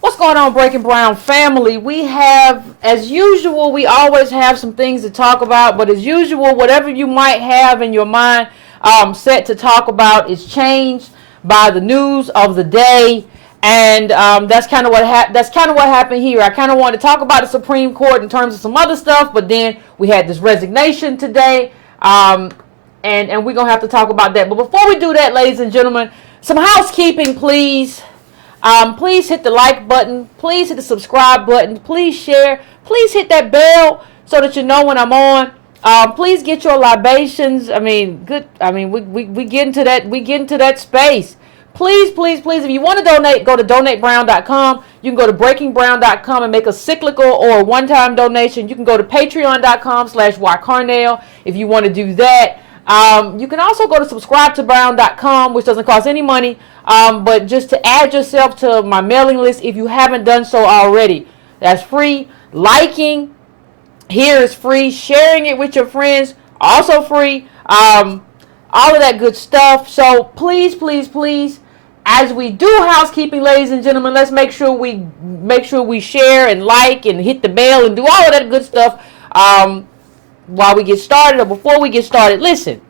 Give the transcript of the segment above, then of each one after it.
What's going on, Breaking Brown family? We have, as usual, we always have some things to talk about, but as usual, whatever you might have in your mind set to talk about is changed by the news of the day, and that's kind of what happened here. I kind of wanted to talk about the Supreme Court in terms of some other stuff, but then we had this resignation today, and we're gonna have to talk about that. But before we do that, ladies and gentlemen, some housekeeping, please. Please hit the like button. Please hit the subscribe button. Please share. Please hit that bell so that you know when I'm on. Please get your libations. We get into that. We get into that space. Please, please, please. If you want to donate, go to donatebrown.com. You can go to breakingbrown.com and make a cyclical or a one-time donation. You can go to patreon.com/ycarnell if you want to do that. You can also go to subscribetobrown.com, which doesn't cost any money, but just to add yourself to my mailing list if you haven't done so already. That's free. Liking here is free. Sharing it with your friends, also free. All of that good stuff. So please, please, please, as we do housekeeping, ladies and gentlemen, let's make sure we share and like and hit the bell and do all of that good stuff. While we get started or before we get started, listen.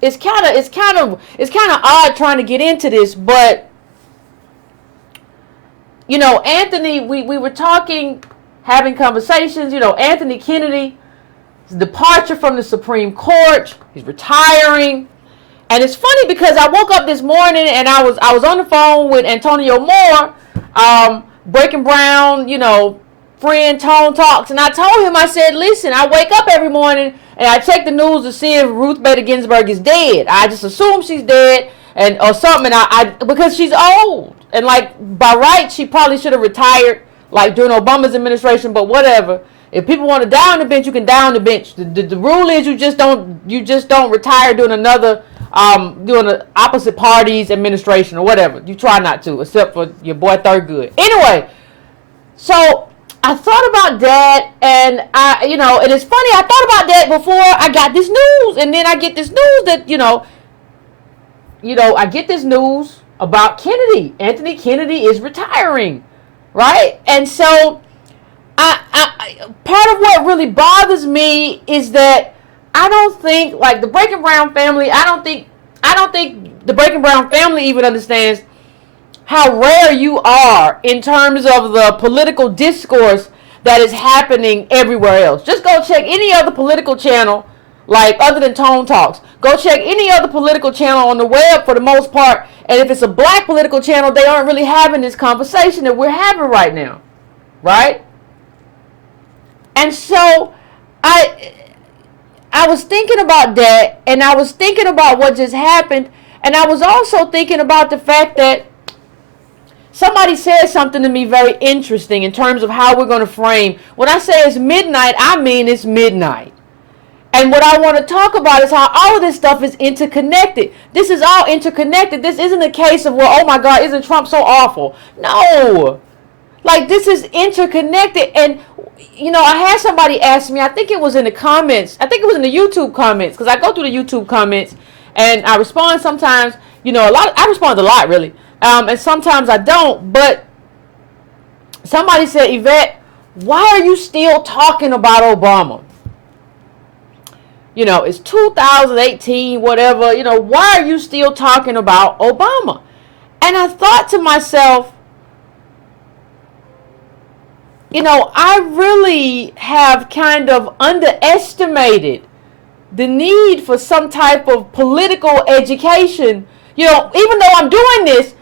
It's kind of odd trying to get into this, but you know, Anthony, we were talking, having conversations. You know, Anthony Kennedy, his departure from the Supreme Court, he's retiring, and it's funny because I woke up this morning and I was on the phone with Antonio Moore, Breaking Brown, you know, friend Tone Talks, and I told him, I said, listen, I wake up every morning and I check the news to see if Ruth Bader Ginsburg is dead. I just assume she's dead or something, because she's old, and like by right she probably should have retired like during Obama's administration, but whatever. If people want to die on the bench, you can die on the bench. The rule is you just don't retire during another doing the opposite party's administration or whatever. You try not to, except for your boy Thurgood. Anyway, so I thought about that, and and it's funny, I thought about that before I got this news, and then I get this news that, I get this news about Kennedy. Anthony Kennedy is retiring, right? And so, I part of what really bothers me is that I don't think, like, the Breaking Brown family, I don't think the Breaking Brown family even understands how rare you are in terms of the political discourse that is happening everywhere else. Just go check any other political channel, like other than Tone Talks. Go check any other political channel on the web for the most part, and if it's a black political channel, they aren't really having this conversation that we're having right now, right? And so I was thinking about that, and I was thinking about what just happened, and I was also thinking about the fact that somebody said something to me very interesting in terms of how we're going to frame. When I say it's midnight, I mean it's midnight. And what I want to talk about is how all of this stuff is interconnected. This is all interconnected. This isn't a case of, well, oh my God, isn't Trump so awful? No. Like, this is interconnected. And, I had somebody ask me, I think it was in the comments. I think it was in the YouTube comments, because I go through the YouTube comments and I respond sometimes, I respond a lot, really. And sometimes I don't, but somebody said, Yvette, why are you still talking about Obama? It's 2018, whatever, why are you still talking about Obama? And I thought to myself, I really have kind of underestimated the need for some type of political education. Even though I'm doing this,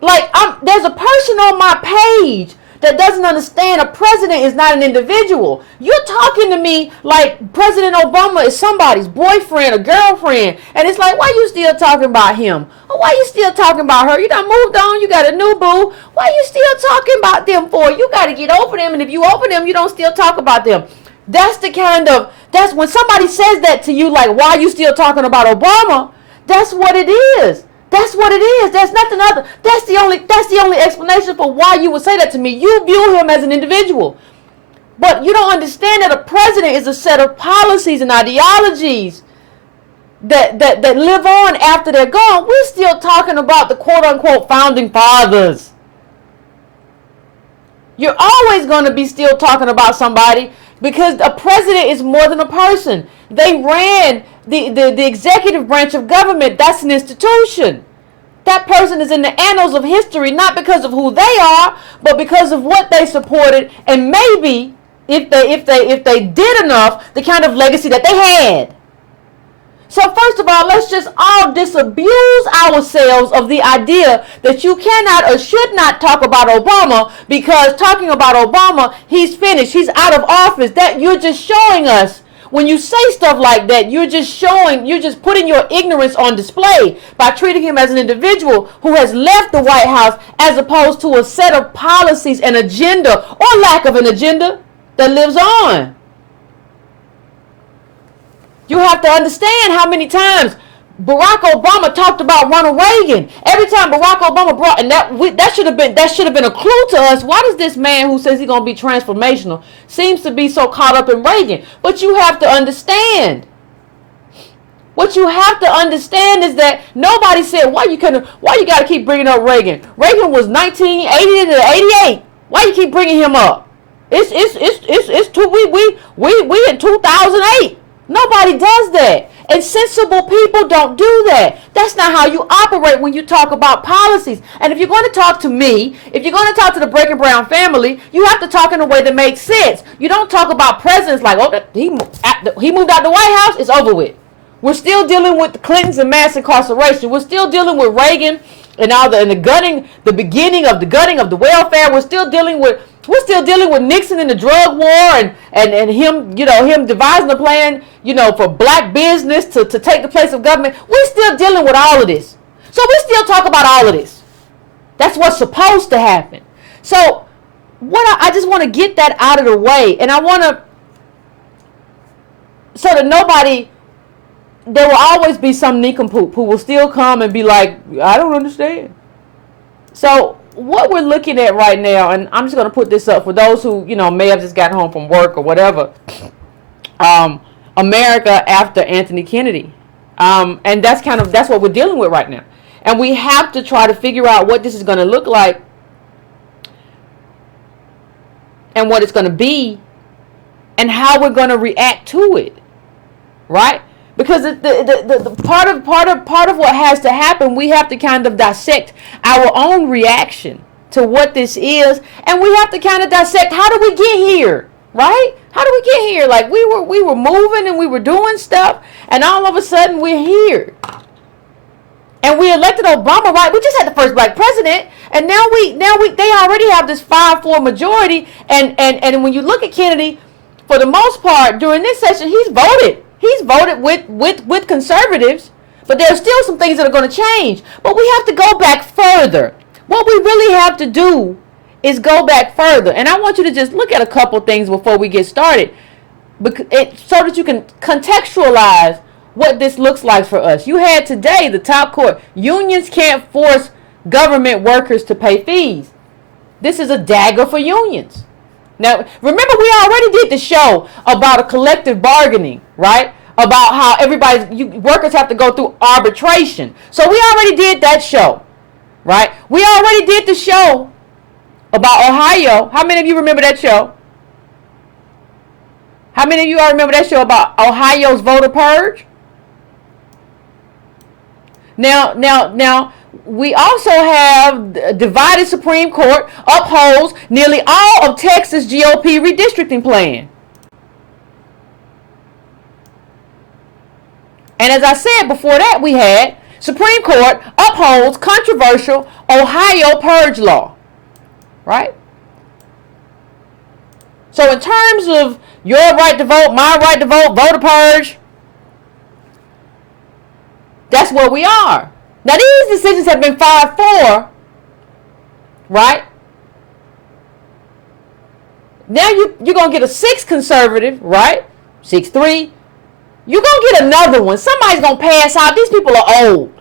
like, there's a person on my page that doesn't understand a president is not an individual. You're talking to me like President Obama is somebody's boyfriend or girlfriend. And it's like, why you still talking about him? Or why you still talking about her? You done moved on. You got a new boo. Why you still talking about them for? You got to get over them. And if you over them, you don't still talk about them. That's when somebody says that to you, like, why you still talking about Obama? That's what it is. That's what it is. There's nothing other. That's the only explanation for why you would say that to me. You view him as an individual. But you don't understand that a president is a set of policies and ideologies that live on after they're gone, we're still talking about the quote unquote founding fathers. You're always going to be still talking about somebody, because a president is more than a person. They ran the executive branch of government. That's an institution. That person is in the annals of history, not because of who they are, but because of what they supported, and maybe if they did enough, the kind of legacy that they had. So first of all, let's just all disabuse ourselves of the idea that you cannot or should not talk about Obama, because talking about Obama, he's finished, he's out of office. That you're just showing us, when you say stuff like that, you're just putting your ignorance on display by treating him as an individual who has left the White House, as opposed to a set of policies and agenda, or lack of an agenda, that lives on. You have to understand how many times Barack Obama talked about Ronald Reagan. Every time Barack Obama brought, and that should have been a clue to us. Why does this man who says he's going to be transformational seems to be so caught up in Reagan? But you have to understand. What you have to understand is that nobody said, why you got to keep bringing up Reagan? Reagan was 1980 to 88. Why you keep bringing him up? We in 2008. Nobody does that. And sensible people don't do that. That's not how you operate when you talk about policies. And if you're going to talk to me, if you're going to talk to the Breaking Brown family, you have to talk in a way that makes sense. You don't talk about presidents like, oh, he moved out the White House, it's over with. We're still dealing with the Clintons and mass incarceration. We're still dealing with Reagan and all the beginning of the gutting of the welfare. We're still dealing with Nixon and the drug war, and him, him devising a plan, for black business to take the place of government. We're still dealing with all of this. So we still talk about all of this. That's what's supposed to happen. So I just want to get that out of the way. And I want to, so that there will always be some nincompoop who will still come and be like, I don't understand. So what we're looking at right now, and I'm just going to put this up for those who, may have just gotten home from work or whatever. America after Anthony Kennedy. And that's what we're dealing with right now. And we have to try to figure out what this is going to look like and what it's going to be and how we're going to react to it. Right? Because the part of what has to happen, we have to kind of dissect our own reaction to what this is, and we have to kind of dissect, how did we get here, right? How did we get here? Like we were moving and we were doing stuff, and all of a sudden we're here, and we elected Obama, right? We just had the first black president, and now they already have this 5-4 majority, and when you look at Kennedy, for the most part during this session, he's voted with conservatives, but there's still some things that are going to change. But we have to go back further. What we really have to do is go back further. And I want you to just look at a couple things before we get started, so that you can contextualize what this looks like for us. You had today the top court. Unions can't force government workers to pay fees. This is a dagger for unions. Now, remember, we already did the show about a collective bargaining, right? About how workers have to go through arbitration. So we already did that show, right? We already did the show about Ohio. How many of you remember that show? How many of you all remember that show about Ohio's voter purge? Now, we also have divided Supreme Court upholds nearly all of Texas GOP redistricting plan. And as I said before that, we had Supreme Court upholds controversial Ohio purge law. Right? So in terms of your right to vote, my right to vote, voter purge, that's where we are. Now these decisions have been 5-4, right? Now you're going to get a 6 conservative, right? 6-3. You're going to get another one. Somebody's going to pass out. These people are old.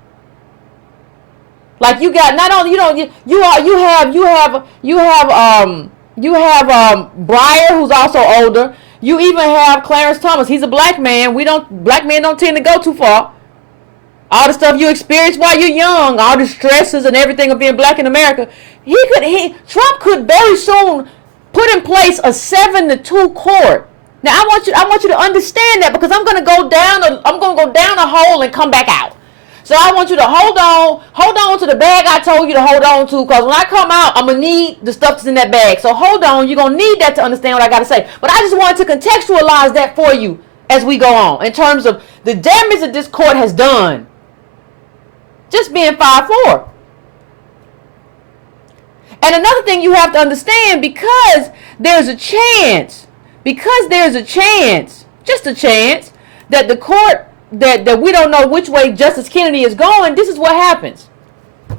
Like you got, not only, you have Breyer, who's also older. You even have Clarence Thomas. He's a black man. Black men don't tend to go too far, all the stuff you experienced while you're young, all the stresses and everything of being black in America, Trump could very soon put in place a 7-2 court. Now I want you to understand that, because I'm going to go down a hole and come back out. So I want you to hold on to the bag I told you to hold on to, because when I come out, I'm going to need the stuff that's in that bag. So hold on, you're going to need that to understand what I got to say. But I just wanted to contextualize that for you as we go on, in terms of the damage that this court has done. Just being 5-4. And another thing you have to understand, because there's a chance, just a chance, that the court, that we don't know which way Justice Kennedy is going, this is what happens.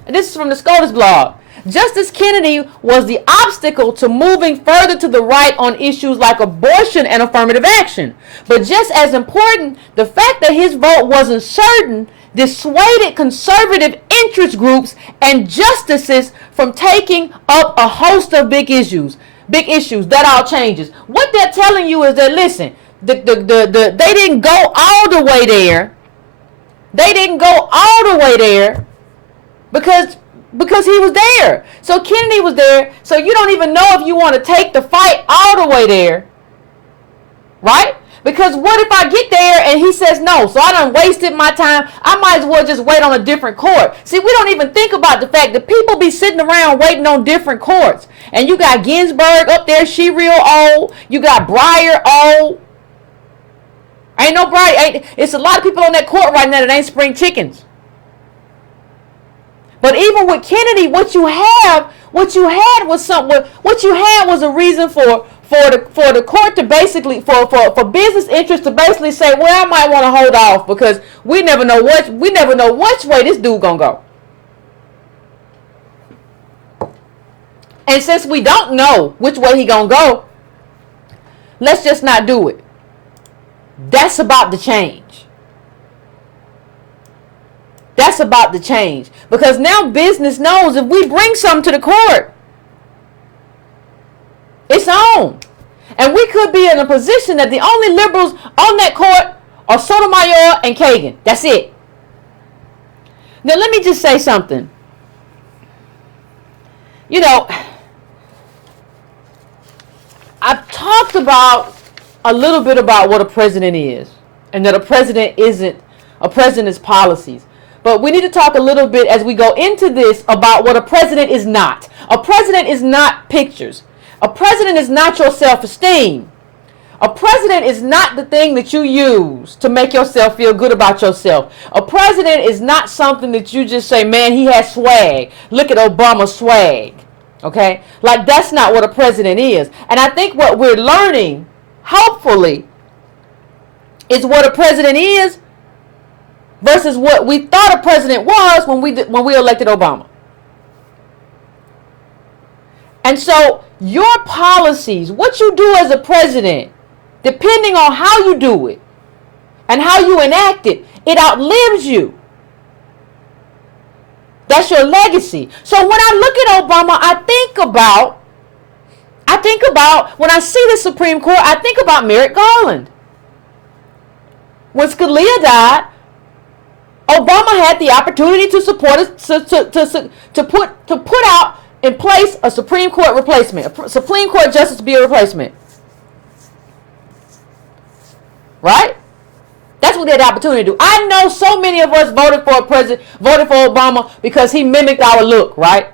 And this is from the SCOTUS blog. Justice Kennedy was the obstacle to moving further to the right on issues like abortion and affirmative action. But just as important, the fact that his vote wasn't certain dissuaded conservative interest groups and justices from taking up a host of big issues. That all changes. What they're telling you is that, listen, they didn't go all the way there. Because he was there. So Kennedy was there. So you don't even know if you want to take the fight all the way there. Right? Because what if I get there and he says no? So I done wasted my time. I might as well just wait on a different court. See, we don't even think about the fact that people be sitting around waiting on different courts. And you got Ginsburg up there, she real old. You got Breyer old. Ain't no Breyer. It's a lot of people on that court right now that ain't spring chickens. But even with Kennedy, what you had was a reason for the court to basically, for business interests to basically say, well, I might want to hold off, because we never know which way this dude gonna go. And since we don't know which way he gonna go, let's just not do it. That's about to change. Because now business knows if we bring something to the court, it's on. And we could be in a position that the only liberals on that court are Sotomayor and Kagan. That's it. Now let me just say something. You know, I've talked about a little bit about what a president is, and that a president isn't a president's policies. But we need to talk a little bit as we go into this about what a president is not. A president is not pictures. A president is not your self-esteem. A president is not the thing that you use to make yourself feel good about yourself. A president is not something that you just say, man, he has swag. Look at Obama's swag. Okay? Like, that's not what a president is. And I think what we're learning, hopefully, is what a president is versus what we thought a president was when we elected Obama. And so your policies, what you do as a president, depending on how you do it and how you enact it, it outlives you. That's your legacy. So when I look at Obama, I think about when I see the Supreme Court, I think about Merrick Garland. When Scalia died, Obama had the opportunity to support to put out in place a Supreme Court replacement, a Supreme Court justice to be a replacement. Right? That's what they had the opportunity to do. I know so many of us voted for Obama because he mimicked our look, right?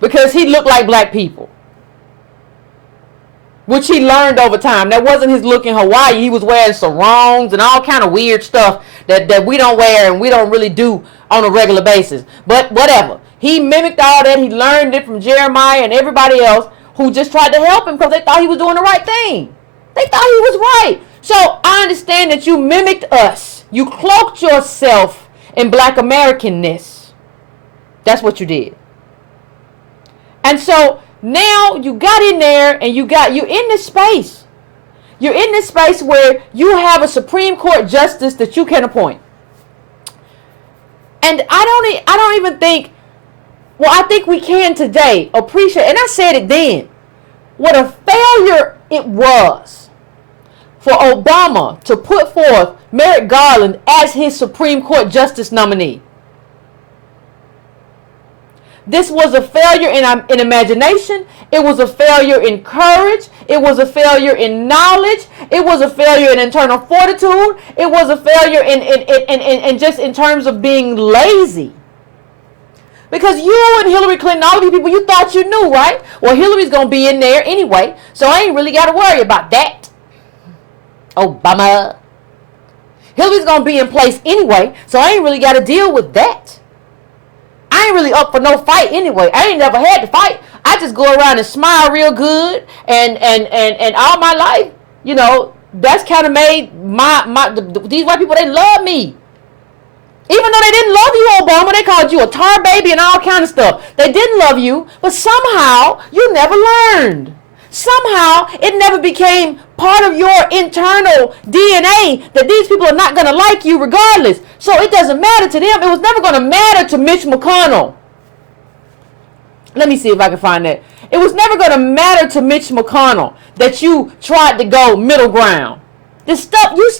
Because he looked like black people. Which he learned over time. That wasn't his look in Hawaii. He was wearing sarongs and all kind of weird stuff that we don't wear and we don't really do on a regular basis. But whatever. He mimicked all that. He learned it from Jeremiah and everybody else who just tried to help him because they thought he was doing the right thing. They thought he was right. So I understand that you mimicked us. You cloaked yourself in black Americanness. That's what you did. And so now you got in there and you're in this space. You're in this space where you have a Supreme Court justice that you can appoint. And I don't even think, well, I think we can today appreciate, and I said it then, what a failure it was for Obama to put forth Merrick Garland as his Supreme Court Justice nominee. This was a failure in imagination. It was a failure in courage. It was a failure in knowledge. It was a failure in internal fortitude. It was a failure in just in terms of being lazy. Because you and Hillary Clinton, all of you people, you thought you knew, right? Well, Hillary's going to be in there anyway, so I ain't really got to worry about that. Obama. Hillary's going to be in place anyway, so I ain't really got to deal with that. I ain't really up for no fight anyway. I ain't never had to fight. I just go around and smile real good, and all my life, you know, that's kind of made these white people, they love me. Even though they didn't love you, Obama, they called you a tar baby and all kind of stuff. They didn't love you, but somehow you never learned. Somehow it never became part of your internal DNA that these people are not going to like you regardless. So it doesn't matter to them. It was never going to matter to Mitch McConnell. Let me see if I can find that. It was never going to matter to Mitch McConnell that you tried to go middle ground. The stuff you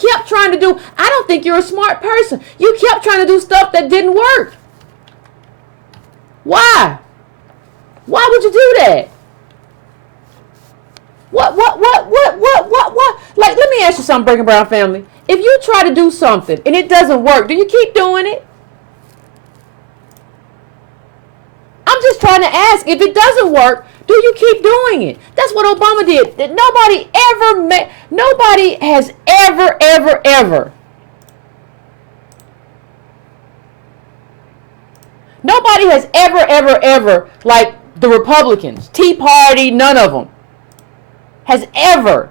kept trying to do, I don't think you're a smart person. You kept trying to do stuff that didn't work. Why? Why would you do that? What? Like, let me ask you something, Breaking Brown family. If you try to do something and it doesn't work, do you keep doing it? I'm just trying to ask, if it doesn't work, do you keep doing it? That's what Obama did. That nobody has ever. Nobody has ever, like the Republicans, Tea Party, none of them, has ever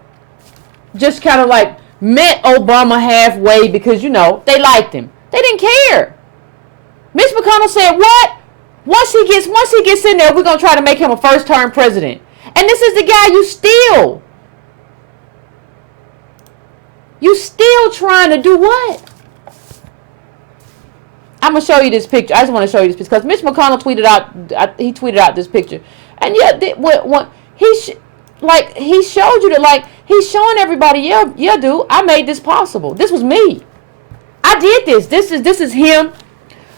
just kind of like met Obama halfway because, you know, they liked him. They didn't care. Mitch McConnell said, what? Once he gets in there, we're going to try to make him a first-term president. And this is the guy you still trying to do what? I'm going to show you this picture. I just want to show you this picture because Mitch McConnell tweeted out this picture. And yeah, he showed you that, like, he's showing everybody, yeah, dude, I made this possible. This was me. I did this. This is him.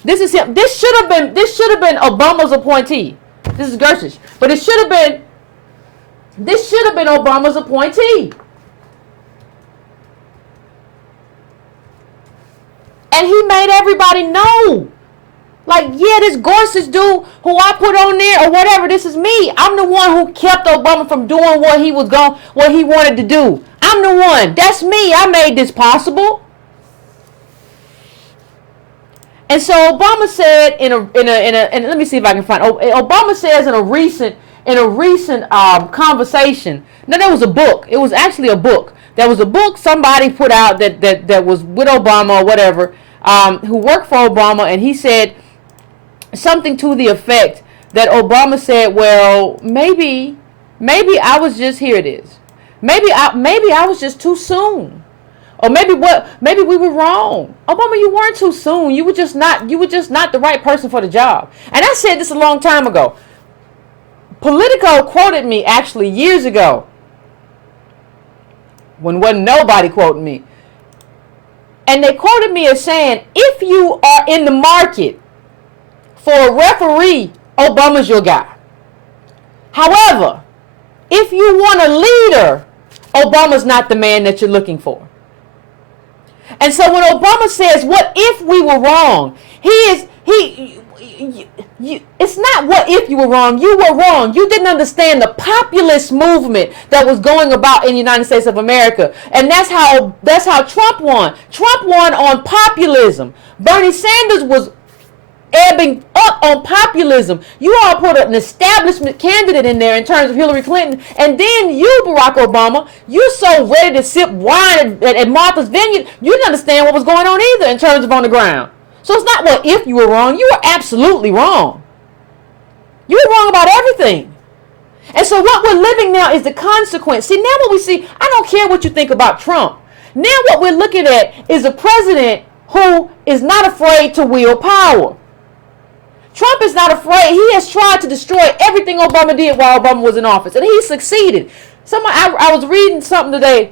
This is him. This should have been Obama's appointee. This is Gershich. But this should have been Obama's appointee. And he made everybody know. Like, yeah, this Gorsuch dude who I put on there or whatever, this is me. I'm the one who kept Obama from doing what he wanted to do. I'm the one. That's me. I made this possible. And so Obama said in let me see if I can find. Obama says in a recent conversation. Now there was a book. It was actually a book. There was a book somebody put out that was with Obama or whatever, who worked for Obama, and he said something to the effect that Obama said, well, maybe I was just, here it is. Maybe I was just too soon. Or maybe we were wrong. Obama, you weren't too soon. You were just not the right person for the job. And I said this a long time ago. Politico quoted me actually years ago when wasn't nobody quoting me. And they quoted me as saying, if you are in the market for a referee, Obama's your guy. However, if you want a leader, Obama's not the man that you're looking for. And so when Obama says, what if we were wrong? It's not what if you were wrong. You were wrong. You didn't understand the populist movement that was going about in the United States of America. And that's how Trump won. Trump won on populism. Bernie Sanders was ebbing up on populism. You all put an establishment candidate in there in terms of Hillary Clinton, and then you, Barack Obama, you're so ready to sip wine at Martha's Vineyard, you didn't understand what was going on either in terms of on the ground. So it's not what if you were wrong. You were absolutely wrong. You were wrong about everything. And so what we're living now is the consequence. See, now what we see, I don't care what you think about Trump. Now what we're looking at is a president who is not afraid to wield power. Trump is not afraid. He has tried to destroy everything Obama did while Obama was in office, and he succeeded. I was reading something today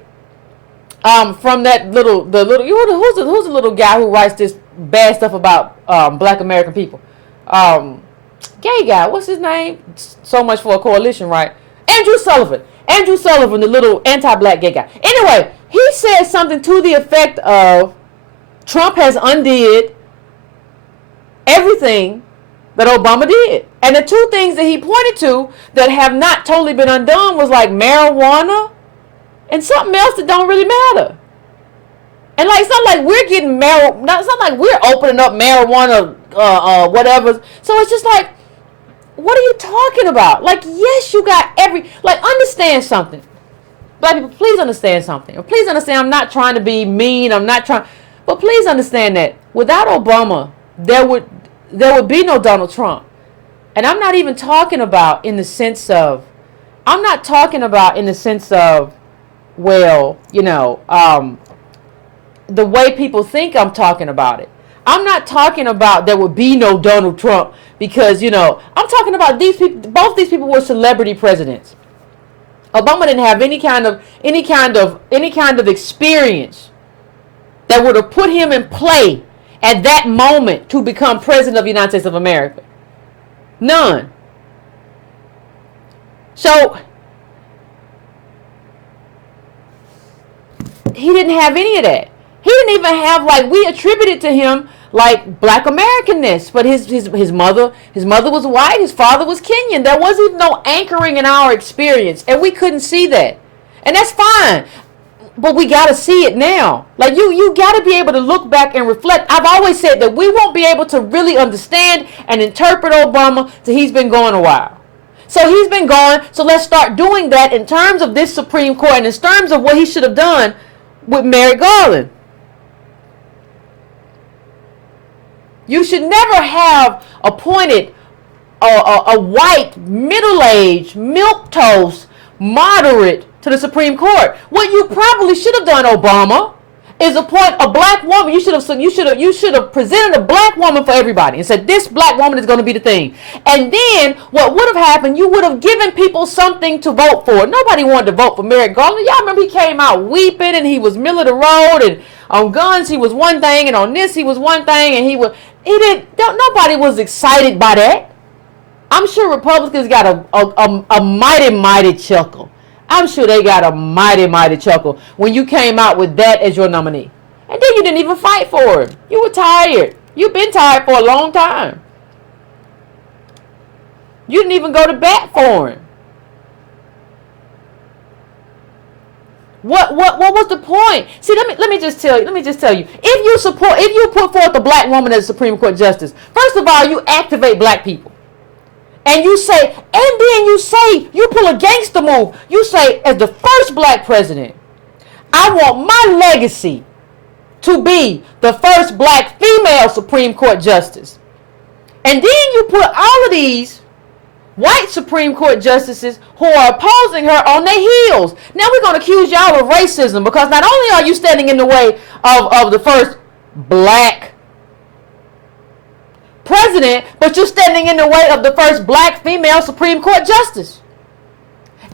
From that who's the little guy who writes this bad stuff about black American people? Gay guy, what's his name? So much for a coalition, right? Andrew Sullivan. Andrew Sullivan, the little anti-black gay guy. Anyway, he said something to the effect of Trump has undid everything that Obama did. And the two things that he pointed to that have not totally been undone was like marijuana and something else that don't really matter. And like, it's not like we're getting marijuana, it's not like we're opening up marijuana, whatever. So it's just like, what are you talking about? Like, yes, you got understand something. Black people, please understand something. Or please understand, I'm not trying to be mean, but please understand that without Obama, there would be no Donald Trump. And I'm not even talking about in the sense of, well, the way people think I'm talking about it. I'm not talking about there would be no Donald Trump because, I'm talking about these people, both these people were celebrity presidents. Obama didn't have any kind of experience that would have put him in play at that moment to become president of the United States of America. None. So he didn't have any of that. He didn't even have, we attributed to him black Americanness, but his mother was white, his father was Kenyan. There wasn't no anchoring in our experience, and we couldn't see that. And that's fine. But we got to see it now. You got to be able to look back and reflect. I've always said that we won't be able to really understand and interpret Obama till he's been gone a while. So he's been gone. So let's start doing that in terms of this Supreme Court and in terms of what he should have done with Merrick Garland. You should never have appointed a white, middle-aged, milquetoast, moderate to the Supreme Court. What you probably should have done, Obama, is appoint a black woman. You should have presented a black woman for everybody and said this black woman is going to be the thing. And then what would have happened? You would have given people something to vote for. Nobody wanted to vote for Merrick Garland. Y'all remember he came out weeping and he was middle of the road, and on guns he was one thing, and on this he was one thing, and nobody was excited by that. I'm sure Republicans got a mighty chuckle. I'm sure they got a mighty chuckle when you came out with that as your nominee. And then you didn't even fight for him. You were tired. You've been tired for a long time. You didn't even go to bat for him. What was the point? See, let me just tell you. If you put forth a black woman as Supreme Court justice, first of all, you activate black people. And you pull a gangster move. You say, as the first black president, I want my legacy to be the first black female Supreme Court justice. And then you put all of these white Supreme Court justices who are opposing her on their heels. Now we're going to accuse y'all of racism because not only are you standing in the way of the first black president, but you're standing in the way of the first black female Supreme Court justice.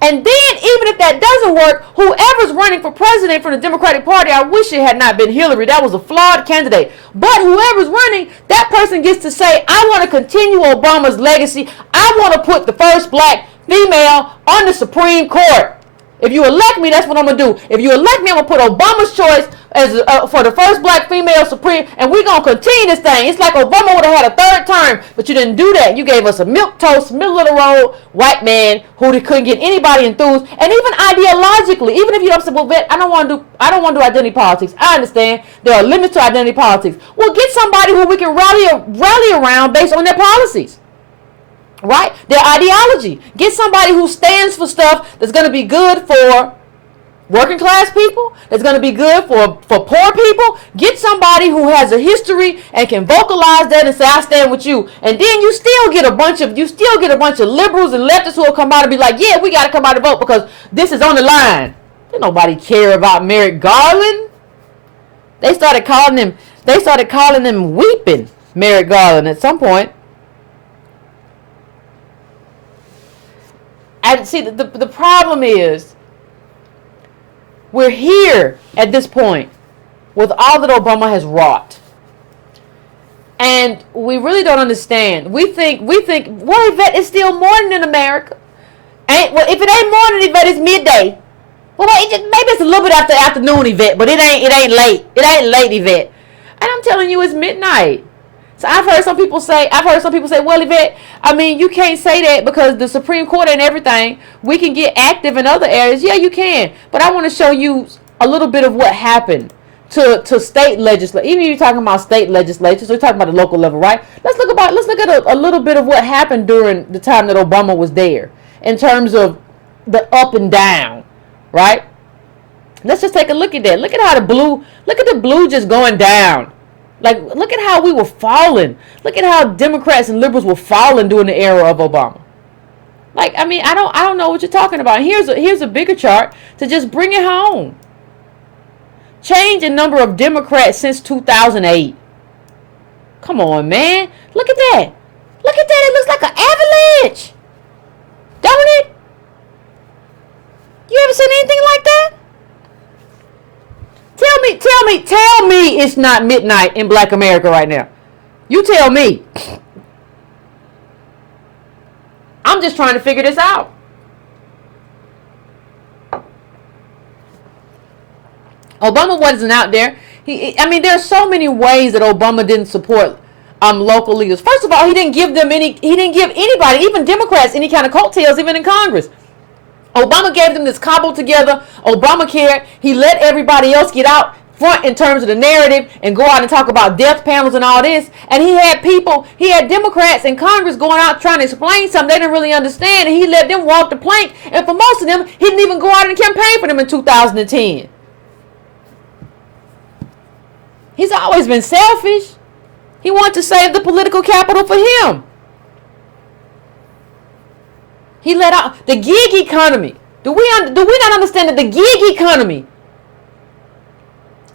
And then, even if that doesn't work, whoever's running for president from the Democratic Party, I wish it had not been Hillary. That was a flawed candidate. But whoever's running, that person gets to say, I want to continue Obama's legacy. I want to put the first black female on the Supreme Court. If you elect me, that's what I'm going to do. If you elect me, I'm going to put Obama's choice as for the first black female Supreme, and we're going to continue this thing. It's like Obama would have had a third term, but you didn't do that. You gave us a milquetoast, middle of the road white man who couldn't get anybody enthused. And even ideologically, even if you don't say, well, Yvette, I don't want to do identity politics. I understand there are limits to identity politics. Well, get somebody who we can rally around based on their policies. Right? Their ideology. Get somebody who stands for stuff that's going to be good for working class people, that's going to be good for poor people. Get somebody who has a history and can vocalize that and say, I stand with you. And then you still get a bunch of liberals and leftists who will come out and be like, yeah, we got to come out and vote because this is on the line. Didn't nobody care about Merrick Garland. They started calling him weeping Merrick Garland at some point. And see, the problem is, We're here at this point with all that Obama has wrought. And we really don't understand. We think, well, Yvette, it's still morning in America. Well, if it ain't morning, Yvette, it's midday. Well, maybe it's a little bit after afternoon, Yvette, but it ain't late. It ain't late, Yvette. And I'm telling you, it's midnight. So I've heard some people say, well, Yvette, I mean, you can't say that because the Supreme Court and everything, we can get active in other areas. Yeah, you can. But I want to show you a little bit of what happened to state legislators. Even if you're talking about state legislatures, we're talking about the local level, right? Let's look at a little bit of what happened during the time that Obama was there in terms of the up and down, right? Let's just take a look at that. Look at the blue just going down. Like, look at how we were falling. Look at how Democrats and liberals were falling during the era of Obama. Like, I mean, I don't know what you're talking about. Here's a bigger chart to just bring it home. Change in number of Democrats since 2008. Come on, man. Look at that. Look at that. It looks like an avalanche. Don't it? You ever seen anything like that? Tell me it's not midnight in Black America right now. You tell me. I'm just trying to figure this out. Obama wasn't out there. There are so many ways that Obama didn't support local leaders. First of all, he didn't give anybody, even Democrats, any kind of coattails, even in Congress. Obama gave them this cobbled together Obamacare. He let everybody else get out front in terms of the narrative and go out and talk about death panels and all this. And he had Democrats in Congress going out trying to explain something they didn't really understand, and he let them walk the plank. And for most of them, he didn't even go out and campaign for them in 2010. He's always been selfish. He wanted to save the political capital for him. He let out the gig economy. Do we not understand that the gig economy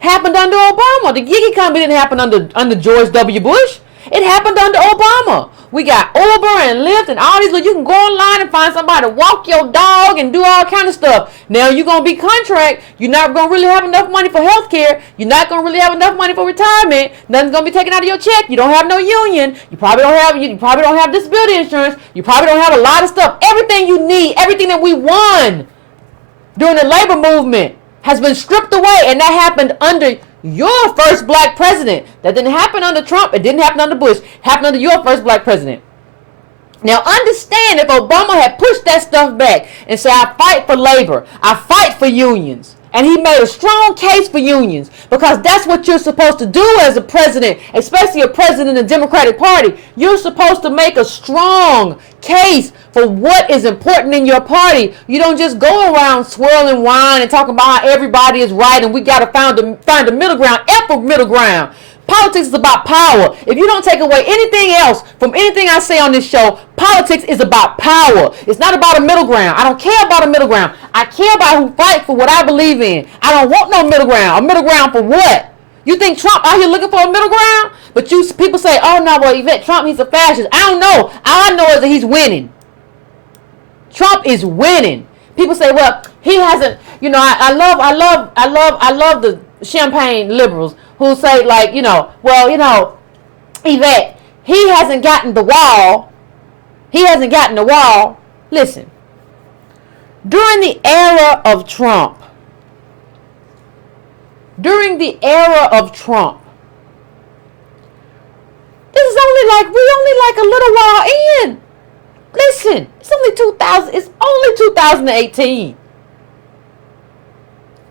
happened under Obama? The gig economy didn't happen under George W. Bush. It happened under Obama. We got Uber and Lyft and all these. You can go online and find somebody to walk your dog and do all kind of stuff. Now you're going to be contract. You're not going to really have enough money for health care. You're not going to really have enough money for retirement. Nothing's going to be taken out of your check. You don't have no union. You probably don't have disability insurance. You probably don't have a lot of stuff. Everything you need, everything that we won during the labor movement has been stripped away, and that happened under your first black president. That didn't happen under Trump. It didn't happen under Bush. It happened under your first black president. Now understand, if Obama had pushed that stuff back and said, I fight for labor, I fight for unions, and he made a strong case for unions, because that's what you're supposed to do as a president, especially a president of the Democratic Party. You're supposed to make a strong case for what is important in your party. You don't just go around swirling wine and talking about how everybody is right and we got to find a middle ground. F middle ground. Politics is about power. If you don't take away anything else from anything I say on this show, politics is about power. It's not about a middle ground. I don't care about a middle ground. I care about who fight for what I believe in. I don't want no middle ground. A middle ground for what? You think Trump out here looking for a middle ground? But people say, oh no, well, Yvette, Trump, he's a fascist. I don't know. All I know is that he's winning. Trump is winning. People say, well, he hasn't, I love the champagne liberals who say, like, Yvette, he hasn't gotten the wall. He hasn't gotten the wall. Listen, during the era of Trump, this is only like a little while in. Listen, it's only 2018.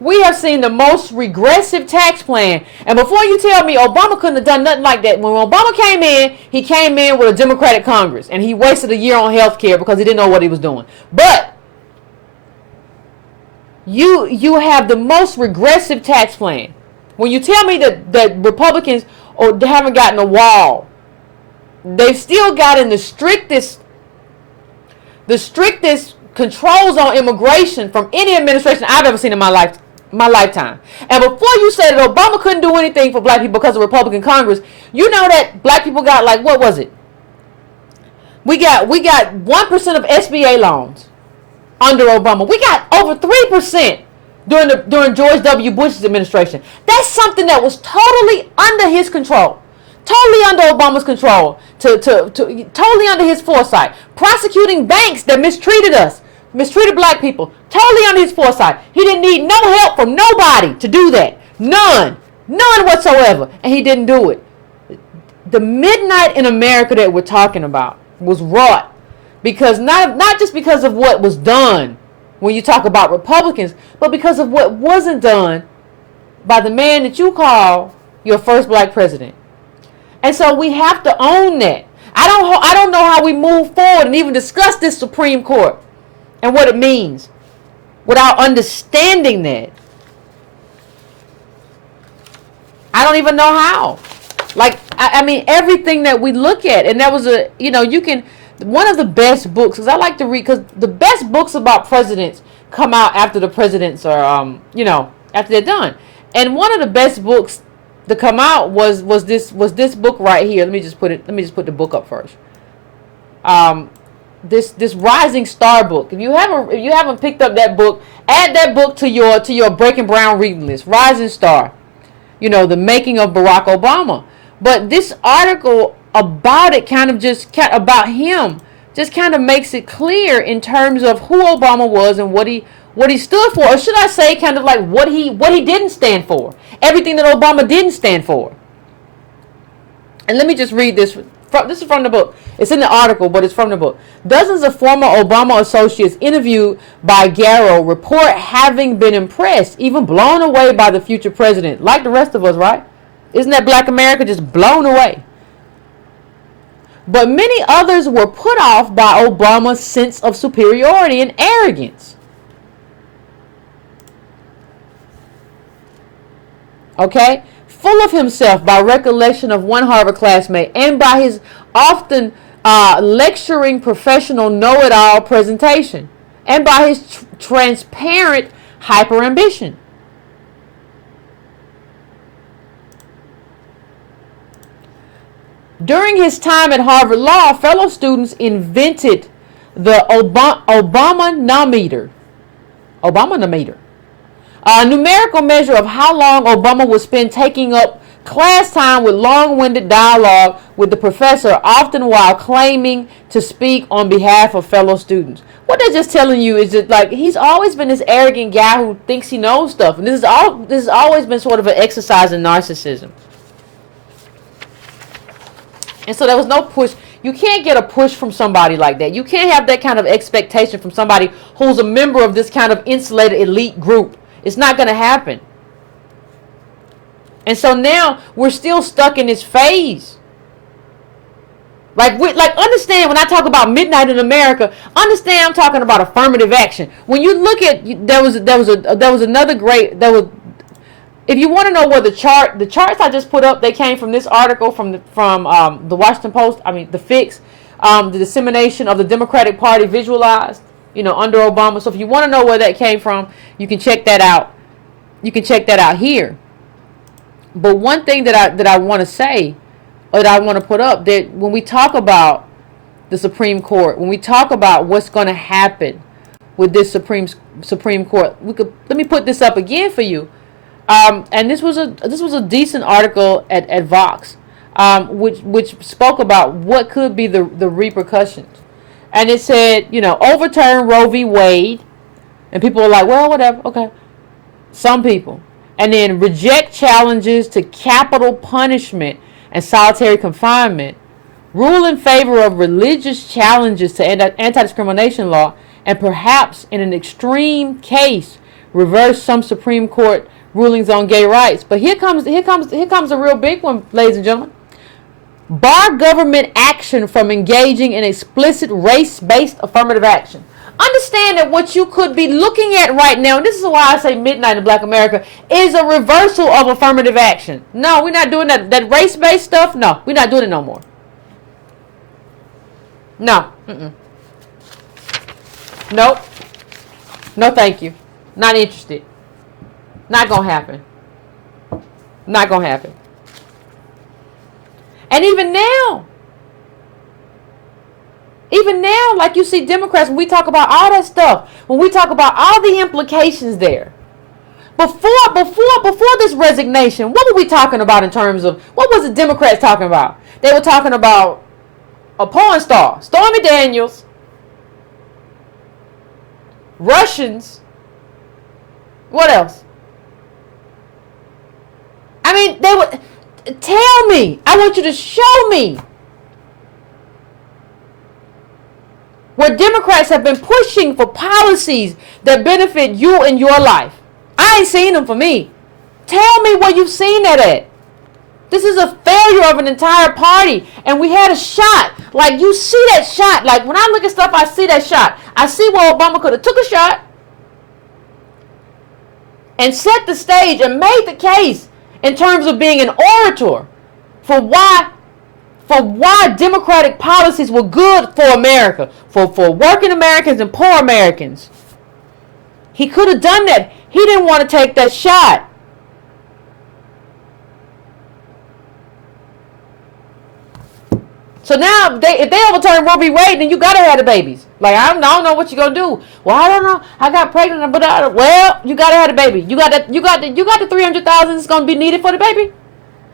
We have seen the most regressive tax plan. And before you tell me Obama couldn't have done nothing like that, when Obama came in, he came in with a Democratic Congress, and he wasted a year on health care because he didn't know what he was doing. But you have the most regressive tax plan. When you tell me that Republicans haven't gotten a wall, they've still gotten the strictest controls on immigration from any administration I've ever seen in my lifetime. And before you say that Obama couldn't do anything for black people because of Republican Congress, you know that black people got, like, what was it? We got 1% of SBA loans under Obama. We got over 3% during George W. Bush's administration. That's something that was totally under his control. Totally under Obama's control. Totally under his foresight. Prosecuting banks that mistreated us. Mistreated black people. Totally under his foresight. He didn't need no help from nobody to do that. None. None whatsoever. And he didn't do it. The midnight in America that we're talking about was wrought because not just because of what was done when you talk about Republicans, but because of what wasn't done by the man that you call your first black president. And so we have to own that. I don't know how we move forward and even discuss this Supreme Court and what it means without understanding that. I don't even know how. Like, I mean, everything that we look at, and that was one of the best books, because I like to read, because the best books about presidents come out after the presidents are, after they're done. And one of the best books to come out was this book right here. Let me just put the book up first. This Rising Star book. If you haven't picked up that book, add that book to your Breaking Brown reading list. Rising Star. The making of Barack Obama. But this article about it about him just kind of makes it clear in terms of who Obama was and what he stood for, or should I say kind of like what he didn't stand for. Everything that Obama didn't stand for. And let me just read this. This is from the book. It's in the article, but it's from the book. Dozens of former Obama associates interviewed by Garrow report having been impressed, even blown away by the future president, like the rest of us, right? Isn't that black America just blown away? But many others were put off by Obama's sense of superiority and arrogance. Okay? Full of himself by recollection of one Harvard classmate and by his often lecturing professional know-it-all presentation and by his transparent hyper-ambition. During his time at Harvard Law, fellow students invented the Obama-nometer. Obama-nometer. A numerical measure of how long Obama would spend taking up class time with long-winded dialogue with the professor, often while claiming to speak on behalf of fellow students. What they're just telling you is that, like, he's always been this arrogant guy who thinks he knows stuff. And this has always been sort of an exercise in narcissism. And so there was no push. You can't get a push from somebody like that. You can't have that kind of expectation from somebody who's a member of this kind of insulated elite group. It's not going to happen. And so now we're still stuck in this phase. Like understand when I talk about midnight in America, understand I'm talking about affirmative action. When you look at if you want to know where the charts I just put up, they came from this article from the Washington Post. The Fix, the dissemination of the Democratic Party visualized, under Obama. So if you want to know where that came from, you can check that out. You can check that out here. But one thing that I want to say, or that I want to put up, that when we talk about the Supreme Court, when we talk about what's going to happen with this Supreme Court, let me put this up again for you. And this was a decent article at Vox, which spoke about what could be the repercussions. And it said, overturn Roe v. Wade, and people were like, well, whatever, okay. Some people. And then reject challenges to capital punishment and solitary confinement, rule in favor of religious challenges to anti-discrimination law, and perhaps in an extreme case, reverse some Supreme Court rulings on gay rights. But here comes a real big one, ladies and gentlemen. Bar government action from engaging in explicit race-based affirmative action. Understand that what you could be looking at right now, and this is why I say midnight in Black America, is a reversal of affirmative action. No, we're not doing that. That race-based stuff, no, we're not doing it no more. No. Nope. No, thank you. Not interested. Not gonna happen. Not gonna happen. And even now, like you see Democrats, when we talk about all that stuff, when we talk about all the implications there, Before this resignation, what were we talking about in terms of, what was the Democrats talking about? They were talking about a porn star, Stormy Daniels, Russians. What else? I mean, they would tell me. I want you to show me where Democrats have been pushing for policies that benefit you in your life. I ain't seen them for me. Tell me where you've seen that at. This is a failure of an entire party. And we had a shot. Like, you see that shot. Like, when I look at stuff, I see that shot. I see where Obama could have took a shot and set the stage and made the case in terms of being an orator for why Democratic policies were good for America, for working Americans and poor Americans. He could have done that. He didn't want to take that shot. So now, if they overturn Roe v. Wade, then you gotta have the babies. Like, I don't know what you're gonna do. Well, I don't know. I got pregnant, but well, you gotta have the baby. You got the 300,000 that's gonna be needed for the baby,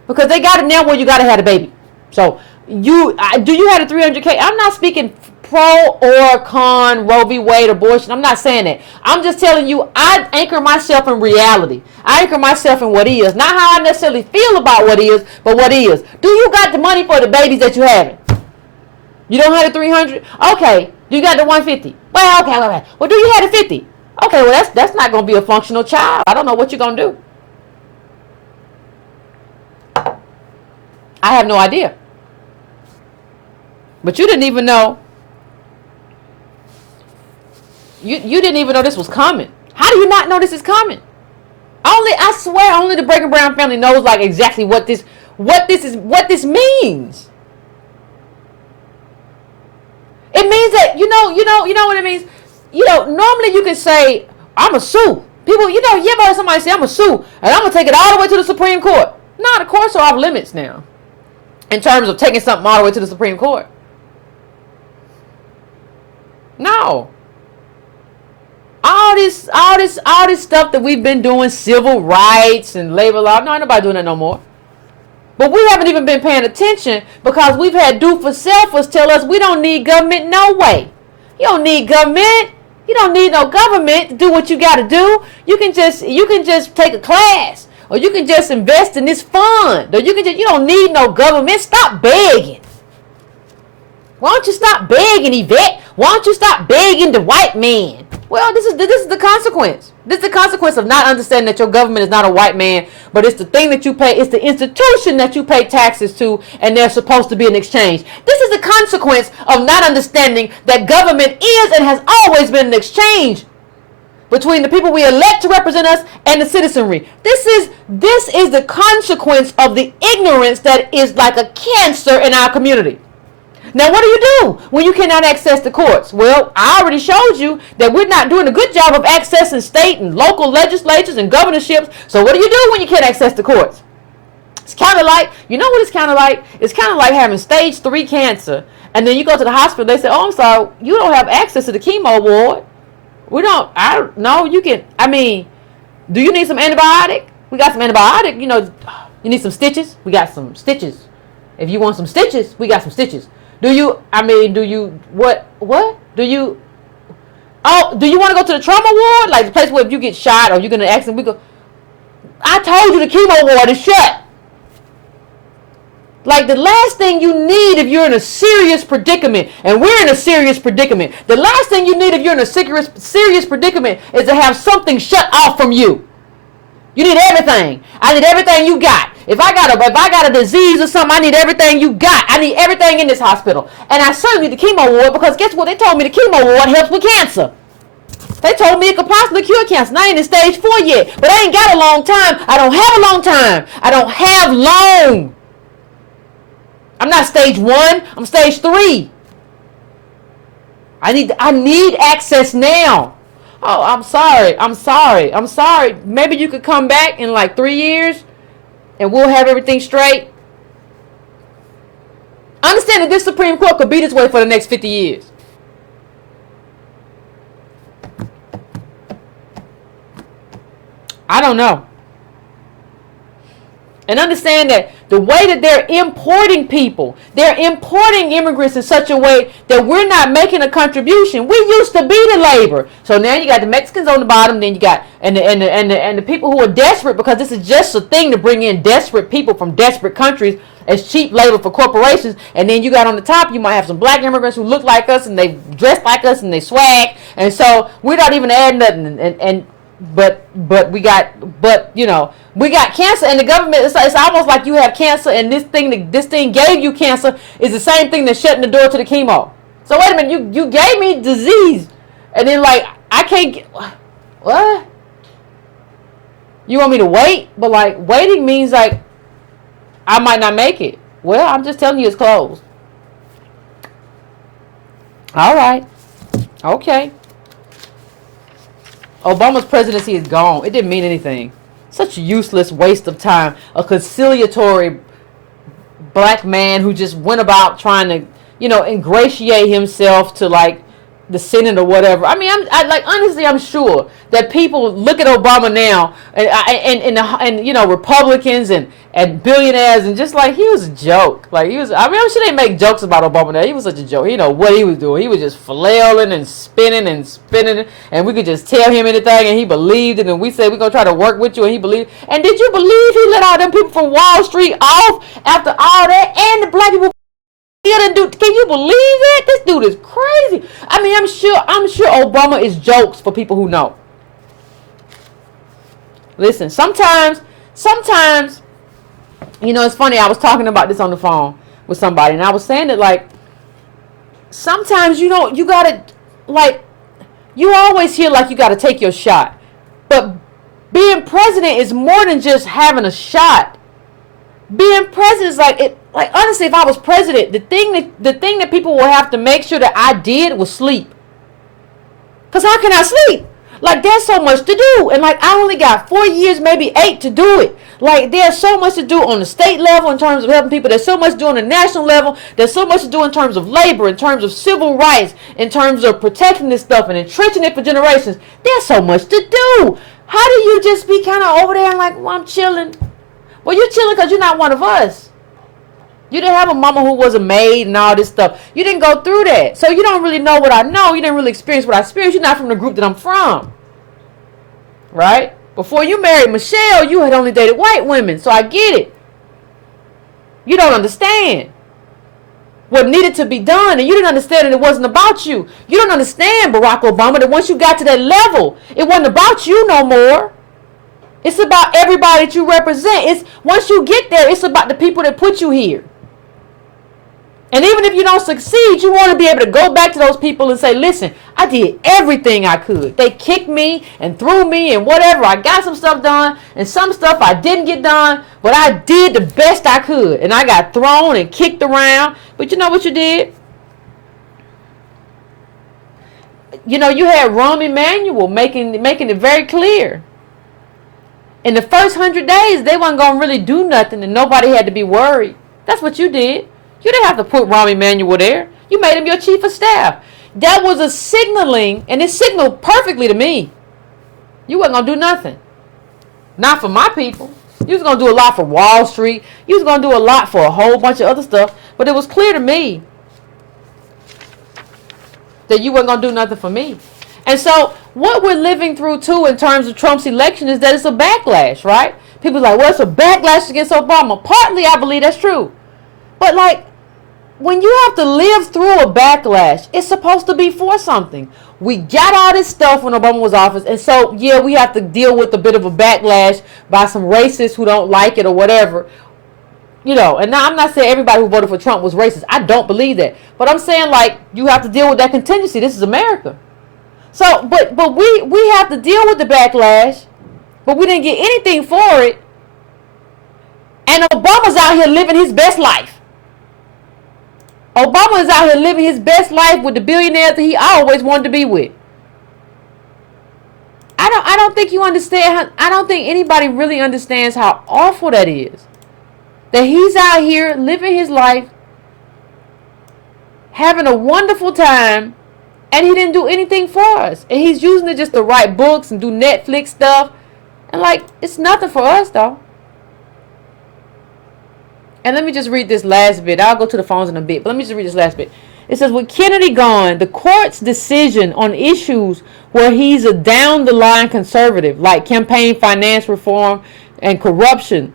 because they got it now where you gotta have the baby. So do you have the 300K? I'm not speaking pro or con Roe v. Wade abortion. I'm not saying that. I'm just telling you, I anchor myself in reality. I anchor myself in what is. Not how I necessarily feel about what is, but what is. Do you got the money for the babies that you having? You don't have the 300? Okay. Do you got the 150? Well, okay. Well, do you have the 50? Okay, well, that's not going to be a functional child. I don't know what you're going to do. I have no idea. But you didn't even know. You didn't even know this was coming. How do you not know this is coming? I swear, only the Breaking Brown family knows like exactly what this means. It means that you know what it means. Normally you can say, I'm a sue. People, you ever heard somebody say, I'm a sue, and I'm gonna take it all the way to the Supreme Court. No, the courts are off limits now in terms of taking something all the way to the Supreme Court. No. All this stuff that we've been doing, civil rights and labor law, no, ain't nobody doing that no more. But we haven't even been paying attention because we've had do-for-selfers tell us we don't need government no way. You don't need government. You don't need no government to do what you got to do. You can just take a class, or you can just invest in this fund, or you don't need no government. Stop begging. Why don't you stop begging, Yvette? Why don't you stop begging the white man? Well, this is the consequence. This is the consequence of not understanding that your government is not a white man, but it's the thing that you pay. It's the institution that you pay taxes to, and there's supposed to be an exchange. This is the consequence of not understanding that government is and has always been an exchange between the people we elect to represent us and the citizenry. This is the consequence of the ignorance that is like a cancer in our community. Now, what do you do when you cannot access the courts? Well, I already showed you that we're not doing a good job of accessing state and local legislatures and governorships. So what do you do when you can't access the courts? It's kind of like, you know what it's kind of like? It's kind of like having stage 3 cancer, and then you go to the hospital, they say, oh, I'm sorry, you don't have access to the chemo ward. Do you need some antibiotic? We got some antibiotic, you need some stitches? We got some stitches. If you want some stitches, we got some stitches. Do you want to go to the trauma ward? Like the place where if you get shot or you're going to accident, I told you the chemo ward is shut. Like the last thing you need if you're in a serious predicament, and we're in a serious predicament, the last thing you need if you're in a serious predicament is to have something shut off from you. You need everything. I need everything you got. If I got a disease or something, I need everything you got. I need everything in this hospital. And I certainly need the chemo ward, because guess what? They told me the chemo ward helps with cancer. They told me it could possibly cure cancer. And I ain't in stage 4 yet. But I ain't got a long time. I don't have a long time. I don't have long. I'm not stage 1. I'm stage 3. I need access now. Oh, I'm sorry. Maybe you could come back in like 3 years and we'll have everything straight. Understand that this Supreme Court could be this way for the next 50 years. I don't know. And understand that the way that they're importing people, they're importing immigrants in such a way that we're not making a contribution. We used to be the labor. So now you got the Mexicans on the bottom, then you got and the people who are desperate, because this is just a thing to bring in desperate people from desperate countries as cheap labor for corporations. And then you got on the top, you might have some black immigrants who look like us and they dress like us and they swag. And so we're not even adding nothing. But we got cancer, and the government, it's almost like you have cancer, and this thing gave you cancer is the same thing that's shutting the door to the chemo. So wait a minute, you gave me disease, and then like I can't get, what? You want me to wait? But like waiting means like I might not make it. Well, I'm just telling you it's closed. All right. Okay. Obama's presidency is gone. It didn't mean anything. Such a useless waste of time. A conciliatory black man who just went about trying to, ingratiate himself to like the Senate or whatever. I mean, honestly, I'm sure that people look at Obama now and Republicans and billionaires and just like he was a joke. Like I'm sure they make jokes about Obama now. He was such a joke. What he was doing. He was just flailing and spinning and we could just tell him anything and he believed it, and we said we're gonna try to work with you and he believed. And did you believe he let all them people from Wall Street off after all that, and the black people? Can you believe that? This dude is crazy. I mean, I'm sure Obama is jokes for people who know. Listen, sometimes, it's funny. I was talking about this on the phone with somebody, and I was saying that like sometimes you gotta like you always hear like you gotta take your shot, but being president is more than just having a shot. Being president is like it. Like honestly, if I was president, the thing that people will have to make sure that I did was sleep. Cause how can I sleep? Like there's so much to do, and like I only got 4 years, maybe 8 to do it. Like there's so much to do on the state level in terms of helping people. There's so much to do on the national level. There's so much to do in terms of labor, in terms of civil rights, in terms of protecting this stuff and entrenching it for generations. There's so much to do. How do you just be kind of over there and like, well, I'm chilling? Well, you're chilling because you're not one of us. You didn't have a mama who was a maid and all this stuff. You didn't go through that. So you don't really know what I know. You didn't really experience what I experienced. You're not from the group that I'm from. Right? Before you married Michelle, you had only dated white women. So I get it. You don't understand what needed to be done. And you didn't understand that it wasn't about you. You don't understand, Barack Obama, that once you got to that level, it wasn't about you no more. It's about everybody that you represent. Once you get there, it's about the people that put you here. And even if you don't succeed, you want to be able to go back to those people and say, listen, I did everything I could. They kicked me and threw me and whatever. I got some stuff done and some stuff I didn't get done, but I did the best I could. And I got thrown and kicked around. But you know what you did? You had Rahm Emanuel making it very clear. In the first 100 days, they weren't going to really do nothing and nobody had to be worried. That's what you did. You didn't have to put Rahm Emanuel there. You made him your chief of staff. That was a signaling, and it signaled perfectly to me. You wasn't going to do nothing. Not for my people. You was going to do a lot for Wall Street. You was going to do a lot for a whole bunch of other stuff. But it was clear to me that you weren't going to do nothing for me. And so what we're living through, too, in terms of Trump's election is that it's a backlash, right? People are like, well, it's a backlash against Obama. Partly, I believe that's true. But, like, when you have to live through a backlash, it's supposed to be for something. We got all this stuff when Obama was in office, and so, yeah, we have to deal with a bit of a backlash by some racists who don't like it or whatever. And now I'm not saying everybody who voted for Trump was racist. I don't believe that. But I'm saying, like, you have to deal with that contingency. This is America. So, but we have to deal with the backlash, but we didn't get anything for it. And Obama's out here living his best life. Obama is out here living his best life with the billionaires that he always wanted to be with. I don't think you understand. I don't think anybody really understands how awful that is. That he's out here living his life, having a wonderful time, and he didn't do anything for us. And he's using it just to write books and do Netflix stuff. And like, it's nothing for us though. And let me just read this last bit. I'll go to the phones in a bit, but let me just read this last bit. It says, with Kennedy gone, the court's decision on issues where he's a down-the-line conservative, like campaign finance reform and corruption.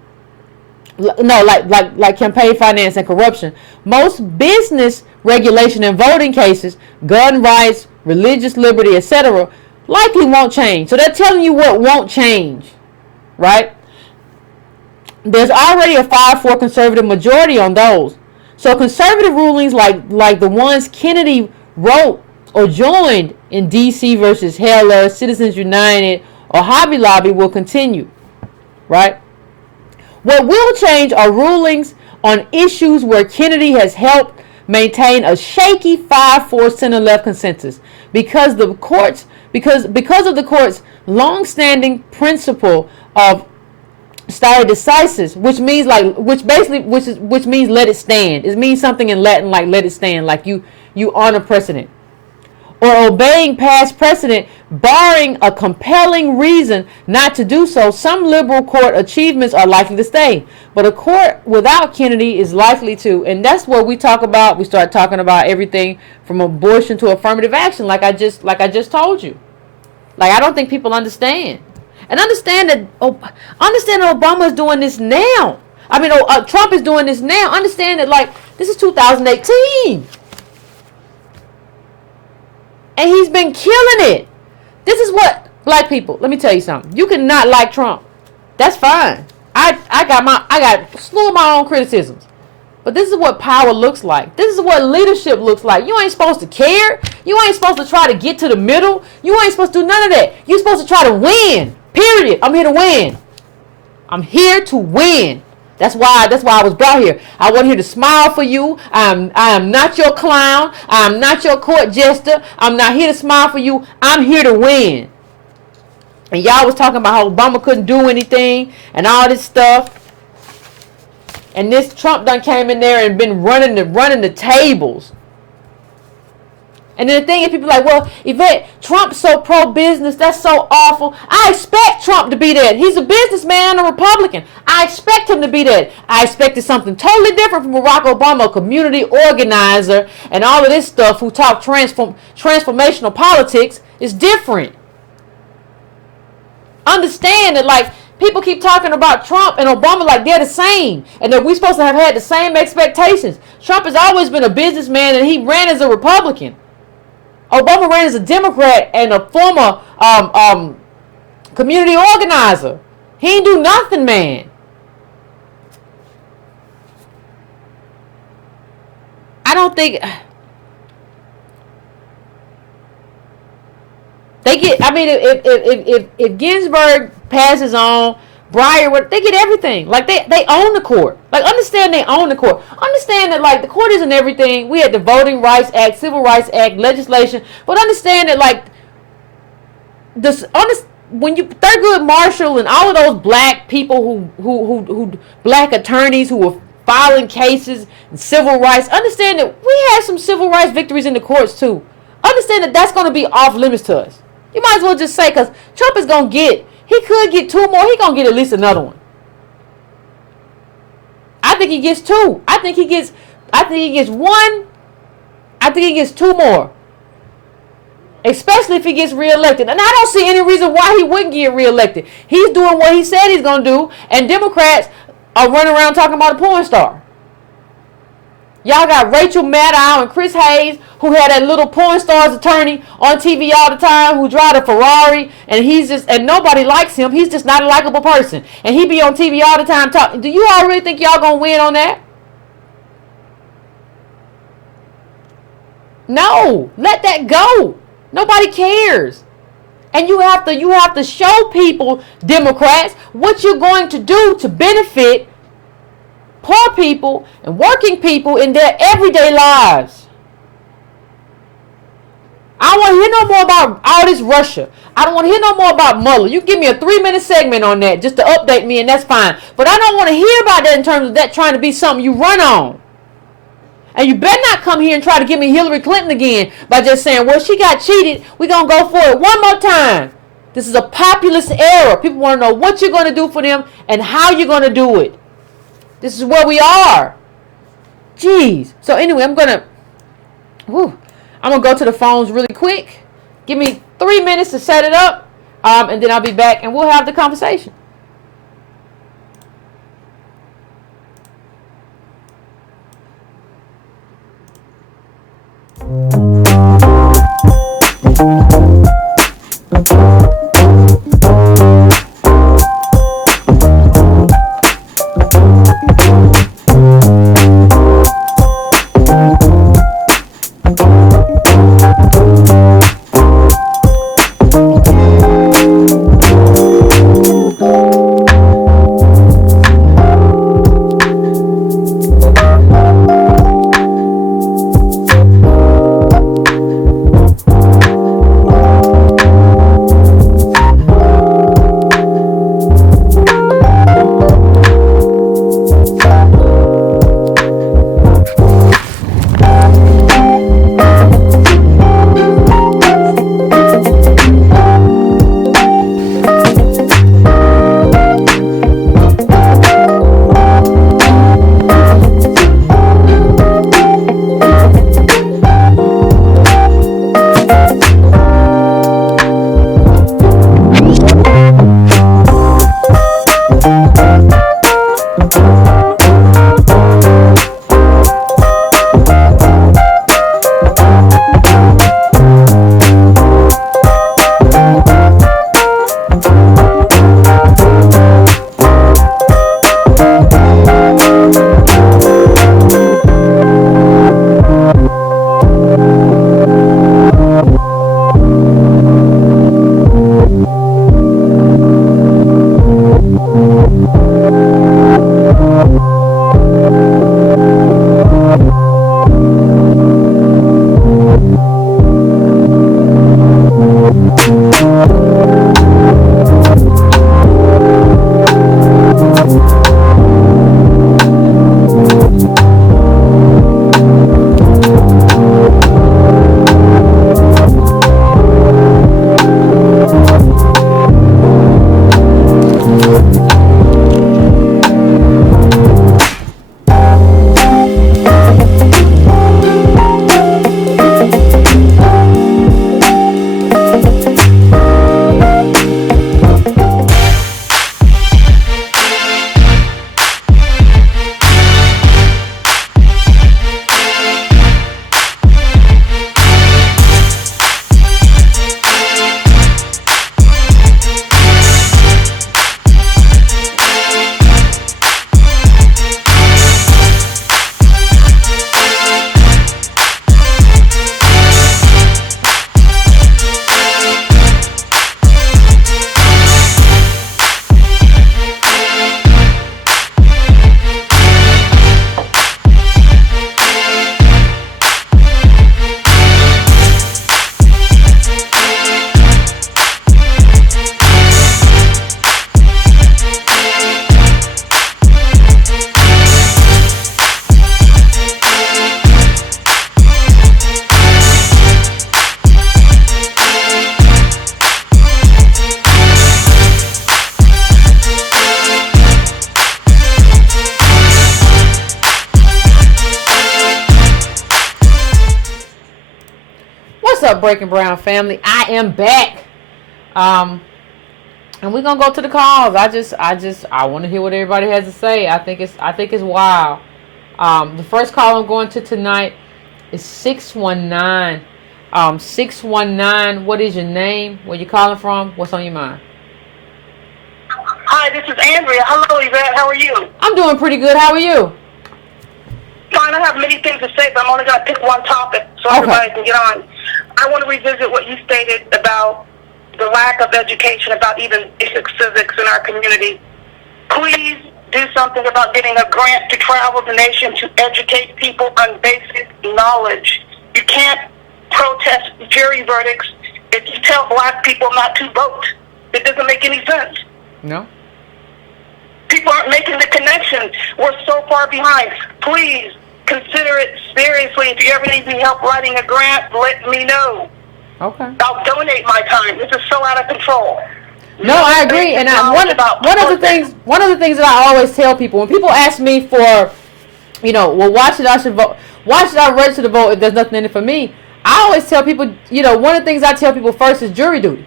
No, like campaign finance and corruption. Most business regulation and voting cases, gun rights, religious liberty, etc., likely won't change. So they're telling you what won't change, right? There's already a 5-4 conservative majority on those. So conservative rulings like the ones Kennedy wrote or joined in D.C. versus Heller, Citizens United, or Hobby Lobby will continue, right? What will change are rulings on issues where Kennedy has helped maintain a shaky 5-4 center-left consensus because of the court's long-standing principle of stare decisis, which means which means let it stand. It means something in Latin like let it stand, like you honor precedent. Or obeying past precedent, barring a compelling reason not to do so. Some liberal court achievements are likely to stay, but a court without Kennedy is likely to, and that's what we talk about. We start talking about everything from abortion to affirmative action, like I just told you. Like, I don't think people understand, and understand that Obama is doing this now. I mean, Trump is doing this now. Understand that, like, this is 2018. And he's been killing it. This is what, black people, let me tell you something. You can not like Trump. That's fine. I got a slew of my own criticisms. But this is what power looks like. This is what leadership looks like. You ain't supposed to care. You ain't supposed to try to get to the middle. You ain't supposed to do none of that. You're supposed to try to win. Period. I'm here to win. I'm here to win. That's why I was brought here. I wasn't here to smile for you. I am not your clown. I am not your court jester. I'm not here to smile for you. I'm here to win. And y'all was talking about how Obama couldn't do anything and all this stuff. And this Trump done came in there and been running the tables. And then the thing is, people are like, well, Yvette, Trump's so pro-business, that's so awful. I expect Trump to be that. He's a businessman, a Republican. I expect him to be that. I expected something totally different from Barack Obama, a community organizer, and all of this stuff who talk transformational politics is different. Understand that, like, people keep talking about Trump and Obama like they're the same, and that we're supposed to have had the same expectations. Trump has always been a businessman, and he ran as a Republican. Obama ran as a Democrat and a former community organizer. He ain't do nothing, man. I don't think they get. I mean, if Ginsburg passes on, Breyer, they get everything. Like they own the court. Like, understand they own the court. Understand that, like, the court isn't everything. We had the Voting Rights Act, Civil Rights Act, legislation, but understand that, like, when you Thurgood Marshall and all of those black people who black attorneys who were filing cases and civil rights, understand that we had some civil rights victories in the courts too. Understand that that's going to be off limits to us. You might as well just say, because Trump is going to get. He could get 2 more. He gonna get at least another one. I think he gets 2. I think he gets 1. I think he gets 2 more. Especially if he gets reelected. And I don't see any reason why he wouldn't get reelected. He's doing what he said he's gonna do, and Democrats are running around talking about a porn star. Y'all got Rachel Maddow and Chris Hayes, who had that little porn star's attorney on TV all the time, who drive a Ferrari, and nobody likes him. He's just not a likable person. And he be on TV all the time talking. Do you all really think y'all gonna win on that? No, let that go. Nobody cares. And you have to show people, Democrats, what you're going to do to benefit poor people and working people in their everyday lives. I don't want to hear no more about all this Russia. I don't want to hear no more about Mueller. You give me a 3-minute segment on that just to update me, and that's fine. But I don't want to hear about that in terms of that trying to be something you run on. And you better not come here and try to give me Hillary Clinton again by just saying, well, she got cheated. We're going to go for it one more time. This is a populist era. People want to know what you're going to do for them and how you're going to do it. This is where we are. Jeez. So anyway, I'm going to go to the phones really quick. Give me 3 minutes to set it up, and then I'll be back and we'll have the conversation. What's up, Breaking Brown family? I am back. And we're gonna go to the calls. I want to hear what everybody has to say. I think it's wild. The first call I'm going to tonight is 619. 619. What is your name? Where you calling from? What's on your mind? Hi, this is Andrea. Hello, Yvette. How are you? I'm doing pretty good. How are you? Fine. I have many things to say, but I'm only going to pick one topic so everybody can get on. I want to revisit what you stated about the lack of education about even basic civics in our community. Please do something about getting a grant to travel the nation to educate people on basic knowledge. You can't protest jury verdicts if you tell black people not to vote. It doesn't make any sense. No. People aren't making the connection. We're so far behind. Please consider it seriously. If you ever need any help writing a grant, let me know. Okay. I'll donate my time. This is so out of control. No, I agree. And one of the things that I always tell people, when people ask me for, well, why should I register to vote if there's nothing in it for me? I always tell people, one of the things I tell people first is jury duty.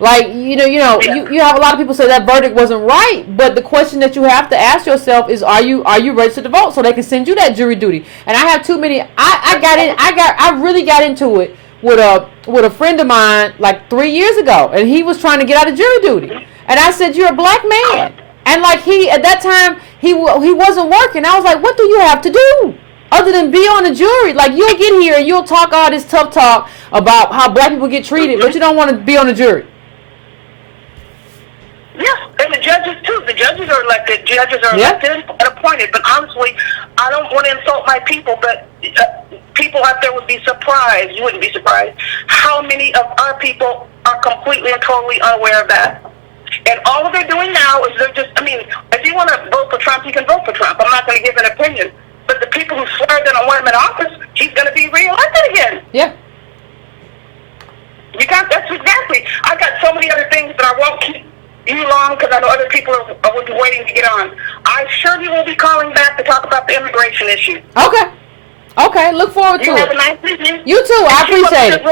Like, you have a lot of people say that verdict wasn't right, but the question that you have to ask yourself is, are you registered to vote, so they can send you that jury duty? And I have too many. I really got into it with a friend of mine like 3 years ago, and he was trying to get out of jury duty, and I said, you're a black man, and like at that time he wasn't working. I was like, what do you have to do other than be on the jury? Like, you'll get here and you'll talk all this tough talk about how black people get treated, but you don't want to be on the jury. Yes, and the judges too. The judges are elected. Judges are elected and appointed. But honestly, I don't want to insult my people, but people out there would be surprised. You wouldn't be surprised how many of our people are completely and totally unaware of that. And all they're doing now is they're just, if you want to vote for Trump, you can vote for Trump. I'm not going to give an opinion. But the people who swear they don't want him in office, he's going to be reelected again. Yeah. That's exactly. I got so many other things that I won't keep you long because I know other people will be waiting to get on. I surely will be calling back to talk about the immigration issue. Okay, look forward to it. You have a nice evening. You too. I appreciate it.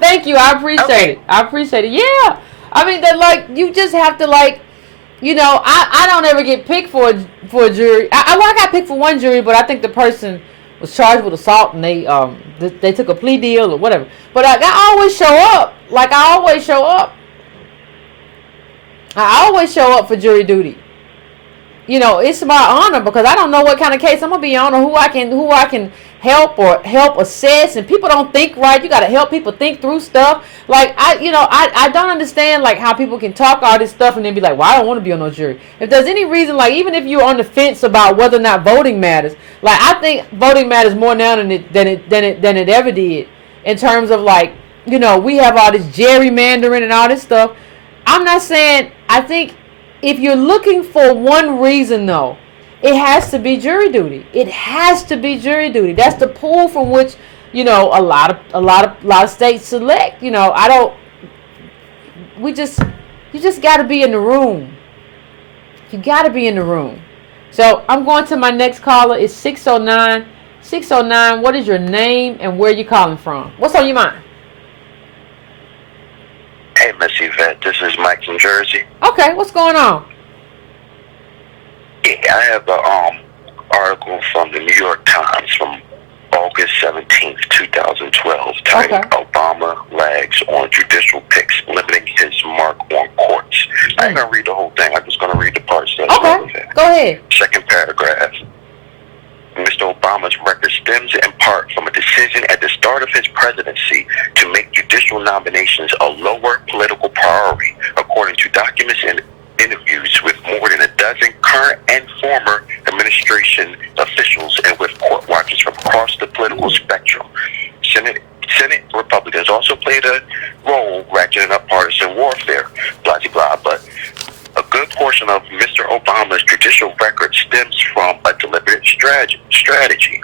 Thank you. I appreciate it. I appreciate it. Yeah. You just have to I don't ever get picked for a jury. I got picked for one jury, but I think the person was charged with assault and they took a plea deal or whatever. But I always show up. I always show up for jury duty. It's my honor because I don't know what kind of case I'm gonna be on or who I can help or help assess. And people don't think right. You gotta help people think through stuff. Like I don't understand how people can talk all this stuff and then be like, well, I don't want to be on no jury. If there's any reason, even if you're on the fence about whether or not voting matters, I think voting matters more now than it ever did. In terms of we have all this gerrymandering and all this stuff. I'm not saying, I think if you're looking for one reason though, it has to be jury duty. It has to be jury duty. That's the pool from which, a lot of states select. You just got to be in the room. You got to be in the room. So I'm going to my next caller. It's 609. 609, what is your name and where you calling from? What's on your mind? Hey, Miss Yvette, this is Mike from Jersey. Okay, what's going on? Yeah, I have an article from the New York Times from August 17th, 2012, titled Obama Lags on Judicial Picks, Limiting His Mark on Courts. I ain't going to read the whole thing. I'm just going to read the parts that's relevant. Go ahead. Second paragraph. Mr. Obama's record stems in part from a decision at the start of his presidency to make judicial nominations a lower political priority, according to documents and interviews with more than a dozen current and former administration officials and with court watchers from across the political spectrum. Senate Republicans also played a role ratcheting up partisan warfare, blah, blah, blah, but a good portion of Mr. Obama's judicial record stems from a deliberate strategy.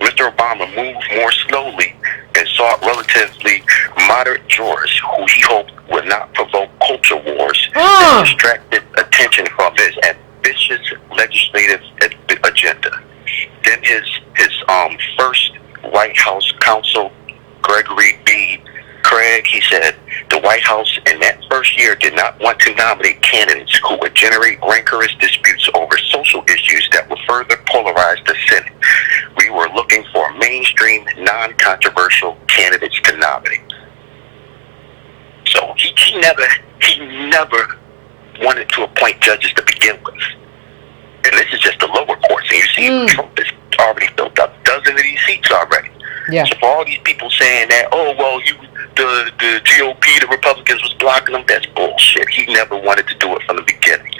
Mr. Obama moved more slowly and sought relatively moderate jurors who he hoped would not provoke culture wars that distracted attention from his ambitious legislative agenda. Then his first White House counsel, Gregory B. Craig, he said, the White House in that first year did not want to nominate candidates who would generate rancorous disputes over social issues that would further polarize the Senate. We were looking for mainstream, non-controversial candidates to nominate. So he never wanted to appoint judges to begin with. And this is just the lower courts. And you see Trump has already built up dozens of these seats already. Yeah. So for all these people saying that, the GOP, the Republicans was blocking them, that's bullshit. He never wanted to do it from the beginning.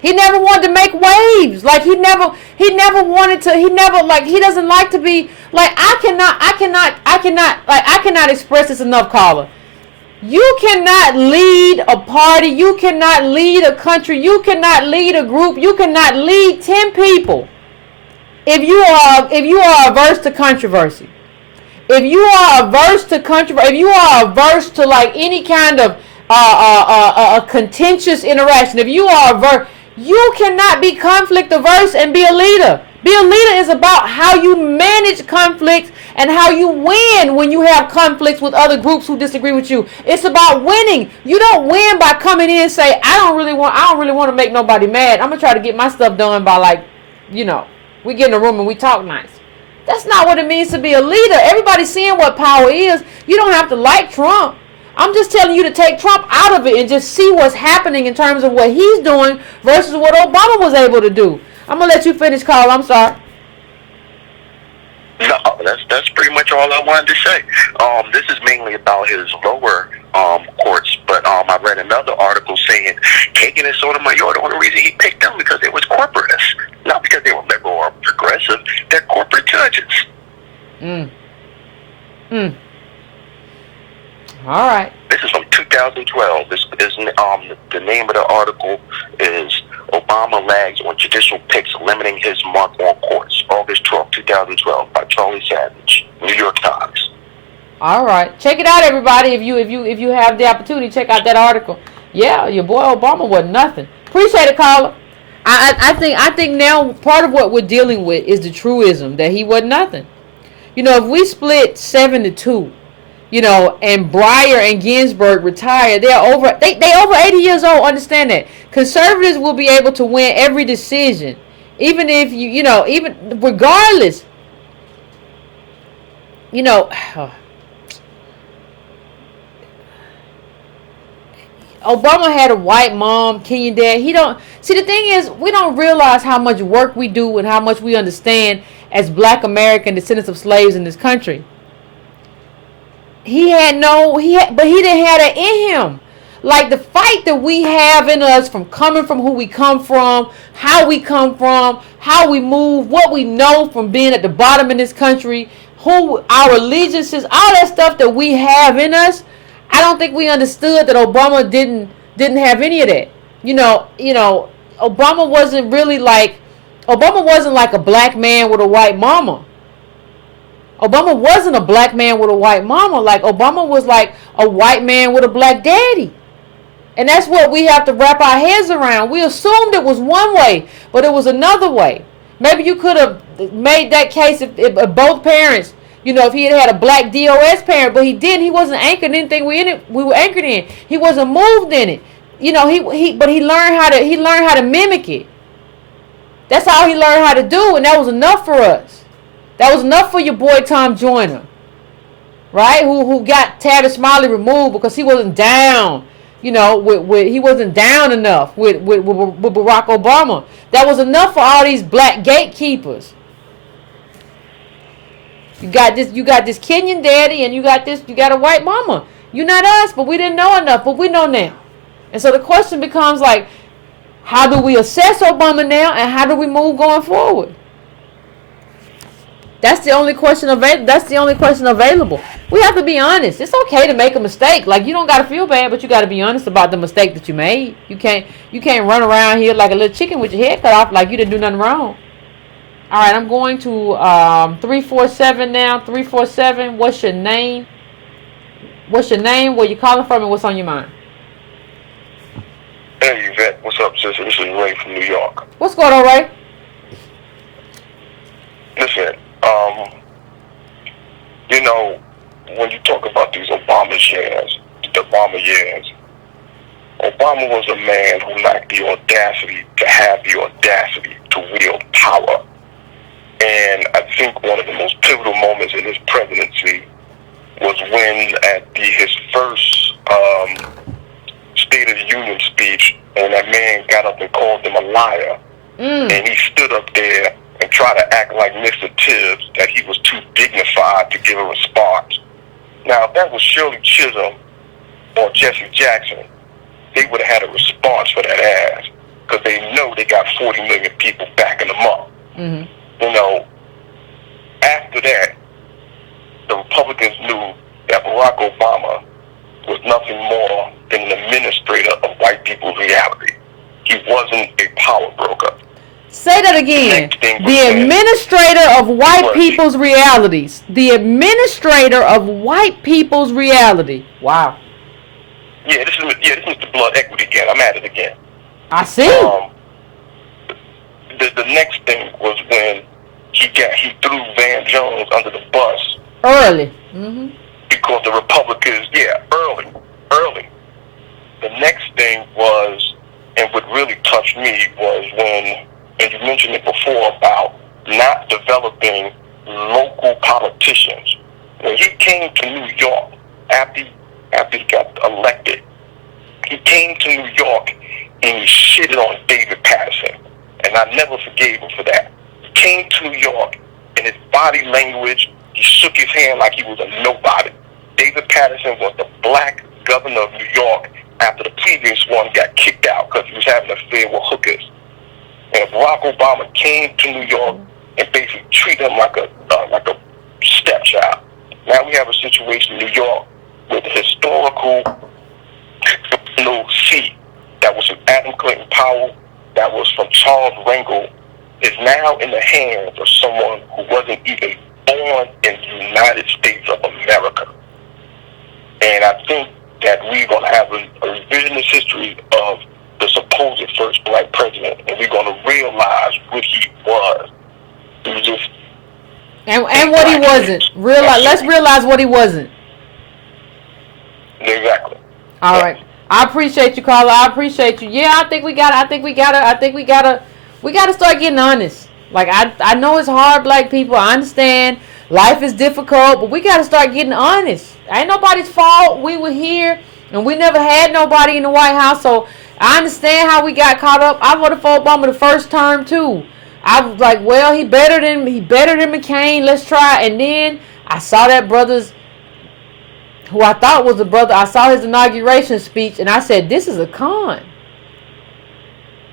He never wanted to make waves. He never wanted to, he doesn't like to be, I cannot express this enough, caller. You cannot lead a party, you cannot lead a country, you cannot lead a group, you cannot lead 10 people if you are averse to controversy. if you are averse to controversy, if you are averse to like any kind of a contentious interaction, if you are averse, you cannot be conflict averse and be a leader. Be a leader is about how you manage conflicts and how you win when you have conflicts with other groups who disagree with you. It's about winning. You don't win by coming in and say, I don't really want to make nobody mad. I'm gonna try to get my stuff done by like, we get in a room and we talk nice. That's not what it means to be a leader. Everybody's seeing what power is. You don't have to like Trump. I'm just telling you to take Trump out of it and just see what's happening in terms of what he's doing versus what Obama was able to do. I'm going to let you finish, Carl. I'm sorry. No, that's pretty much all I wanted to say. This is mainly about his lower courts, but I read another article saying Kagan and Sotomayor, the only reason he picked them because they was corporatists, not because they were liberal or progressive. They're corporate judges. All right. This is from 2012. This is the name of the article is Obama Lags on Judicial Picks Limiting His Mark on Courts. August 12, 2012, by Charlie Savage, New York Times. All right, check it out, everybody. If you have the opportunity, check out that article. Yeah, your boy Obama was nothing. Appreciate it, caller. I think now part of what we're dealing with is the truism that he was nothing. If we split 7-2. And Breyer and Ginsburg retired. They over 80 years old. Understand that. Conservatives will be able to win every decision, even if even regardless. Obama had a white mom, Kenyan dad. The thing is, we don't realize how much work we do and how much we understand as Black American descendants of slaves in this country. But he didn't have that in him. Like the fight that we have in us from coming from who we come from, how we come from, how we move, what we know from being at the bottom in this country, who our allegiances, all that stuff that we have in us. I don't think we understood that Obama didn't have any of that. Obama wasn't like a black man with a white mama. Obama wasn't a black man with a white mama. Like Obama was like a white man with a black daddy. And that's what we have to wrap our heads around. We assumed it was one way, but it was another way. Maybe you could have made that case if both parents, if he had a black DOS parent, but he didn't. He wasn't anchored in anything we were anchored in. He wasn't moved in it. But he learned how to mimic it. That's all he learned how to do, and that was enough for us. That was enough for your boy Tom Joyner, right? Who got Tavis Smiley removed because he wasn't down, he wasn't down enough with Barack Obama. That was enough for all these black gatekeepers. You got this Kenyan daddy and you got a white mama. You're not us, but we didn't know enough, but we know now. And so the question becomes like, how do we assess Obama now and how do we move going forward? That's the only question available. We have to be honest. It's okay to make a mistake. Like you don't gotta feel bad, but you gotta be honest about the mistake that you made. You can't run around here like a little chicken with your head cut off like you didn't do nothing wrong. All right, I'm going to 347 now. 347. What's your name? Where you calling from, and what's on your mind? Hey Yvette, what's up, sister? This is Ray from New York. What's going on, Ray? Listen, when you talk about these Obama years, Obama was a man who lacked the audacity to have the audacity to wield power. And I think one of the most pivotal moments in his presidency was when at his first State of the Union speech, when that man got up and called him a liar, and he stood up there and tried to act like Mr. Tibbs, that he was too dignified to give a response. Now, if that was Shirley Chisholm or Jesse Jackson, they would have had a response for that ass, because they know they got 40 million people backing them up. Mm-hmm. After that, the Republicans knew that Barack Obama was nothing more than an administrator of white people's reality. He wasn't a power broker. Say that again. The administrator of white people's realities. The administrator of white people's reality. Wow. Yeah, this is the blood equity again. I'm at it again. I see. The next thing was when he threw Van Jones under the bus early. Because the Republicans, early. The next thing was, and what really touched me was when, and you mentioned it before about not developing local politicians. When he came to New York after he got elected, he came to New York and he shitted on David Patterson. And I never forgave him for that. He came to New York, and his body language, he shook his hand like he was a nobody. David Patterson was the black governor of New York after the previous one got kicked out because he was having an affair with hookers. And Barack Obama came to New York and basically treated him like a stepchild. Now we have a situation in New York with the historical seat that was from Adam Clayton Powell, that was from Charles Rangel, is now in the hands of someone who wasn't even born in the United States of America. And I think that we're going to have a revisionist history of the supposed first black president, and we're going to realize what he was. He was just... And what he wasn't. Let's realize what he wasn't. Exactly. All right. I appreciate you, Carla. I appreciate you. Yeah, I think we gotta start getting honest. Like I know it's hard, black people. I understand life is difficult, but we gotta start getting honest. Ain't nobody's fault. We were here and we never had nobody in the White House, so I understand how we got caught up. I voted for Obama the first term too. I was like, well, he better than McCain. Let's try. And then I saw that brother's, who I thought was a brother, I saw his inauguration speech, and I said, this is a con.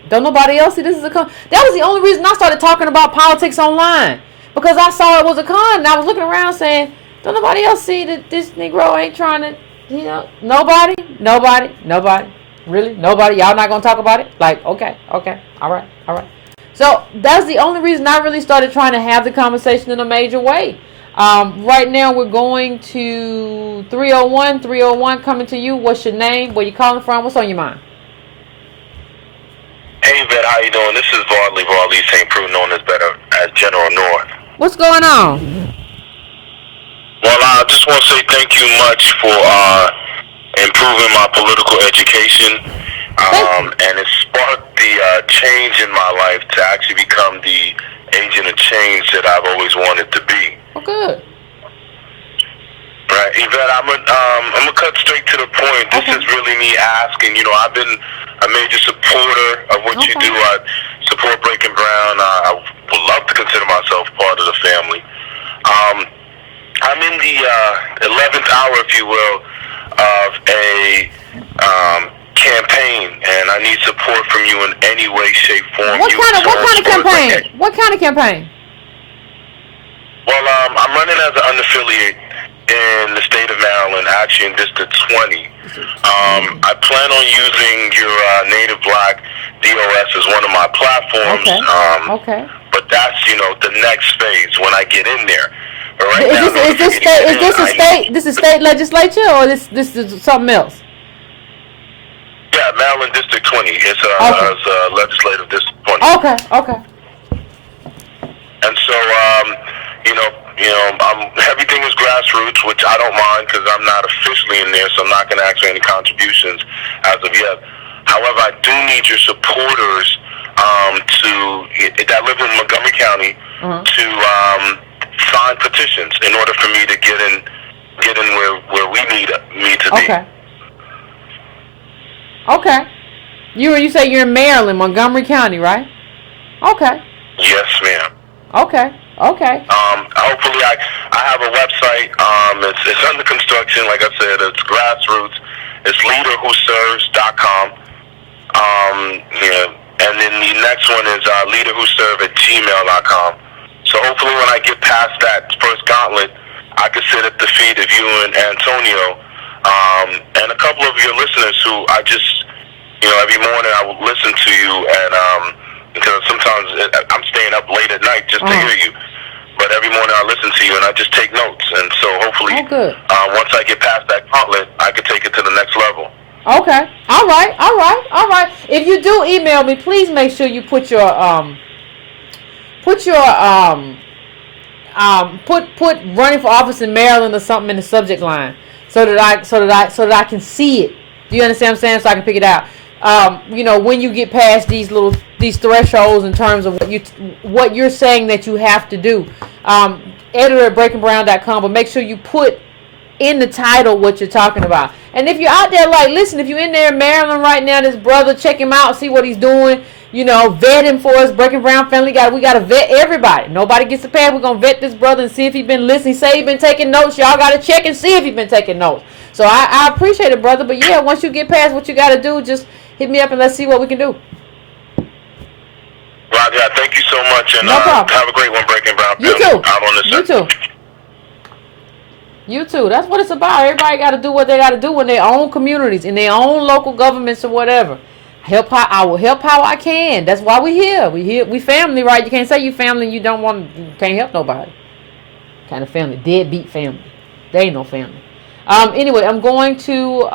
Don't nobody else see this is a con? That was the only reason I started talking about politics online, because I saw it was a con, and I was looking around saying, don't nobody else see that this Negro ain't trying to, nobody? Really? Nobody? Y'all not going to talk about it? Like, okay, all right. So that's the only reason I really started trying to have the conversation in a major way. Right now we're going to 301 coming to you. What's your name? Where you calling from? What's on your mind? Hey, Yvette, how you doing? This is Varley St. Prue, known as better as General North. What's going on? Well, I just want to say thank you much for improving my political education. And it sparked the change in my life to actually become the agent of change that I've always wanted to be. Oh, good. Right, Yvette, I'm gonna cut straight to the point. This is really me asking. I've been a major supporter of what you do. I support Breaking Brown. I would love to consider myself part of the family. I'm in the 11th hour, if you will, of a campaign, and I need support from you in any way, shape, form. What kind of campaign? What kind of campaign? Well, I'm running as an unaffiliate in the state of Maryland, actually in District 20. I plan on using your Native Black DOS as one of my platforms. Okay. But that's, the next phase when I get in there. But right this a state legislature, or this is something else? Yeah, Maryland District 20. It's a legislative District 20. Okay. And so, everything is grassroots, which I don't mind because I'm not officially in there, so I'm not going to ask for any contributions as of yet. However, I do need your supporters that live in Montgomery County to sign petitions in order for me to get in where we need to be. Okay. You say you're in Maryland, Montgomery County, right? Okay. Yes, ma'am. Okay. Hopefully I have a website. It's under construction. Like I said, it's grassroots. It's leaderwhoserves.com. And then the next one is leaderwhoserve@gmail.com. So hopefully when I get past that first gauntlet, I can sit at the feet of you and Antonio, and a couple of your listeners who I just, every morning I would listen to you and because sometimes I'm staying up late at night just to hear you. But every morning I listen to you and I just take notes. And so hopefully, once I get past that gauntlet, I can take it to the next level. Okay. All right. If you do email me, please make sure you put your put running for office in Maryland or something in the subject line, so that I can see it. Do you understand what I'm saying? So I can pick it out. When you get past these thresholds in terms of what you're saying that you have to do. Editor at breakingbrown.com, but make sure you put in the title what you're talking about. And if you're out there, like, listen, if you're in there in Maryland right now, this brother, check him out, see what he's doing. Vet him for us. Breaking Brown family we got to vet everybody. Nobody gets a pass. We're going to vet this brother and see if he's been listening. Say he's been taking notes. Y'all got to check and see if he's been taking notes. So I appreciate it, brother. But yeah, once you get past what you got to do, just hit me up and let's see what we can do. Roger, thank you so much. And no problem. Have a great one, Breaking Brown family. You too. Out on this You too. You too. That's what it's about. Everybody got to do what they got to do in their own communities, in their own local governments or whatever. I will help how I can. That's why we here. We family, right? You can't say you family and you can't help nobody. Kind of family. Deadbeat family. They ain't no family. Anyway, I'm going to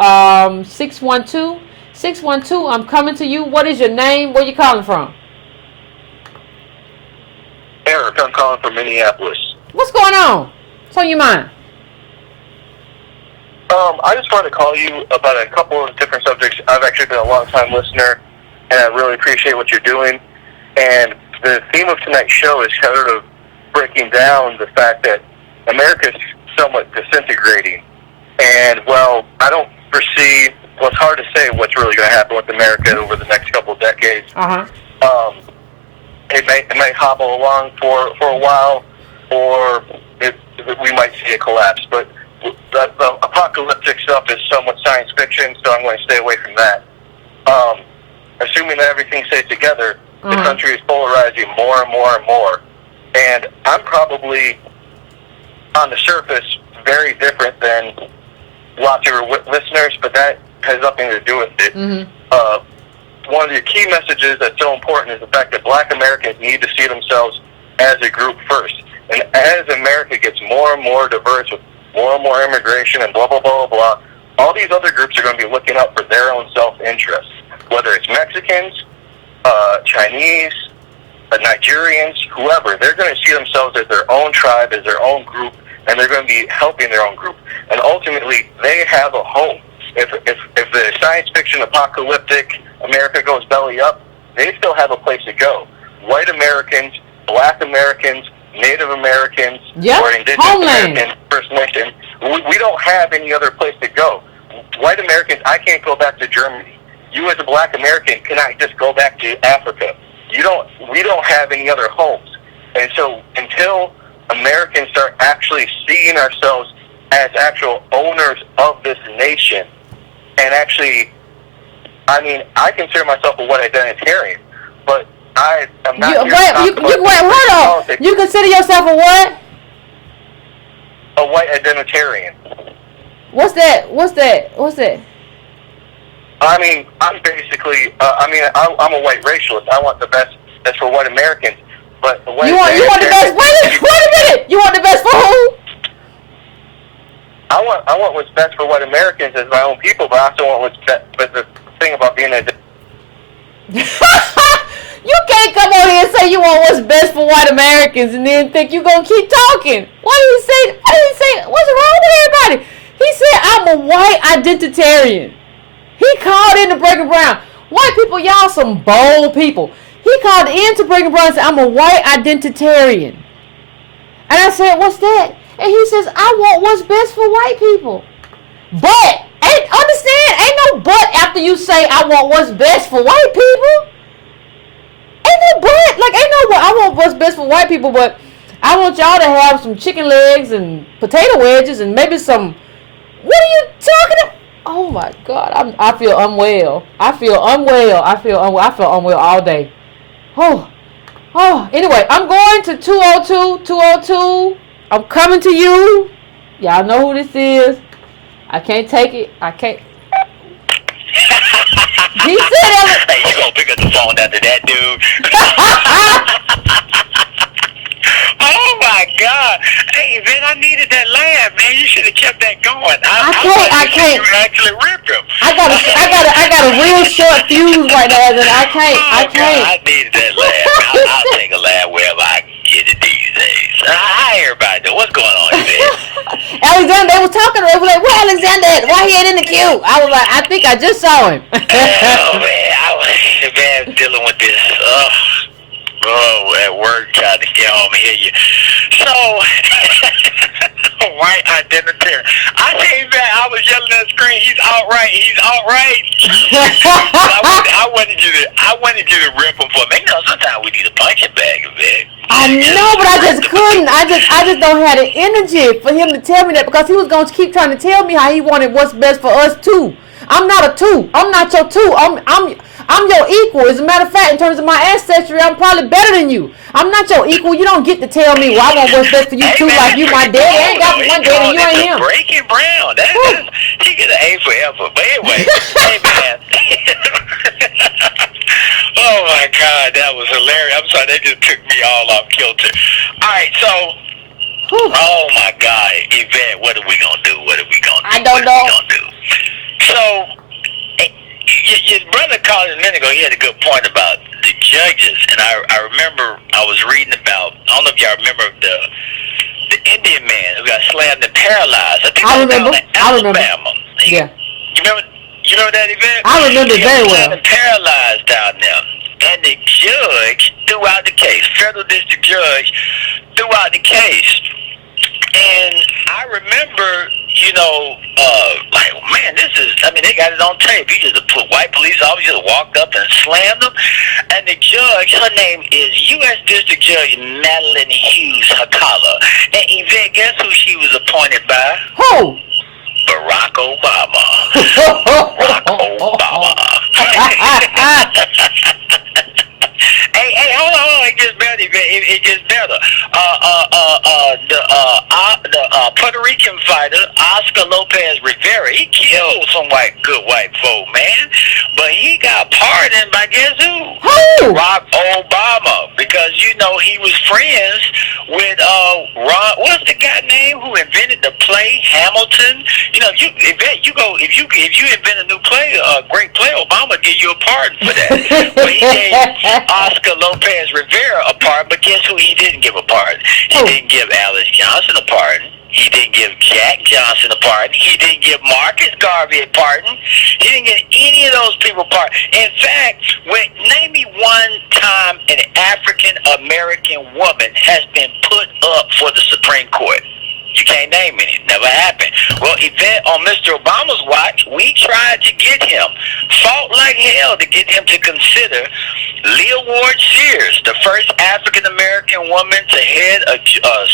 612. 612, I'm coming to you. What is your name? Where you calling from? Eric, I'm calling from Minneapolis. What's going on? What's on your mind? I just wanted to call you about a couple of different subjects. I've actually been a long-time listener, and I really appreciate what you're doing. And the theme of tonight's show is sort of breaking down the fact that America is somewhat disintegrating. And, well, I don't foresee, well, it's hard to say what's really going to happen with America over the next couple of decades. It might hobble along for a while, or we might see a collapse. But the apocalyptic stuff is somewhat science fiction, so I'm going to stay away from that. Assuming that everything stays together, the country is polarizing more and more and more. And I'm probably, on the surface, very different than lots of your listeners, but that has nothing to do with it. One of the key messages that's so important is the fact that Black Americans need to see themselves as a group first. And as America gets more and more diverse with more and more immigration and blah, blah, blah, blah, blah, all these other groups are going to be looking out for their own self-interest. Whether it's Mexicans, Chinese, Nigerians, whoever, they're going to see themselves as their own tribe, as their own group, and they're going to be helping their own group. And ultimately, they have a home. If the science fiction apocalyptic America goes belly up, they still have a place to go. White Americans, Black Americans, Native Americans, or Indigenous Americans, First Nation, we don't have any other place to go. White Americans, I can't go back to Germany. You as a Black American cannot just go back to Africa. We don't have any other homes. And so until Americans start actually seeing ourselves as actual owners of this nation, and actually, I mean, I consider myself a white identitarian, but I am not hold on. You consider yourself a what? A white identitarian. What's that? I mean, I'm basically, I'm a white racialist. I want the best that's for white Americans. But you want the best? Wait a minute. You want the best for who? I want what's best for white Americans as my own people, but I also want what's best. But the thing about being you can't come on here and say you want what's best for white Americans and then think you're going to keep talking. What did he say? What's wrong with everybody? He said, I'm a white identitarian. He called in to Breaking Brown. White people, y'all some bold people. He called in to Breaking Brown and said, I'm a white identitarian. And I said, what's that? And he says, I want what's best for white people. But, ain't no but after you say I want what's best for white people. Ain't no but. I want what's best for white people, but I want y'all to have some chicken legs and potato wedges and maybe some, what are you talking about? Oh my God, I feel unwell. I feel unwell all day. Anyway, I'm going to 202. I'm coming to you. Y'all know who this is. I can't take it. I can't. He said, "Hey, you gonna pick up the phone after that, dude?" Oh my God! Hey, man, I needed that laugh, man. You should have kept that going. I can't. You actually ripped him. I got a real short fuse right now, and I can't. God, I needed that laugh. I'll take a laugh wherever I can get it these days. Hi, everybody. What's going on, Yvette? Alexander, they was talking. They were like, "Where Alexander at? Why he ain't in the queue?" I was like, "I think I just saw him." Oh man, I was dealing with this. At work trying to get home and hear you. So, white identity. I came back, I was yelling at the screen, he's outright. I wanted you to rip him for me. You know, sometimes we need a punching bag of it. I know, but I just couldn't. I just don't have the energy for him to tell me that, because he was going to keep trying to tell me how he wanted what's best for us too. I'm not a two. I'm not your two. I'm your equal. As a matter of fact, in terms of my ancestry, I'm probably better than you. I'm not your equal. You don't get to tell me, well, I want what's best for you too, like you my daddy. I ain't got my daddy, you ain't him. Breaking Brown. He get an A for effort. But anyway, hey man. Oh my God, that was hilarious. I'm sorry, that just took me all off kilter. All right, so. Oh my God, Yvette, what are we gonna do? I don't know. So, your brother called a minute ago. He had a good point about the judges, and I remember I was reading about. I don't know if y'all remember the Indian man who got slammed and paralyzed. I remember. Alabama. Yeah. You remember that event? I remember very well. Slammed and paralyzed down there, and the judge threw out the case. Federal district judge threw out the case, and I remember. Like, man, they got it on tape. You just put white police officers just walked up and slammed them. And the judge, her name is U.S. District Judge Madeline Hughes Hakala. And Yvette, guess who she was appointed by? Who? Barack Obama. Barack Obama. Hey, hold on. It gets better. It gets better. The Puerto Rican fighter, Oscar Lopez Rivera, he killed some good white folk, man. But he got pardoned by guess who? Barack Obama. Because, he was friends with Ron, what's the guy name who invented the play, Hamilton? If you invent a new play, a great play, Obama give you a pardon for that. But he gave Oscar Lopez Rivera a pardon, but guess who he didn't give a pardon? He didn't give Alice Johnson a pardon. He didn't give Jack Johnson a pardon. He didn't give Marcus Garvey a pardon. He didn't give any of those people a pardon. In fact, name me one time an African-American woman has been put up for the Supreme Court. You can't name it. It never happened. Well, Yvette, on Mr. Obama's watch, we tried to get him, fought like hell to get him to consider Leah Ward Sears, the first African-American woman to head a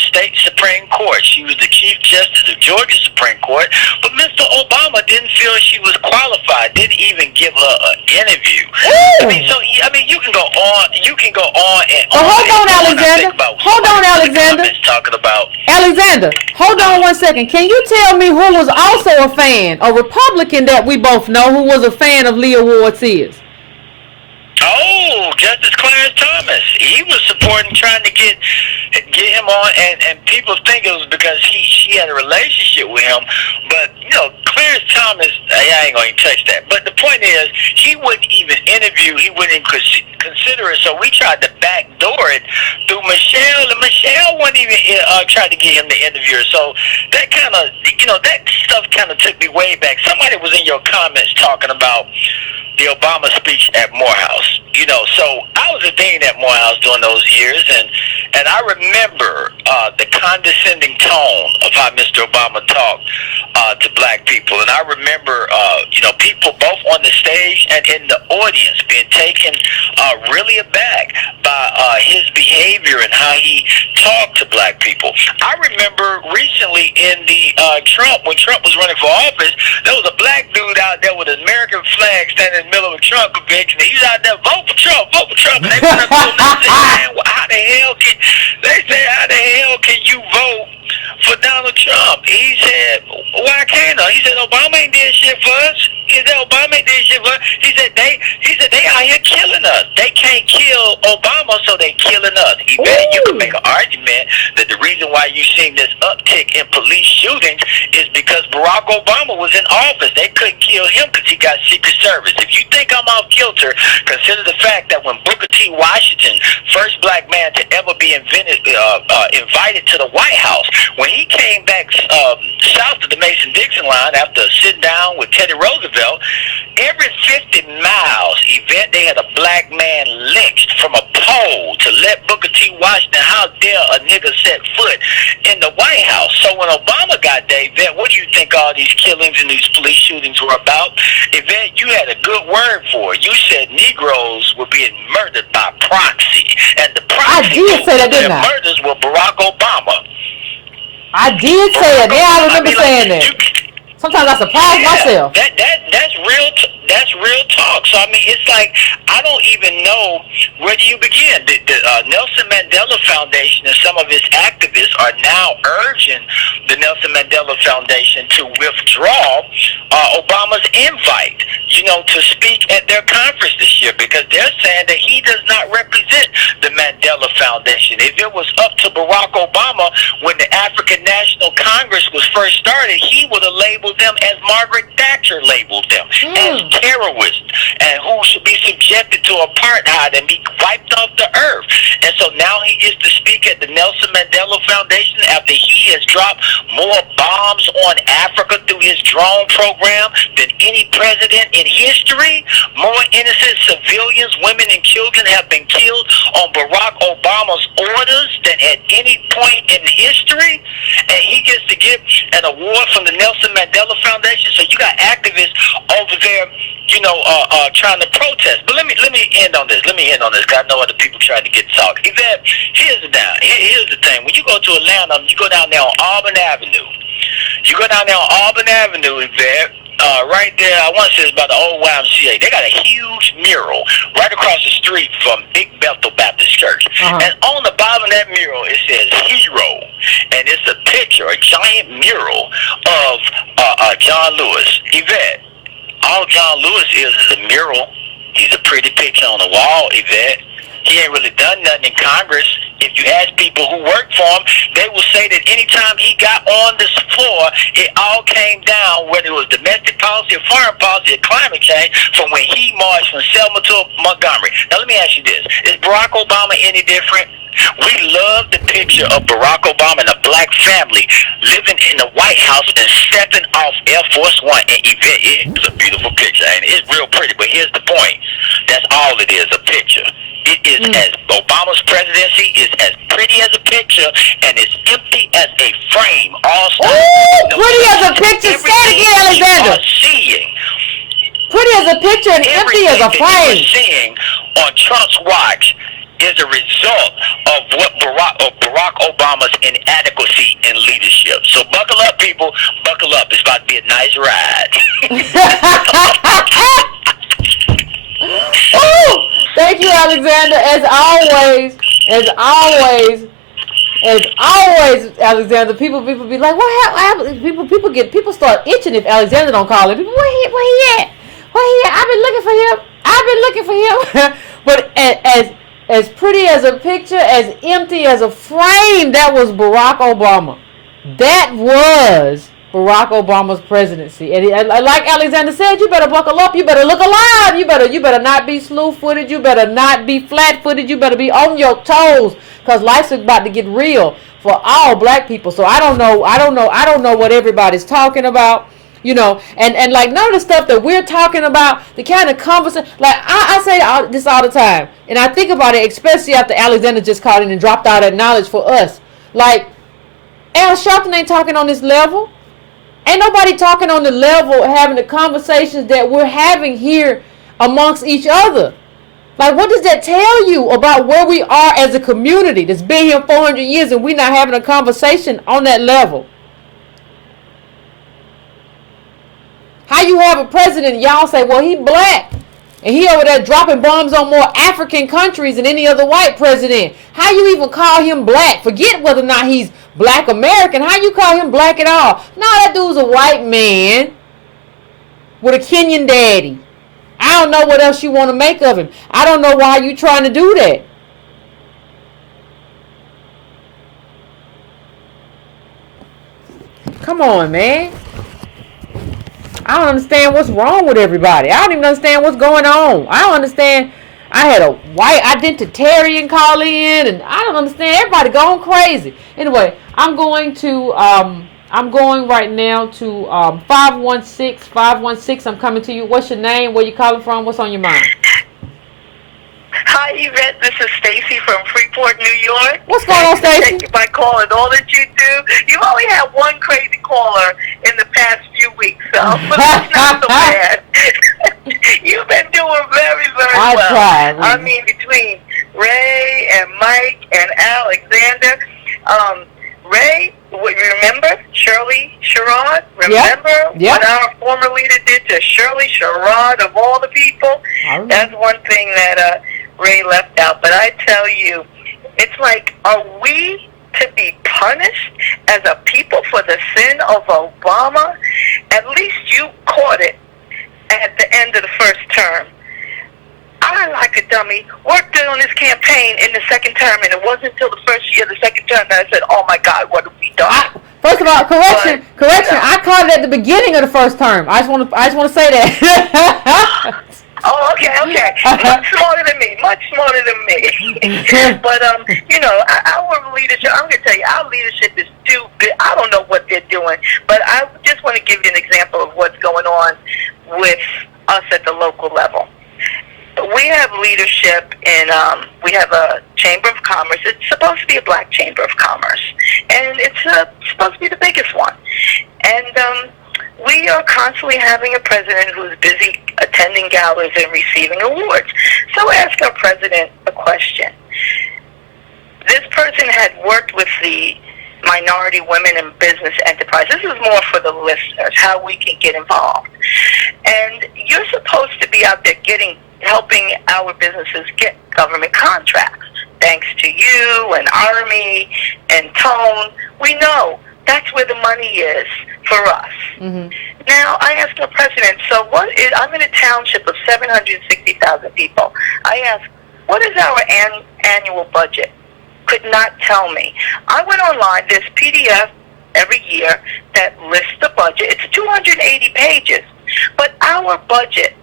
state Supreme Court. She was the Chief Justice of Georgia Supreme Court, but Mr. Obama didn't feel she was qualified, didn't even give her an interview. You can go on. You can go on and on. Hold on, Alexander. Talking about Alexander. Hold on one second. Can you tell me who was also a fan, a Republican that we both know, who was a fan of Leah Ward Sears? Oh, Justice Clarence Thomas. He was supporting, trying to get him on, and people think it was because she had a relationship with him. But, Clarence Thomas, I ain't going to touch that. But the point is, he wouldn't even interview, he wouldn't even consider it. So we tried to backdoor it through Michelle, and Michelle wouldn't even try to get him to interview her. So that kind of, that stuff kind of took me way back. Somebody was in your comments talking about the Obama speech at Morehouse. So I was a dean at Morehouse during those years, and I remember the condescending tone of how Mr. Obama talked to black people. And I remember, people both on the stage and in the audience being taken really aback by his behavior and how he talked to black people. I remember recently in the when Trump was running for office, there was a black dude out there with an American flag standing in the middle of a Trump convention. He was out there, vote for Trump. And they went up to him and said, man, how the hell can you vote for Donald Trump? He said, why can't I? He said, Obama ain't did shit for us. is that Obama ain't did shit. He said they out here killing us. They can't kill Obama, so they killing us. Yvette, you can make an argument that the reason why you seen this uptick in police shootings is because Barack Obama was in office. They couldn't kill him because he got Secret Service. If you think I'm off kilter, consider the fact that when Booker T. Washington, first black man to ever be invited to the White House, when he came back south of the Mason-Dixon line after sitting down with Teddy Roosevelt, every 50 miles, Yvette, they had a black man lynched from a pole to let Booker T. Washington, how dare a nigga set foot in the White House. So when Obama got there, Yvette, what do you think all these killings and these police shootings were about? Yvette, you had a good word for it. You said Negroes were being murdered by proxy. And the proxy murders were Barack Obama. I did say that. Yeah, I remember saying that. Sometimes I surprise myself. That's real talk. So I mean, it's like I don't even know where do you begin. The Nelson Mandela Foundation and some of its activists are now urging the Nelson Mandela Foundation to withdraw Obama's invite, to speak at their conference this year, because they're saying that he does not represent the Mandela Foundation. If it was up to Barack Obama when the African National Congress was first started, he would have labeled them as Margaret Thatcher labeled them, as terrorists, and who should be subjected to apartheid and be wiped off the earth. And so now he gets to speak at the Nelson Mandela Foundation after he has dropped more bombs on Africa through his drone program than any president in history. More innocent civilians, women and children have been killed on Barack Obama's orders than at any point in history. And he gets to get an award from the Nelson Mandela Foundation. So you got activists over there, trying to protest. But let me end on this. Because I know other people trying to get talk. Yvette, here's the thing. When you go to Atlanta, you go down there on Auburn Avenue. Yvette. Right there, I want to say it's about the old YMCA. They got a huge mural right across the street from Big Bethel Baptist Church. And on the bottom of that mural, it says Hero. And it's a picture, a giant mural of John Lewis. Yvette, all John Lewis is a mural. He's a pretty picture on the wall, Yvette. He ain't really done nothing in Congress. If you ask people who work for him, they will say that anytime he got on this floor, it all came down, whether it was domestic policy or foreign policy or climate change, from when he marched from Selma to Montgomery. Now, let me ask you this. Is Barack Obama any different? We love the picture of Barack Obama and a black family living in the White House and stepping off Air Force One. And Yvette, it's a beautiful picture, and it's real pretty. But here's the point. That's all it is, a picture. It is as Obama's presidency is as pretty as a picture and as empty as a frame. Pretty as a picture. Say it again, Alexander. Pretty as a picture and empty as a frame. Everything seeing on Trump's watch is a result of what Barack Obama's inadequacy in leadership. So buckle up, people. Buckle up. It's about to be a nice ride. Thank you, Alexander. As always, Alexander. People be like, what happened? People start itching if Alexander don't call him. People, where he at? I've been looking for him. But as pretty as a picture, as empty as a frame, that was Barack Obama. That was Barack Obama's presidency. And like Alexander said, you better buckle up. You better look alive. You better not be slew-footed. You better not be flat-footed. You better be on your toes, because life's about to get real for all black people. So I don't know what everybody's talking about. And like none of the stuff that we're talking about, the kind of conversation, like I say this all the time, and I think about it, especially after Alexander just called in and dropped all that knowledge for us. Like, Al Sharpton ain't talking on this level. Ain't nobody talking on the level, having the conversations that we're having here amongst each other. Like, what does that tell you about where we are as a community that's been here 400 years and we're not having a conversation on that level? How you have a president, y'all say, well, he black, and he over there dropping bombs on more African countries than any other white president. How you even call him black? Forget whether or not he's black American. How you call him black at all? No, that dude's a white man. with a Kenyan daddy. I don't know what else you want to make of him. I don't know why you trying to do that. Come on, man. I don't understand what's wrong with everybody. I don't even understand what's going on. I don't understand. I had a white identitarian call in, and I don't understand. Everybody going crazy. Anyway, I'm going right now to 516. 516. I'm coming to you. What's your name? Where you calling from? What's on your mind? Hi, Yvette. This is Stacy from Freeport, New York. What's going on, Stacy? Thank you for my call and all that you do. You've only had one crazy caller in the past few weeks, so that's not so bad. You've been doing very, very well. I tried. I mean, between Ray and Mike and Alexander, Ray, you remember Shirley Sherrod? Remember what our former leader did to Shirley Sherrod of all the people? That's one thing that Ray left out. But I tell you, it's like, are we to be punished as a people for the sin of Obama? At least you caught it at the end of the first term. I, like a dummy, worked on this campaign in the second term, and it wasn't until the first year of the second term that I said, oh my God, what have we done? First of all, correction. I caught it at the beginning of the first term. I just want to say that. Oh, okay. Much smarter than me. But, our leadership, I'm going to tell you, our leadership is stupid. I don't know what they're doing. But I just want to give you an example of what's going on with us at the local level. We have leadership in, we have a Chamber of Commerce. It's supposed to be a black Chamber of Commerce. And it's supposed to be the biggest one. And we are constantly having a president who's busy attending galas and receiving awards. So I asked our president a question. This person had worked with the minority women in business enterprise. This is more for the listeners, how we can get involved. And you're supposed to be out there helping our businesses get government contracts. Thanks to you and Army and Tone, we know that's where the money is for us. Mm-hmm. Now, I asked our president, so I'm in a township of 760,000 people. I asked, what is our annual budget? Could not tell me. I went online, there's PDF every year that lists the budget. It's 280 pages. But our budget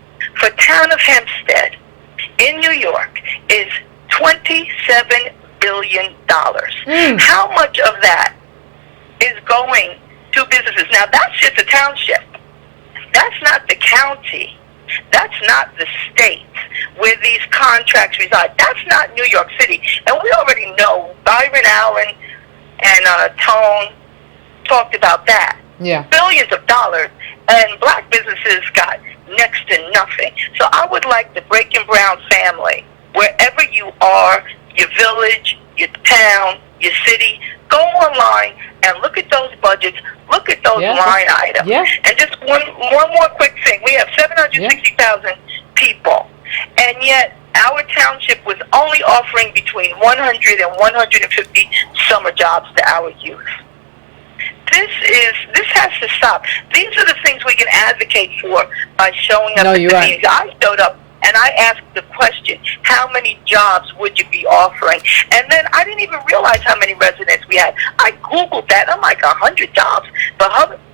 for town of Hempstead in New York is $27 billion. How much of that is going to businesses? Now, that's just a township. That's not the county. That's not the state where these contracts reside. That's not New York City. And we already know Byron Allen and Tone talked about that. Yeah. Billions of dollars, and black businesses got next to nothing. So I would like the Breaking Brown family, wherever you are, your village, your town, your city, go online and look at those budgets, look at those line items. Yeah. And just one more quick thing. We have 760,000 people, and yet our township was only offering between 100 and 150 summer jobs to our youth. This has to stop. These are the things we can advocate for by showing up at the meetings. I showed up and I asked the question, how many jobs would you be offering? And then I didn't even realize how many residents we had. I Googled that. I'm like, 100 jobs for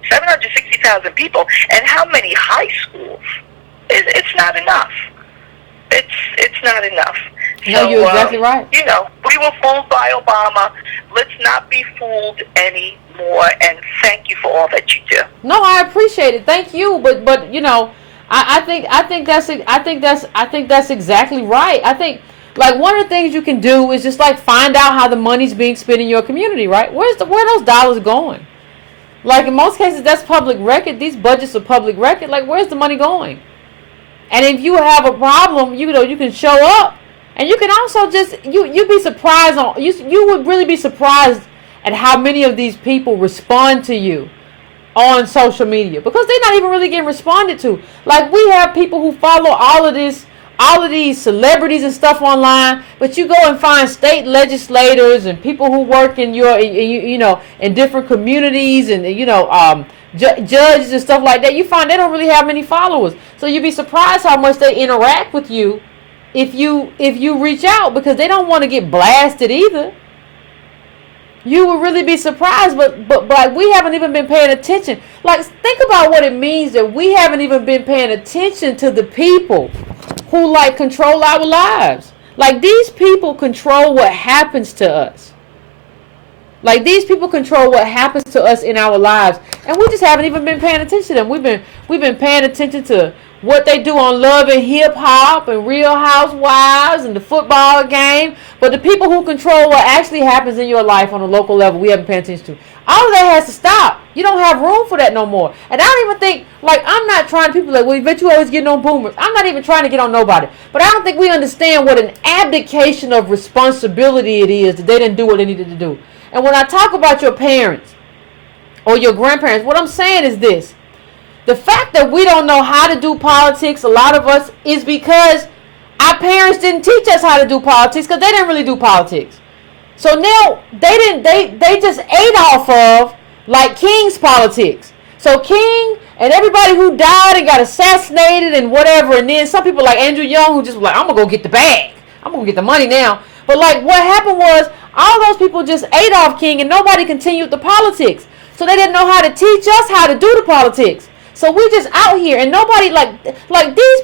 760,000 people. And how many high schools? It's not enough. It's not enough. No, so, you're exactly right. We were fooled by Obama. Let's not be fooled anymore. And thank you for all that you do. No, I appreciate it. Thank you. But I think that's exactly right. I think like one of the things you can do is just like find out how the money's being spent in your community, right? Where those dollars going? Like in most cases, that's public record. These budgets are public record. Like where's the money going? And if you have a problem, you can show up, and you can also just you'd be surprised you would really be surprised at how many of these people respond to you on social media, because they're not even really getting responded to. Like we have people who follow all of these celebrities and stuff online, but you go and find state legislators and people who work in in different communities and judges and stuff like that, you find they don't really have many followers. So you'd be surprised how much they interact with you if you reach out, because they don't want to get blasted either. You would really be surprised, but like, we haven't even been paying attention. Like, think about what it means that we haven't even been paying attention to the people who like control our lives. Like, these people control what happens to us. Like, these people control what happens to us in our lives, and we just haven't even been paying attention to them. We've been paying attention to what they do on Love and Hip Hop and Real Housewives and the football game, but the people who control what actually happens in your life on a local level, we haven't paid attention to. All of that has to stop. You don't have room for that no more. And I don't even think, like, I'm not trying to, people like, well, Yvette, you always getting on boomers. I'm not even trying to get on nobody. But I don't think we understand what an abdication of responsibility it is that they didn't do what they needed to do. And when I talk about your parents or your grandparents, what I'm saying is this. The fact that we don't know how to do politics, a lot of us, is because our parents didn't teach us how to do politics, because they didn't really do politics. So now they just ate off of, like, King's politics. So King and everybody who died and got assassinated and whatever, and then some people like Andrew Young who just were like, I'm going to go get the bag. I'm going to get the money now. But like, what happened was, all those people just ate off King and nobody continued the politics. So they didn't know how to teach us how to do the politics. So we just out here, and nobody, like these,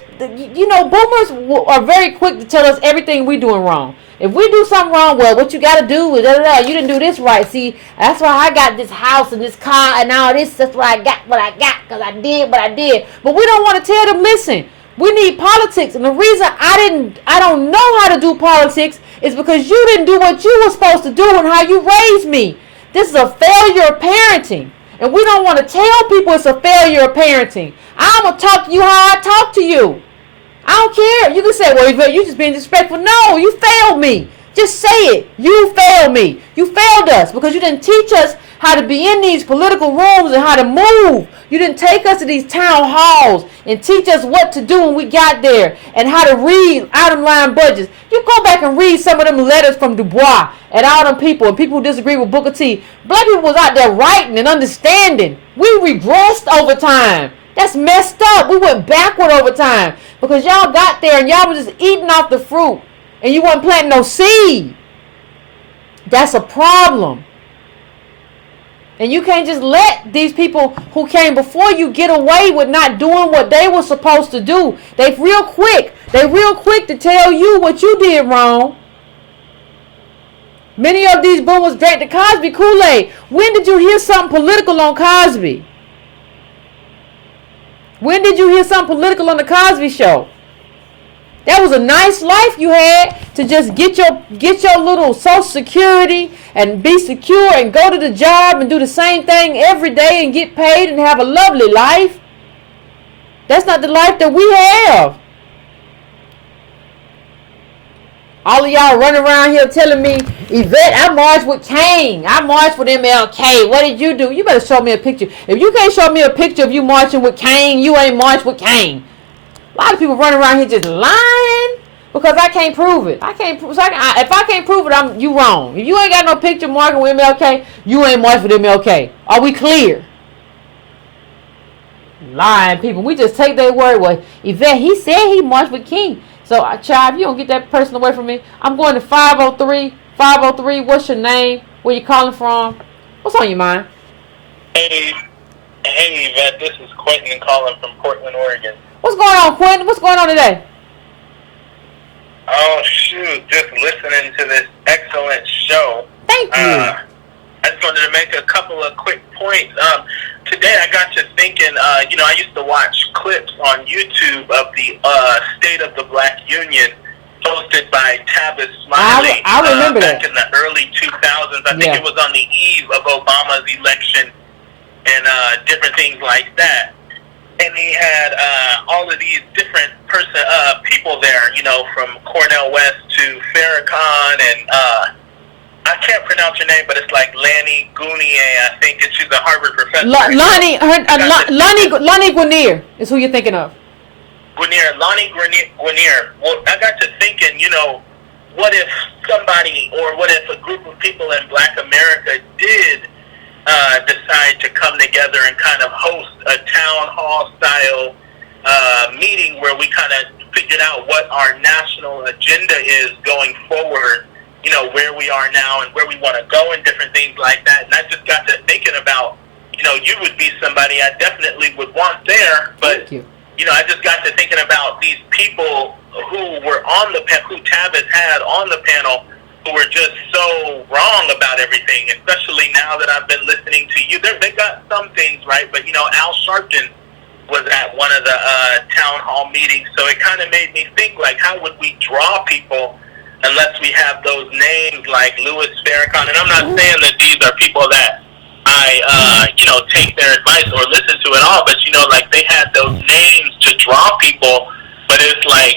you know, boomers are very quick to tell us everything we doing wrong. If we do something wrong, well, what you got to do is, you didn't do this right. See, that's why I got this house and this car and all this. That's why I got what I got, because I did what I did. But we don't want to tell them, listen, we need politics. And the reason I don't know how to do politics is because you didn't do what you were supposed to do and how you raised me. This is a failure of parenting. And we don't want to tell people it's a failure of parenting. I'm going to talk to you how I talk to you. I don't care. You can say, well, Yvette, you just being disrespectful. No, you failed me. Just say it. You failed me. You failed us because you didn't teach us how to be in these political rooms and how to move. You didn't take us to these town halls and teach us what to do when we got there and how to read out-of-line budgets. You go back and read some of them letters from Du Bois and all them people and people who disagree with Booker T. Black people was out there writing and understanding. We regressed over time. That's messed up. We went backward over time because y'all got there and y'all was just eating off the fruit and you wasn't planting no seed. That's a problem. And you can't just let these people who came before you get away with not doing what they were supposed to do. They real quick to tell you what you did wrong. Many of these boomers drank the Cosby Kool-Aid. When did you hear something political on Cosby? When did you hear something political on the Cosby Show? That was a nice life you had to just get your little Social Security and be secure and go to the job and do the same thing every day and get paid and have a lovely life. That's not the life that we have. All of y'all running around here telling me, Yvette, I marched with King. I marched with MLK. What did you do? You better show me a picture. If you can't show me a picture of you marching with King, you ain't marched with King. A lot of people running around here just lying because I can't prove it. If I can't prove it, you wrong. If you ain't got no picture marking with MLK, you ain't marched with MLK. Are we clear? Lying people. We just take their word. Well, Yvette, he said he marched with King. So, child, if you don't get that person away from me, I'm going to 503. 503, what's your name? Where you calling from? What's on your mind? Hey, Yvette, this is Quentin calling from Portland, Oregon. What's going on, Quentin? What's going on today? Oh, shoot, just listening to this excellent show. Thank you. I just wanted to make a couple of quick points. Today I got to thinking, I used to watch clips on YouTube of the State of the Black Union hosted by Tavis Smiley. I remember back that. in the early 2000s. I think it was on the eve of Obama's election and different things like that. And he had all of these different people there, from Cornel West to Farrakhan, and I can't pronounce her name, but it's like Lani Guinier, I think, and she's a Harvard professor. Lani Guinier is who you're thinking of. Lani Guinier. Well, I got to thinking, what if somebody, or what if a group of people in Black America did decide to come together and kind of host a town hall style meeting where we kind of figured out what our national agenda is going forward, you know, where we are now and where we want to go and different things like that. And I just got to thinking about, you know, you would be somebody I definitely would want there, but, you know, I just got to thinking about these people who were on the panel, who Tavis had on the panel, who were just so wrong about everything, especially now that I've been listening to you. They got some things right, but, you know, Al Sharpton was at one of the town hall meetings, so it kind of made me think, like, how would we draw people unless we have those names like Louis Farrakhan? And I'm not saying that these are people that I, you know, take their advice or listen to at all, but, you know, like, they had those names to draw people, but it's like,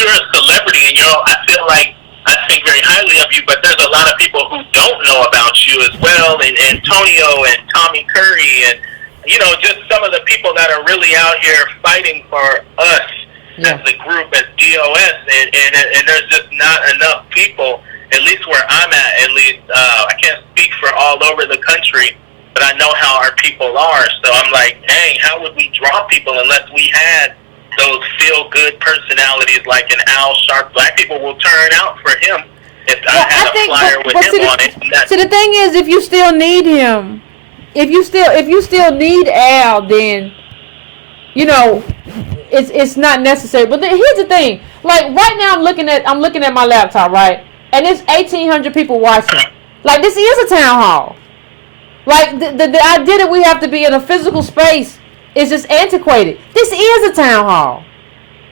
you're a celebrity, and I feel like I think very highly of you, but there's a lot of people who don't know about you as well, and Antonio and Tommy Curry, and, you know, just some of the people that are really out here fighting for us as the group, as DOS, and there's just not enough people, at least where I'm at least. I can't speak for all over the country, but I know how our people are, so I'm like, dang, how would we draw people unless we had those feel-good personalities like an Al Sharp? Black people will turn out for him if I had a flyer with him on it. So the thing is, if you still need him, if you still need Al, then, you know, it's not necessary. But then here's the thing: like right now, I'm looking at my laptop, right, and it's 1,800 people watching. Like, this is a town hall. Like the idea that we have to be in a physical space is just antiquated. This is a town hall.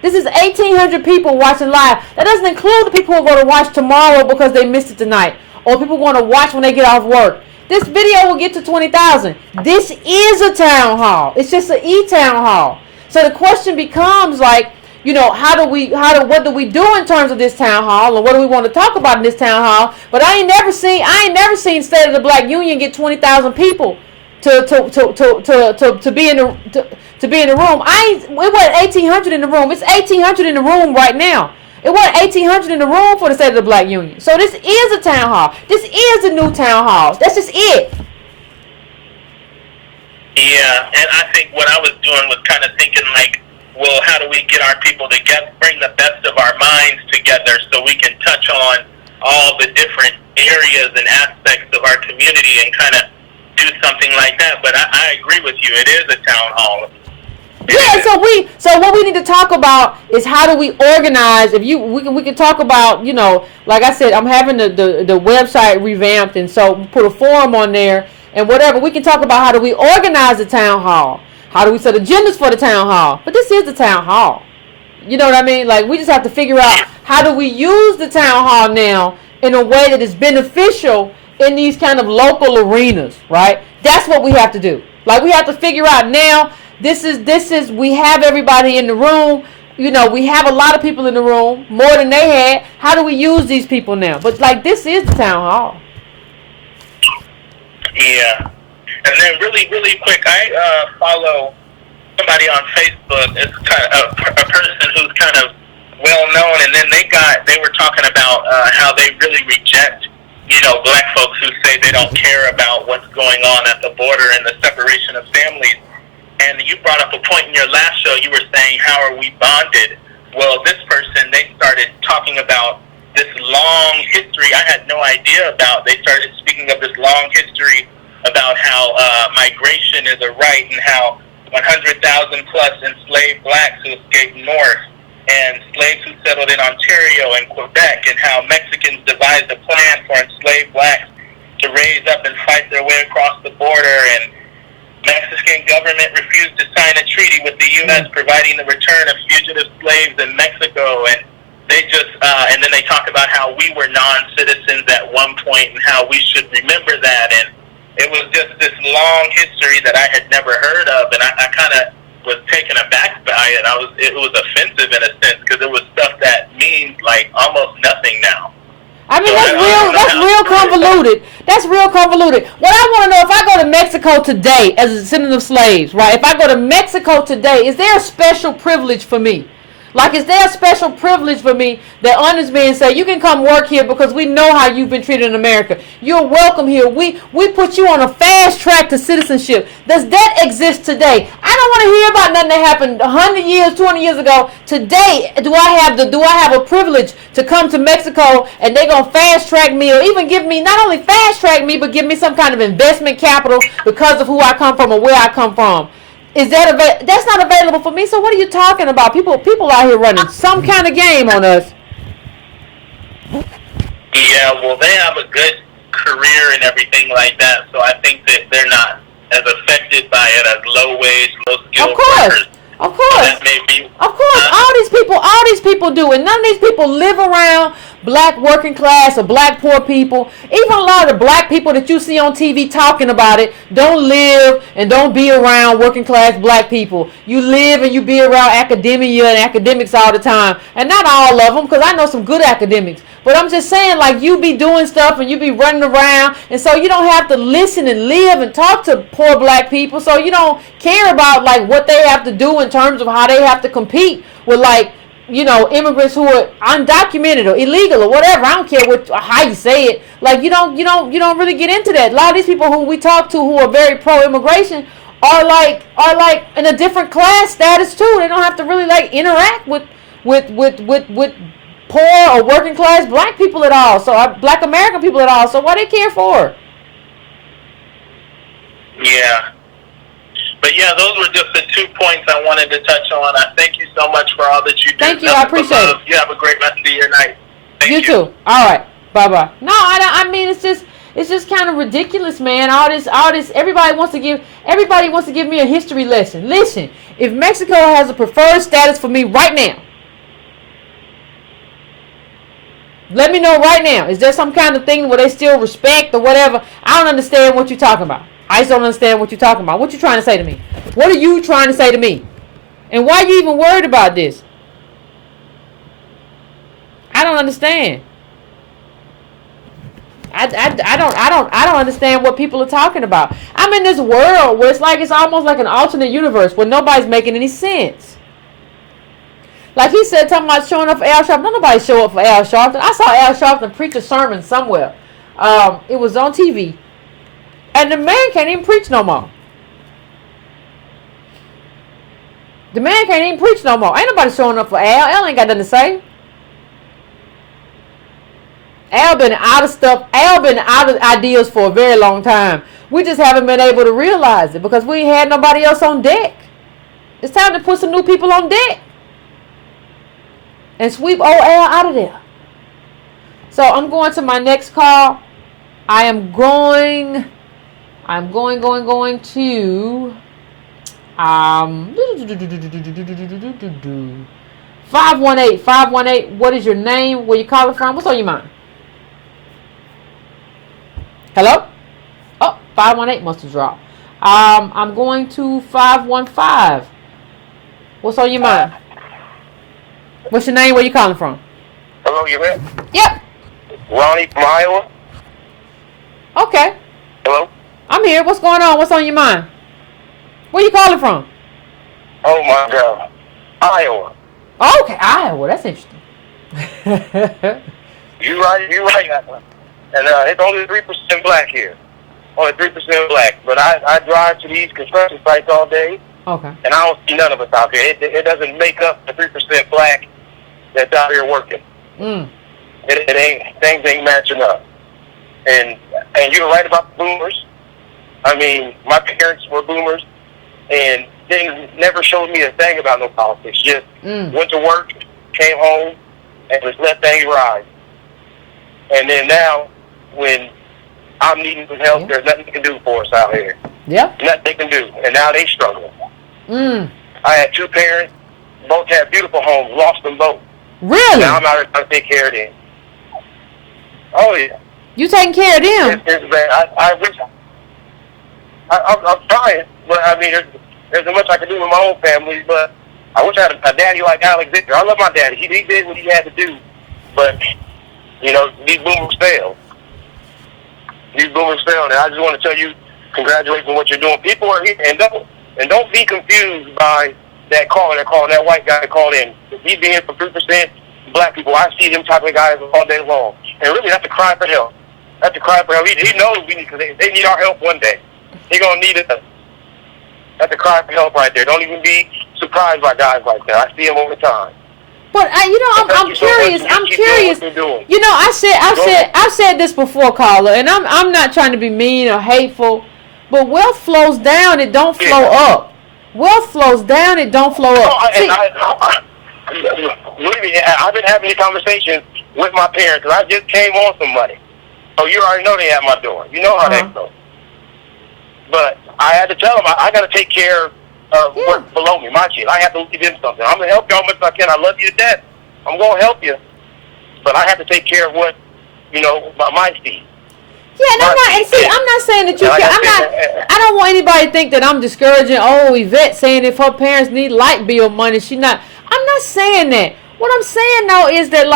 This is 1,800 people watching live. That doesn't include the people who are going to watch tomorrow because they missed it tonight, or people going to watch when they get off work. This video will get to 20,000. This is a town hall. It's just an e-town hall. So the question becomes, like, you know, what do we do in terms of this town hall, and what do we want to talk about in this town hall? But I ain't never seen State of the Black Union get 20,000 people to be in the room. It wasn't 1,800 in the room. It's 1,800 in the room right now. It wasn't 1,800 in the room for the State of the Black Union. So this is a town hall. This is a new town hall. That's just it. Yeah, and I think what I was doing was kind of thinking, like, well, how do we get our people together, bring the best of our minds together so we can touch on all the different areas and aspects of our community and kind of do something like that. But I agree with you. It is a town hall. Yeah, so what we need to talk about is how do we organize. We can talk about, you know, like I said, I'm having the website revamped, and so put a forum on there and whatever. We can talk about how do we organize the town hall. How do we set agendas for the town hall? But this is the town hall. You know what I mean? Like, we just have to figure out how do we use the town hall now in a way that is beneficial in these kind of local arenas, right? That's what we have to do. Like, we have to figure out now, this is we have everybody in the room. You know, we have a lot of people in the room, more than they had. How do we use these people now? But, like, this is the town hall. Yeah. And then really, really quick, I follow somebody on Facebook. It's kind of a person who's kind of well known, and then they were talking about how they really reject, you know, black folks who say they don't care about what's going on at the border and the separation of families. And you brought up a point in your last show. You were saying, how are we bonded? Well, this person, they started talking about this long history I had no idea about. They started speaking of this long history about how migration is a right, and how 100,000 plus enslaved blacks who escaped north, and slaves who settled in Ontario and Quebec, and how Mexicans devised a plan for enslaved blacks to raise up and fight their way across the border, and Mexican government refused to sign a treaty with the U.S. providing the return of fugitive slaves in Mexico, and they just and then they talk about how we were non-citizens at one point and how we should remember that, and it was just this long history that I had never heard of, and I kind of was taken aback by it. It was offensive in a sense, because it was stuff that means like almost nothing now. I mean, that's real convoluted. That's real convoluted. What I want to know, if I go to Mexico today as a descendant of slaves, right? If I go to Mexico today, is there a special privilege for me? Like, is there a special privilege for me that honors me and say, you can come work here because we know how you've been treated in America. You're welcome here. We put you on a fast track to citizenship. Does that exist today? I don't want to hear about nothing that happened 100 years, 20 years ago. Today, do I have a privilege to come to Mexico and they're going to fast track me, or even give me, not only fast track me, but give me some kind of investment capital because of who I come from or where I come from? Is that that's not available for me? So what are you talking about? People out here running some kind of game on us. Yeah, well, they have a good career and everything like that, so I think that they're not as affected by it as low-wage, low-skilled workers. Of course. Of course. All these people do, and none of these people live around black working class or black poor people. Even a lot of the black people that you see on TV talking about it don't live and don't be around working class black people. You live and you be around academia and academics all the time. And not all of them, because I know some good academics. But I'm just saying, like, you be doing stuff and you be running around, and so you don't have to listen and live and talk to poor black people, so you don't care about, like, what they have to do in terms of how they have to compete with, like, you know, immigrants who are undocumented or illegal or whatever. I don't care how you say it. Like, you don't really get into that. A lot of these people who we talk to who are very pro-immigration are like in a different class status too. They don't have to really, like, interact with poor or working class black people at all. So black American people at all. So why they care for? Yeah. But yeah, those were just the 2 points I wanted to touch on. I thank you so much for all that you do. Thank you. I appreciate it. You have a great rest of your night. Thank you. You too. All right. Bye-bye. No, I mean, it's just kind of ridiculous, man. All this. Everybody wants to give me a history lesson. Listen, if Mexico has a preferred status for me right now, let me know right now. Is there some kind of thing where they still respect or whatever? I don't understand what you're talking about. I just don't understand what you're talking about. What you trying to say to me? What are you trying to say to me? And why are you even worried about this? I don't understand. I don't understand what people are talking about. I'm in this world where it's almost like an alternate universe where nobody's making any sense. Like he said, talking about showing up for Al Sharpton. Nobody show up for Al Sharpton. I saw Al Sharpton preach a sermon somewhere. It was on TV. And the man can't even preach no more. The man can't even preach no more. Ain't nobody showing up for Al. Al ain't got nothing to say. Al been out of stuff. Al been out of ideas for a very long time. We just haven't been able to realize it because we ain't had nobody else on deck. It's time to put some new people on deck. And sweep old Al out of there. So I'm going to my next call. I'm going to 518. What is your name? Where you calling from? What's on your mind? Hello? Oh, 518 must have dropped. I'm going to 515. What's on your mind? What's your name? Where you calling from? Hello, Yvette? Yep. Ronnie from Iowa. Okay. Hello? I'm here. What's going on? What's on your mind? Where you calling from? Oh, my God. Iowa. Oh, okay, Iowa. That's interesting. You right. And it's only 3% black here. Only 3% black. But I drive to these construction sites all day. Okay. And I don't see none of us out there. It doesn't make up the 3% black that's out here working. It ain't, things ain't matching up. And you're right about the boomers. I mean, my parents were boomers, and they never showed me a thing about no politics. Just went to work, came home, and just let things ride. And then now, when I'm needing some help, there's nothing they can do for us out here. Yep. Nothing they can do. And now they struggle. I had two parents, both had beautiful homes, lost them both. Really? Now I'm out here trying to take care of them. Oh, yeah. You taking care of them? It's bad. I wish I'm trying, but I mean, there's so much I can do with my own family, but I wish I had a daddy like Alex Victor. I love my daddy. He did what he had to do, but, you know, these boomers failed. And I just want to tell you, congratulations on what you're doing. People are here, and don't be confused by that caller that white guy called in. If he being for 3% black people, I see them type of guys all day long. And really, that's a cry for help. That's a cry for help. He knows we need, because they need our help one day. They're going to need it. That's a cry for help right there. Don't even be surprised by guys like that. I see them all the time. But I'm curious. I'm curious. You know, I've said this before, caller, and I'm not trying to be mean or hateful, but wealth flows down, it don't flow up. Wealth flows down, it don't flow up. Believe me, I've been having these conversations with my parents because I just came on some money. So you already know they at my door. You know how that goes. But I had to tell them I got to take care of what's below me, my kids. I have to leave them something. I'm going to help you all much as I can. I love you to death. I'm going to help you. But I have to take care of what, my seed. Yeah, and I'm not saying that you can. I don't want anybody to think that I'm discouraging. Oh, Yvette saying if her parents need light bill money, she not. I'm not saying that. What I'm saying though is that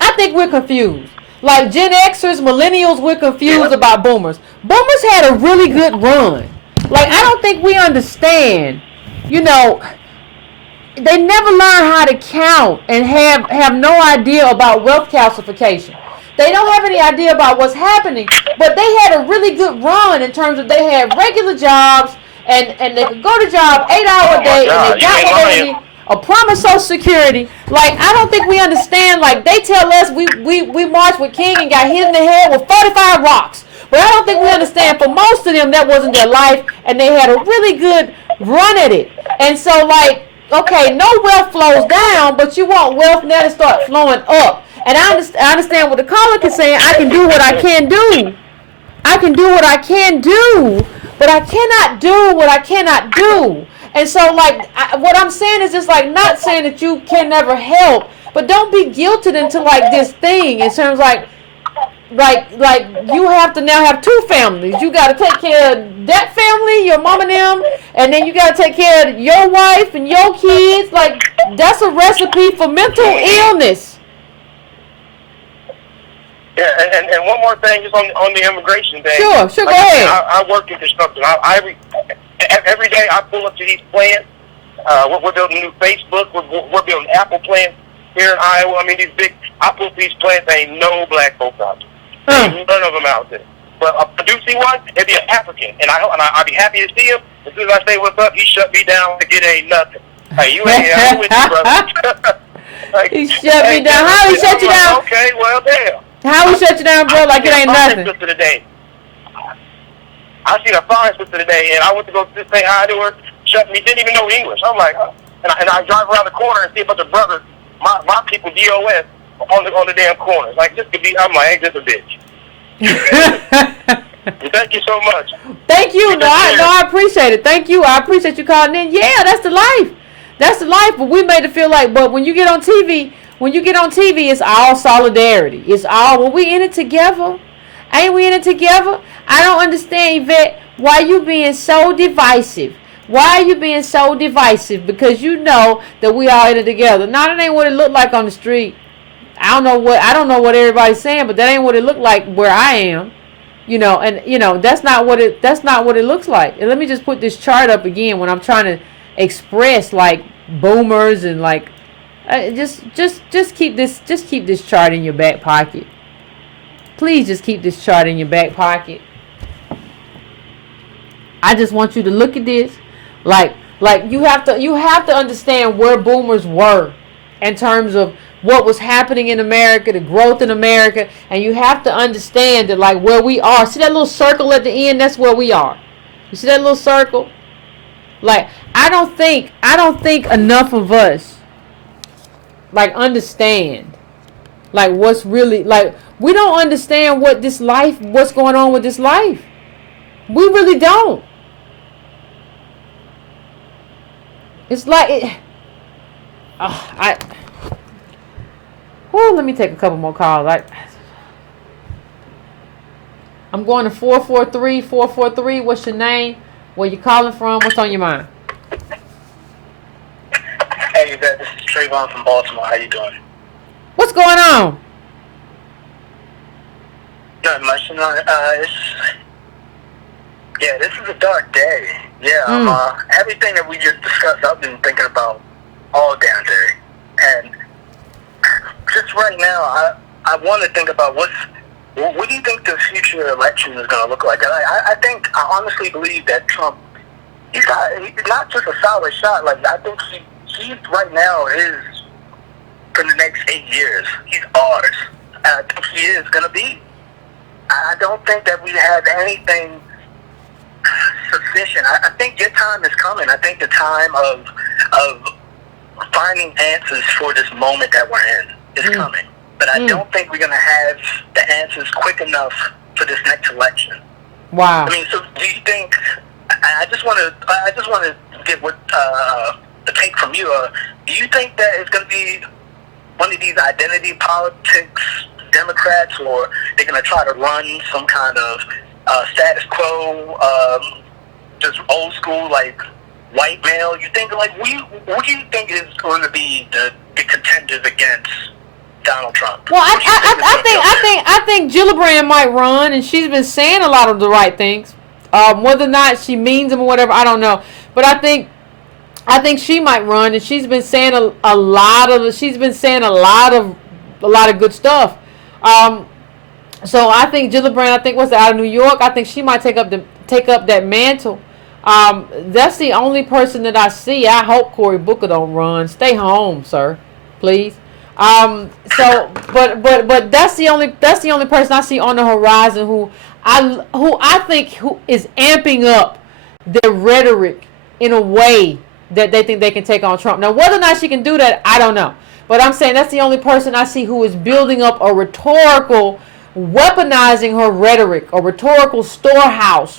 I think we're confused. Like Gen Xers, millennials, we're confused about boomers. Boomers had a really good run. Like I don't think we understand. They never learn how to count and have no idea about wealth calcification. They don't have any idea about what's happening, but they had a really good run in terms of they had regular jobs and they could go to job 8 hour a day and they got what they need, a promised Social Security. Like I don't think we understand. Like they tell us we marched with King and got hit in the head with 45 rocks, but I don't think we understand. For most of them, that wasn't their life, and they had a really good run at it. And so, like, okay, no wealth flows down, but you want wealth now to start flowing up. And I understand what the caller is saying. I can do what I can do. I can do what I can do, but I cannot do what I cannot do. And so, like, what I'm saying is just like not saying that you can never help, but don't be guilted into like this thing in terms like you have to now have two families. You got to take care of that family, your mom and them, and then you got to take care of your wife and your kids. Like that's a recipe for mental illness. Yeah, and one more thing, just on the immigration thing. Sure, go ahead. I work in construction. Every day I pull up to these plants. We're building new Facebook. We're building Apple plants here in Iowa. I mean, these big. I pull up to these plants. There ain't no black folks out there. None of them out there. But I do see one. It'd be an African, and I'd be happy to see him. As soon as I say what's up, he shut me down like it ain't nothing. Hey, you ain't here. I'm with you, brother. Like, he shut me down. How he shut you down? Okay, well, damn. How we shut you down, bro? Like it ain't nothing. I seen a foreign sister today, and I went to go say hi to her. Shut me, didn't even know English. I'm like, and I drive around the corner and see a bunch of brothers, my people, DOS, on the damn corners. Like this could be. I'm like, ain't this a bitch? Thank you so much. Thank you. No, I appreciate it. Thank you. I appreciate you calling in. Yeah, that's the life. That's the life. But we made it feel like. But when you get on TV. It's all solidarity. It's all, well, we in it together. Ain't we in it together? I don't understand, Yvette, why you being so divisive. Why are you being so divisive? Because you know that we all in it together. Now, that ain't what it looked like on the street. I don't know what everybody's saying, but that ain't what it looked like where I am. That's not what it looks like. And let me just put this chart up again when I'm trying to express like boomers and like just keep this chart in your back pocket. Please just keep this chart in your back pocket. I just want you to look at this. Like you have to understand where boomers were in terms of what was happening in America, the growth in America, and you have to understand that like where we are. See that little circle at the end? That's where we are. You see that little circle? Like I don't think enough of us like understand like what's really like we don't understand what's going on with this life. We really don't. It's like let me take a couple more calls. I'm going to 443. What's your name? Where you calling from? What's on your mind? Hey, Yvette, this is Trayvon from Baltimore. How you doing? What's going on? Not much. This is a dark day. Yeah, everything that we just discussed, I've been thinking about all damn day. And just right now, I want to think about what do you think the future election is going to look like? I honestly believe that Trump, he's not just a solid shot. Like, I think he right now is, for the next 8 years, he's ours. And I think he is going to be. I don't think that we have anything sufficient. I think your time is coming. I think the time of finding answers for this moment that we're in is coming. But I don't think we're going to have the answers quick enough for this next election. Wow. I mean, so do you think? I just want to get what the take from you. Do you think that it's going to be one of these identity politics Democrats, or they're going to try to run some kind of status quo, just old school, like, white male? You think, like, what do you think is going to be the contenders against Donald Trump? Well, I think Gillibrand might run, and she's been saying a lot of the right things. Whether or not she means them or whatever, I don't know. But I think she might run, and she's been saying a lot of good stuff. So I think Gillibrand, was out of New York. I think she might take up that mantle. That's the only person that I see. I hope Cory Booker don't run. Stay home, sir, please. So, but that's the only person I see on the horizon who I think is amping up their rhetoric in a way that they think they can take on Trump. Now, whether or not she can do that, I don't know. But I'm saying that's the only person I see who is building up a rhetorical, weaponizing her rhetoric, a rhetorical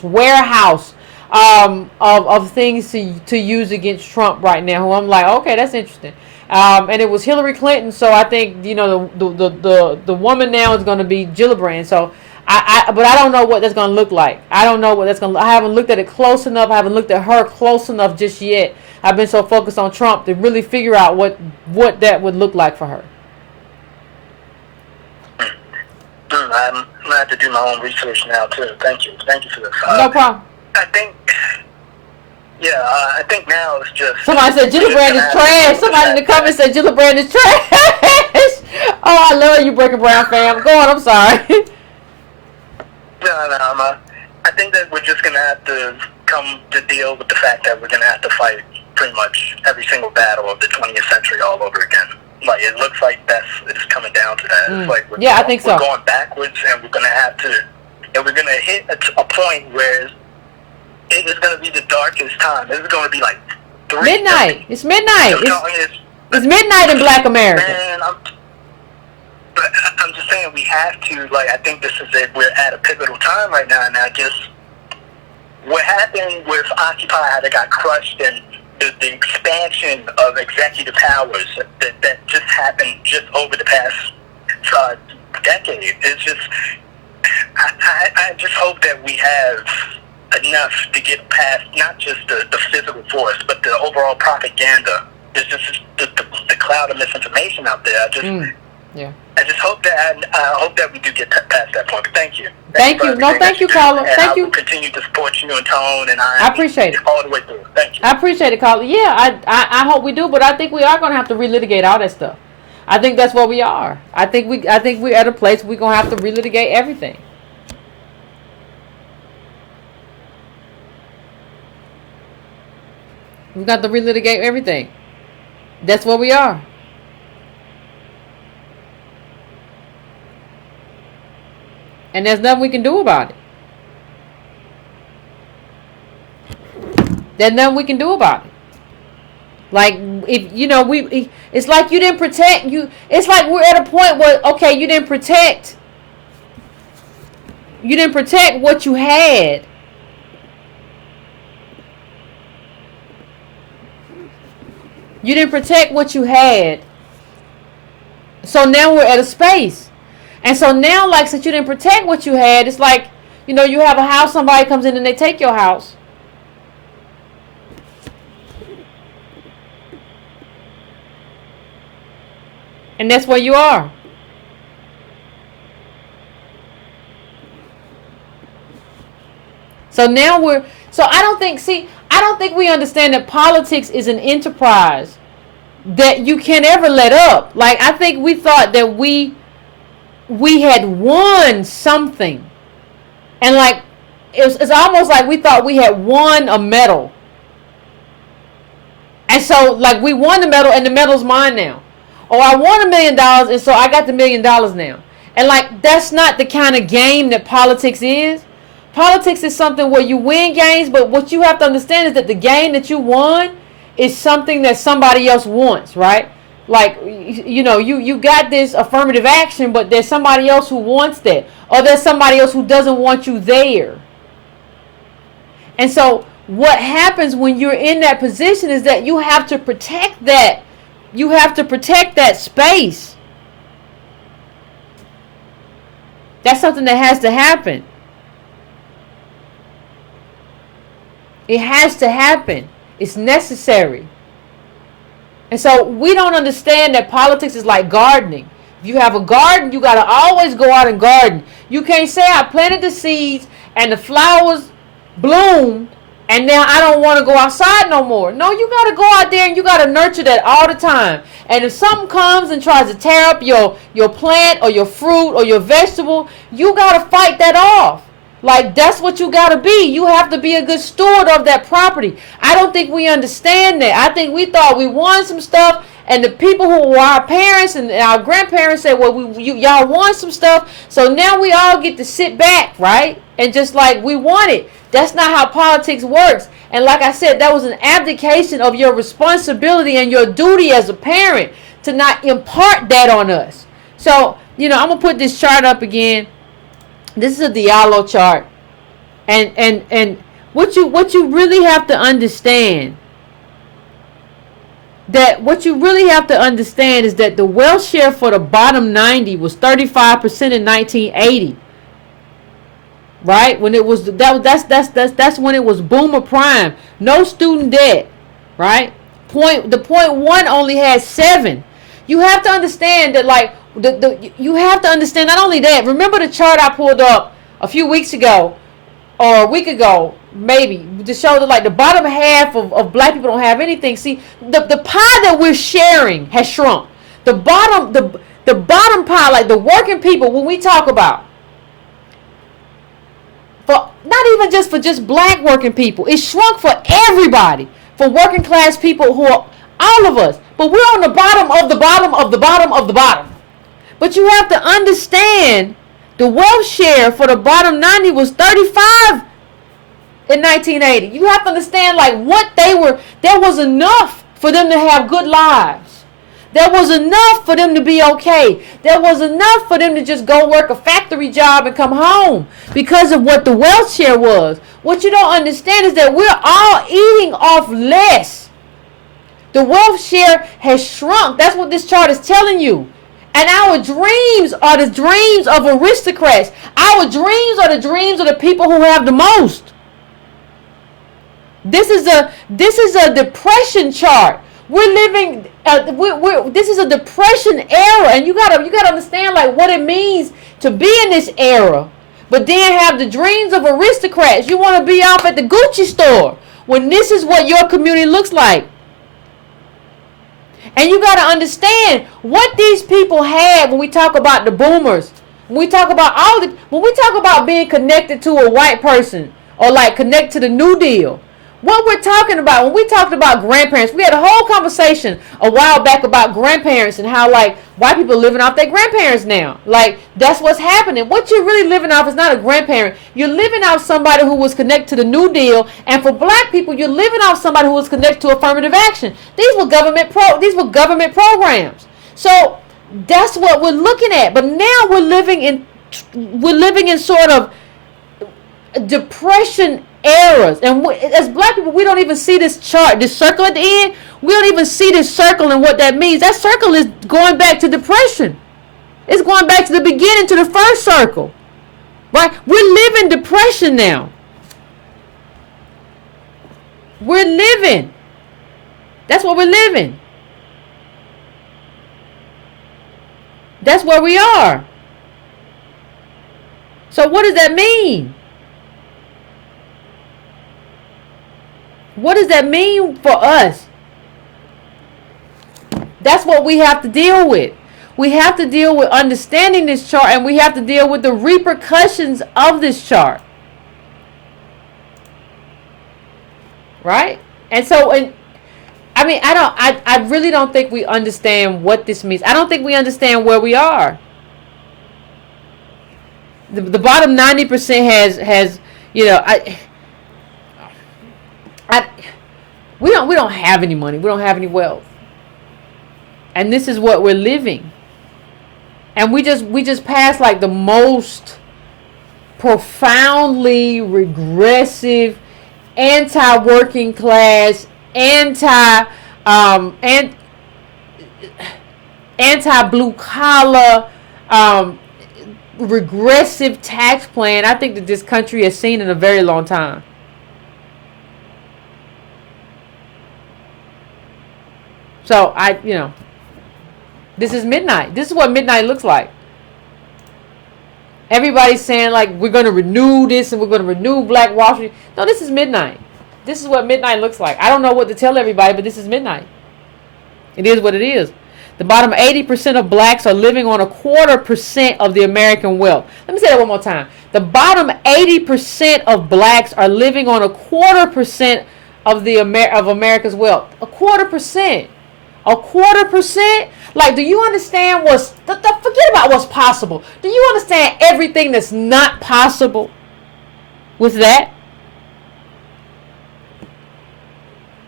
warehouse of things to use against Trump right now. Who I'm like, okay, that's interesting. And it was Hillary Clinton, so I think the woman now is going to be Gillibrand. So but I don't know what that's going to look like. I don't know what that's going to. I haven't looked at it close enough. I haven't looked at her close enough just yet. I've been so focused on Trump to really figure out what that would look like for her. I'm going to have to do my own research now, too. Thank you for this. No problem. I think now it's just... Somebody said Gillibrand is trash. Somebody in the comments said Gillibrand is trash. Oh, I love you, Breaking Brown fam. Go on, I'm sorry. No, I think that we're just going to have to come to deal with the fact that we're going to have to fight pretty much every single battle of the 20th century all over again. Like, it looks like it's coming down to that. It's like I think so. We're going backwards, and we're going to have to... And we're going to hit a point where it is going to be the darkest time. This is going to be like midnight. It's midnight. It's midnight in Black America. Man, I'm just saying we have to, like, I think this is it. We're at a pivotal time right now, and I just, what happened with Occupy, how they got crushed, and the expansion of executive powers that just happened just over the past decade. It's just, I just hope that we have enough to get past not just the physical force, but the overall propaganda. There's just the cloud of misinformation out there. I just hope that we do get past that point. But thank you. Thank you. No, thank you, caller. Thank you. I will continue to support you and Tone, and I appreciate it all the way through. Thank you. I appreciate it, caller. Yeah, I hope we do, but I think we are going to have to relitigate all that stuff. I think that's where we are. I think we're at a place we're going to have to relitigate everything. We've got to relitigate everything. That's where we are. And there's nothing we can do about it. There's nothing we can do about it. Like, if it's like you didn't protect you. It's like we're at a point where, okay, you didn't protect what you had. You didn't protect what you had. So now we're at a space. And so now, like, since you didn't protect what you had, it's like, you have a house, somebody comes in and they take your house. And that's where you are. So now I I don't think we understand that politics is an enterprise that you can't ever let up. Like, I think we thought that we had won something. And like, it's almost like we thought we had won a medal. And so, like, we won the medal, and the medal's mine now. Or I won $1 million, and so I got the $1 million now. And like, that's not the kind of game that politics is. Politics is something where you win games, but what you have to understand is that the game that you won is something that somebody else wants, right? Like, you know, you got this affirmative action, but there's somebody else who wants that. Or there's somebody else who doesn't want you there. And so what happens when you're in that position is that you have to protect that. You have to protect that space. That's something that has to happen. It has to happen. It's necessary. And so we don't understand that politics is like gardening. If you have a garden, you got to always go out and garden. You can't say I planted the seeds and the flowers bloomed and now I don't want to go outside no more. No, you got to go out there and you got to nurture that all the time. And if something comes and tries to tear up your plant or your fruit or your vegetable, you got to fight that off. Like, that's what you got to be. You have to be a good steward of that property. I don't think we understand that. I think we thought we won some stuff, and the people who were our parents and our grandparents said, well, y'all won some stuff, so now we all get to sit back, right? And just like, we won it. That's not how politics works. And like I said, that was an abdication of your responsibility and your duty as a parent to not impart that on us. So, you know, I'm going to put this chart up again. This is a Diallo chart. And what you really have to understand, is that the wealth share for the bottom 90 was 35% in 1980. Right? When it was that's when it was boomer prime. No student debt, right? The point one only has 7. You have to understand that, like, you have to understand not only that. Remember the chart I pulled up a few weeks ago or a week ago, maybe, to show that, like, the bottom half of black people don't have anything. See, the pie that we're sharing has shrunk. The bottom pie, like the working people, when we talk about, for not even just for just black working people, it shrunk for everybody, for working class people who are all of us. But we're on the bottom of the bottom of the bottom of the bottom. But you have to understand the wealth share for the bottom 90 was 35 in 1980. You have to understand, like, what they were. There was enough for them to have good lives. There was enough for them to be okay. There was enough for them to just go work a factory job and come home because of what the wealth share was. What you don't understand is that we're all eating off less. The wealth share has shrunk. That's what this chart is telling you. And our dreams are the dreams of aristocrats. Our dreams are the dreams of the people who have the most. This is a depression chart. We're living. This is a depression era, and you gotta understand, like, what it means to be in this era. But then have the dreams of aristocrats. You want to be off at the Gucci store when this is what your community looks like. And you got to understand what these people had when we talk about the boomers. When we talk about being connected to a white person or, like, connect to the New Deal. What we're talking about, when we talked about grandparents, we had a whole conversation a while back about grandparents and how, like, white people are living off their grandparents now. Like, that's what's happening. What you're really living off is not a grandparent. You're living off somebody who was connected to the New Deal. And for black people, you're living off somebody who was connected to affirmative action. These were government programs. So that's what we're looking at. But now we're living in sort of depression eras, and as black people, we don't even see this chart, this circle at the end. We don't even see this circle and what that means. That circle is going back to depression. It's going back to the beginning, to the first circle, right? We're living depression now. We're living. That's what we're living. That's where we are. So what does that mean? What does that mean for us? That's what we have to deal with. We have to deal with understanding this chart, and we have to deal with the repercussions of this chart. Right? And so, I really don't think we understand what this means. I don't think we understand where we are. The bottom 90% has we don't have any money. We don't have any wealth. And this is what we're living. And we just passed like the most profoundly regressive, anti-working class, anti-blue collar, regressive tax plan I think that this country has seen in a very long time. So this is midnight. This is what midnight looks like. Everybody's saying like we're going to renew this and we're going to renew Black Wall Street. No, this is midnight. This is what midnight looks like. I don't know what to tell everybody, but this is midnight. It is what it is. The bottom 80% of blacks are living on 0.25% of the American wealth. Let me say that one more time. The bottom 80% of blacks are living on 0.25% of America's wealth. 0.25%. 0.25%? Like, do you understand forget about what's possible. Do you understand everything that's not possible with that?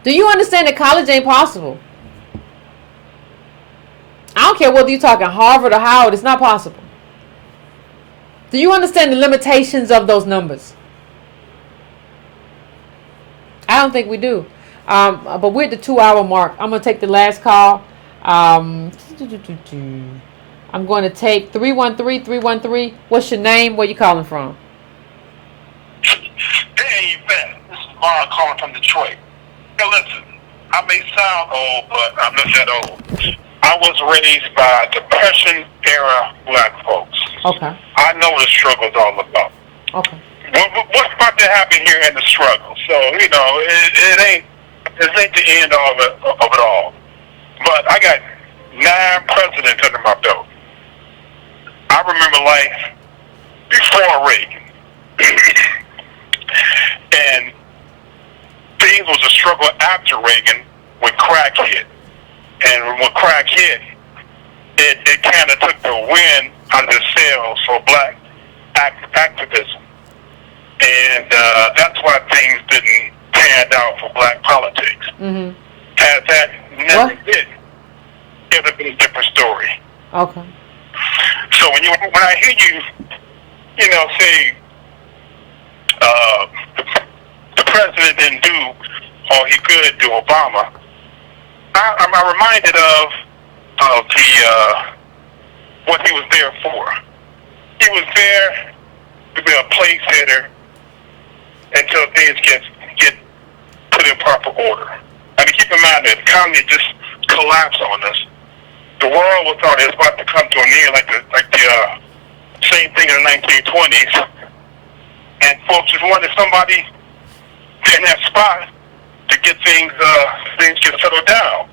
Do you understand that college ain't possible? I don't care whether you're talking Harvard or Howard, it's not possible. Do you understand the limitations of those numbers? I don't think we do. But we're at the 2-hour mark. I'm going to take the last call. I'm going to take 313-313. What's your name? Where you calling from? Hey, Yvette. This is Mark calling from Detroit. Hey, listen. I may sound old, but I'm not that old. I was raised by Depression-era black folks. Okay. I know what the struggle's all about. Okay. What's about to happen here in the struggle? So, it ain't the end of it all. But I got 9 presidents under my belt. I remember life before Reagan. And things was a struggle after Reagan when crack hit. And when crack hit, it kind of took the wind out of the sails for black activism. And that's why things didn't pan out for black politics. Mm-hmm. Had that never did, it would have been a different story. Okay. So when I hear you, say the president didn't do all he could do, Obama, I'm reminded of the what he was there for. He was there to be a place hitter until things get put in proper order. I mean, keep in mind that the economy just collapsed on us. The world was thought it was about to come to an end, like the same thing in the 1920s. And folks just wanted somebody in that spot to get things get settled down.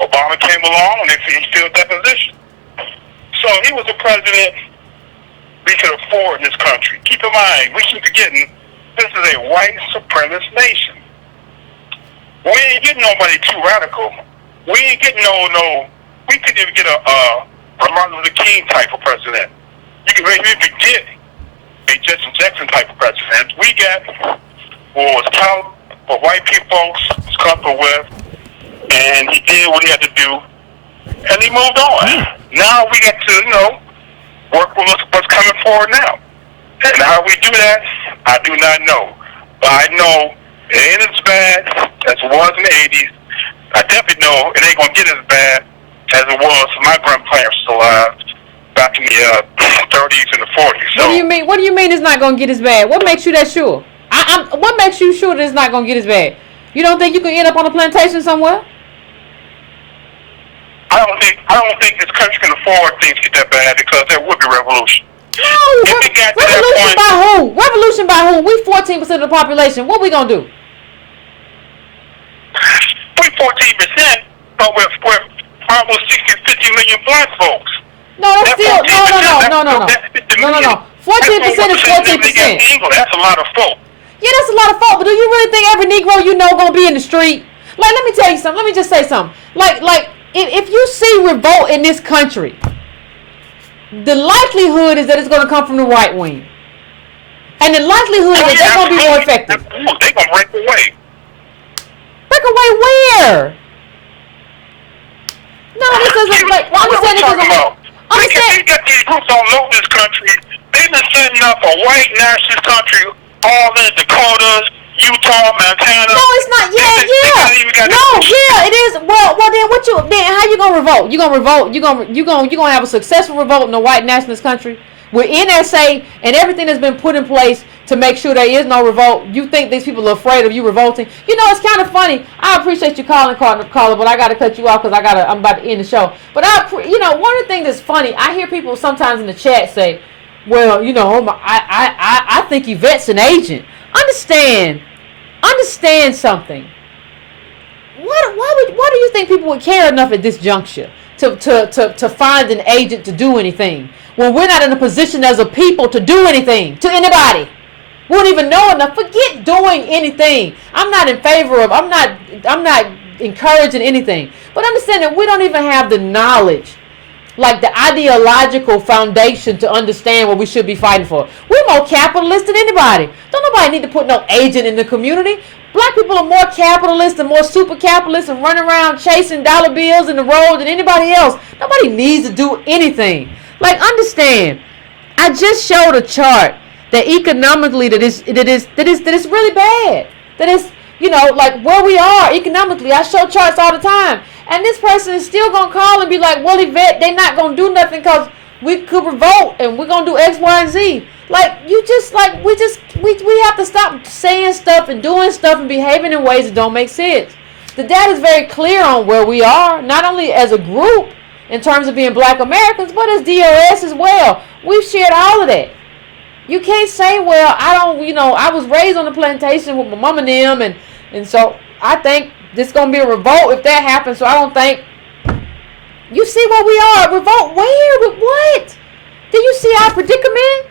Obama came along and he filled that position. So he was the president we could afford in this country. Keep in mind, we keep forgetting this is a white supremacist nation. We ain't getting nobody too radical. We ain't getting we couldn't even get a Martin Luther King type of president. You can maybe forget a Jesse Jackson type of president. We got what white people was comfortable with, and he did what he had to do, and he moved on. Now we got to, work with what's coming forward now. And how we do that, I do not know. But I know it ain't as bad as it was in the 80s. I definitely know it ain't going to get as bad as it was when my grandparents was alive back in the 30s and the 40s. So, What do you mean it's not going to get as bad? What makes you that sure? What makes you sure that it's not going to get as bad? You don't think you can end up on a plantation somewhere? I don't think this country can afford things to get that bad because there would be revolution. No, revolution by who? Revolution by who? We 14% of the population. What we gonna do? 14%, but we're almost 50 million black folks. No, that's still no. 14% is 14%. That's a lot of folk. Yeah, that's a lot of folk. But do you really think every Negro you know gonna be in the street? Like, let me tell you something. Let me just say something. Like, if you see revolt in this country, the likelihood is that it's gonna come from the right wing, and the likelihood is that they're gonna be more effective. They're gonna break away. Break away where? No, this isn't like. Understand this isn't like. Understand. You got these groups all over this country. They've been setting up a white nationalist country all in the Dakotas, Utah, Montana. No, it's not. Yeah. No, yeah, it is. Well, then how you gonna revolt? You gonna revolt? You gonna have a successful revolt in a white nationalist country with NSA and everything that's been put in place to make sure there is no revolt? You think these people are afraid of you revolting? You know, it's kind of funny. I appreciate you caller, but I gotta cut you off because I'm about to end the show. But one of the things that's funny, I hear people sometimes in the chat say, "Well, I think Yvette's an agent." Understand something. Why do you think people would care enough at this juncture to find an agent to do anything when we're not in a position as a people to do anything to anybody? We don't even know enough. Forget doing anything. I'm not in favor of. I'm not encouraging anything. But understand that we don't even have the knowledge, like the ideological foundation to understand what we should be fighting for. We're more capitalist than anybody. Don't nobody need to put no agent in the community. Black people are more capitalist and more super capitalist and run around chasing dollar bills in the road than anybody else. Nobody needs to do anything. Like, understand, I just showed a chart that economically that is really bad. That is, like where we are economically. I show charts all the time. And this person is still going to call and be like, well, Yvette, they're not going to do nothing because we could revolt and we're going to do X, Y, and Z. Like, we have to stop saying stuff and doing stuff and behaving in ways that don't make sense. The data is very clear on where we are, not only as a group in terms of being black Americans, but as DOS as well. We've shared all of that. You can't say, well, I was raised on the plantation with my mom and them, and so I think this is going to be a revolt if that happens, so I don't think. You see where we are. Revolt where? With what? Do you see our predicament?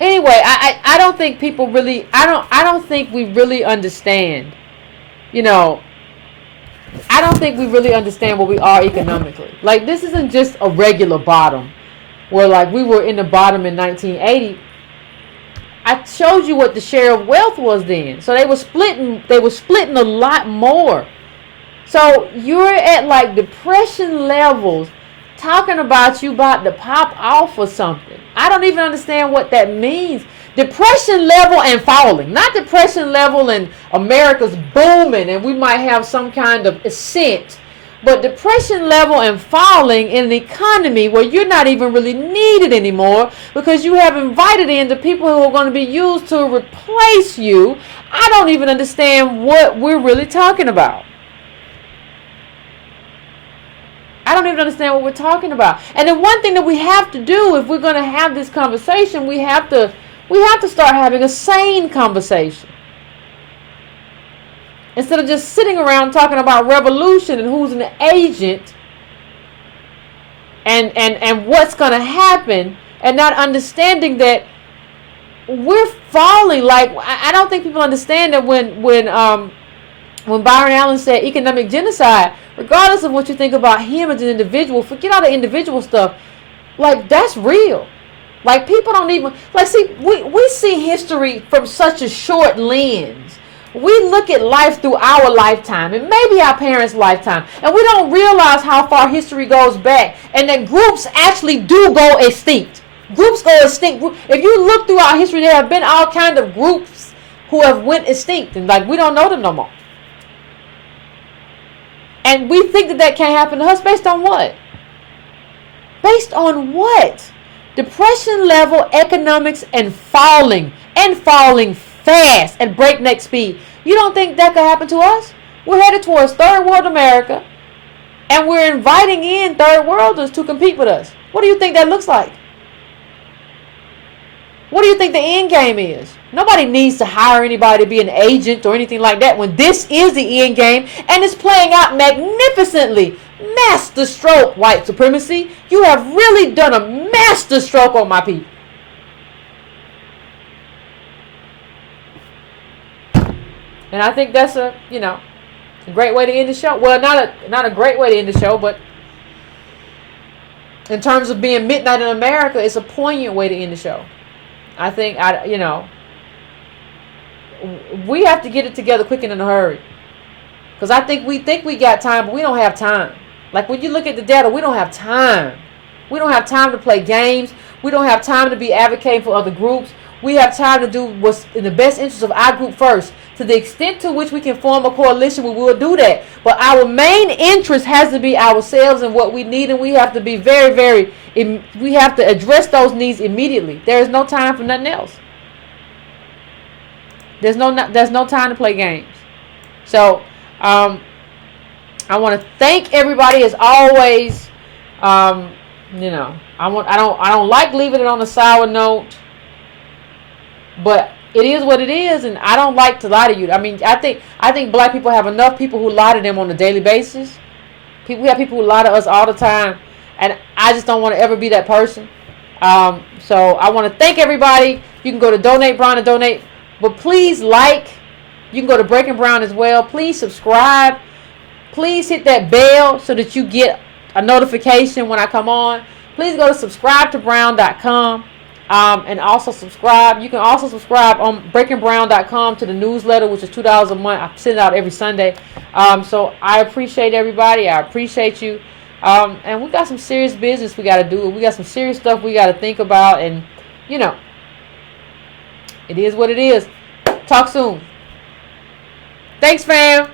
Anyway, I don't think people really, I don't think we really understand, I don't think we really understand where we are economically. Like, this isn't just a regular bottom where, like, we were in the bottom in 1980. I showed you what the share of wealth was then. So they were splitting a lot more. So you're at like depression levels talking about you about to pop off or something. I don't even understand what that means. Depression level and falling. Not depression level and America's booming and we might have some kind of ascent. But depression level and falling in an economy where you're not even really needed anymore because you have invited in the people who are going to be used to replace you. I don't even understand what we're really talking about. I don't even understand what we're talking about. And the one thing that we have to do if we're going to have this conversation, we have to start having a sane conversation. Instead of just sitting around talking about revolution and who's an agent and what's going to happen and not understanding that we're falling. Like, I don't think people understand that when Byron Allen said economic genocide, regardless of what you think about him as an individual, forget all the individual stuff. Like, that's real. Like, people don't even, like, see, we see history from such a short lens. We look at life through our lifetime and maybe our parents' lifetime, and we don't realize how far history goes back and that groups actually do go extinct. Groups go extinct. If you look through our history, there have been all kinds of groups who have went extinct, and like we don't know them no more. And we think that can't happen to us based on what? Based on what? Depression level economics and falling fast at breakneck speed. You don't think that could happen to us? We're headed towards third world America, and we're inviting in third worlders to compete with us. What do you think that looks like? What do you think the end game is? Nobody needs to hire anybody to be an agent or anything like that when this is the end game and it's playing out magnificently. Master stroke, white supremacy. You have really done a master stroke on my people. And I think that's a great way to end the show. Well, not a great way to end the show, but in terms of being Midnight in America, it's a poignant way to end the show. I think, we have to get it together quick and in a hurry. Because we think we got time, but we don't have time. Like when you look at the data, we don't have time. We don't have time to play games. We don't have time to be advocating for other groups. We have time to do what's in the best interest of our group first. To the extent to which we can form a coalition, we will do that. But our main interest has to be ourselves and what we need, and we have to be we have to address those needs immediately. There is no time for nothing else. There's no time to play games. So, I want to thank everybody as always. I don't like leaving it on a sour note, but it is what it is, and I don't like to lie to you. I mean, I think black people have enough people who lie to them on a daily basis. We have people who lie to us all the time, and I just don't want to ever be that person. So I want to thank everybody. You can go to Donate Brown to donate, but please like. You can go to Breaking Brown as well. Please subscribe. Please hit that bell so that you get a notification when I come on. Please go to subscribetobrown.com. And also subscribe. You can also subscribe on breakingbrown.com to the newsletter, which is $2 a month. I send it out every Sunday. So I appreciate everybody. I appreciate you. And we got some serious business we got to do. We got some serious stuff we got to think about. And, it is what it is. Talk soon. Thanks, fam.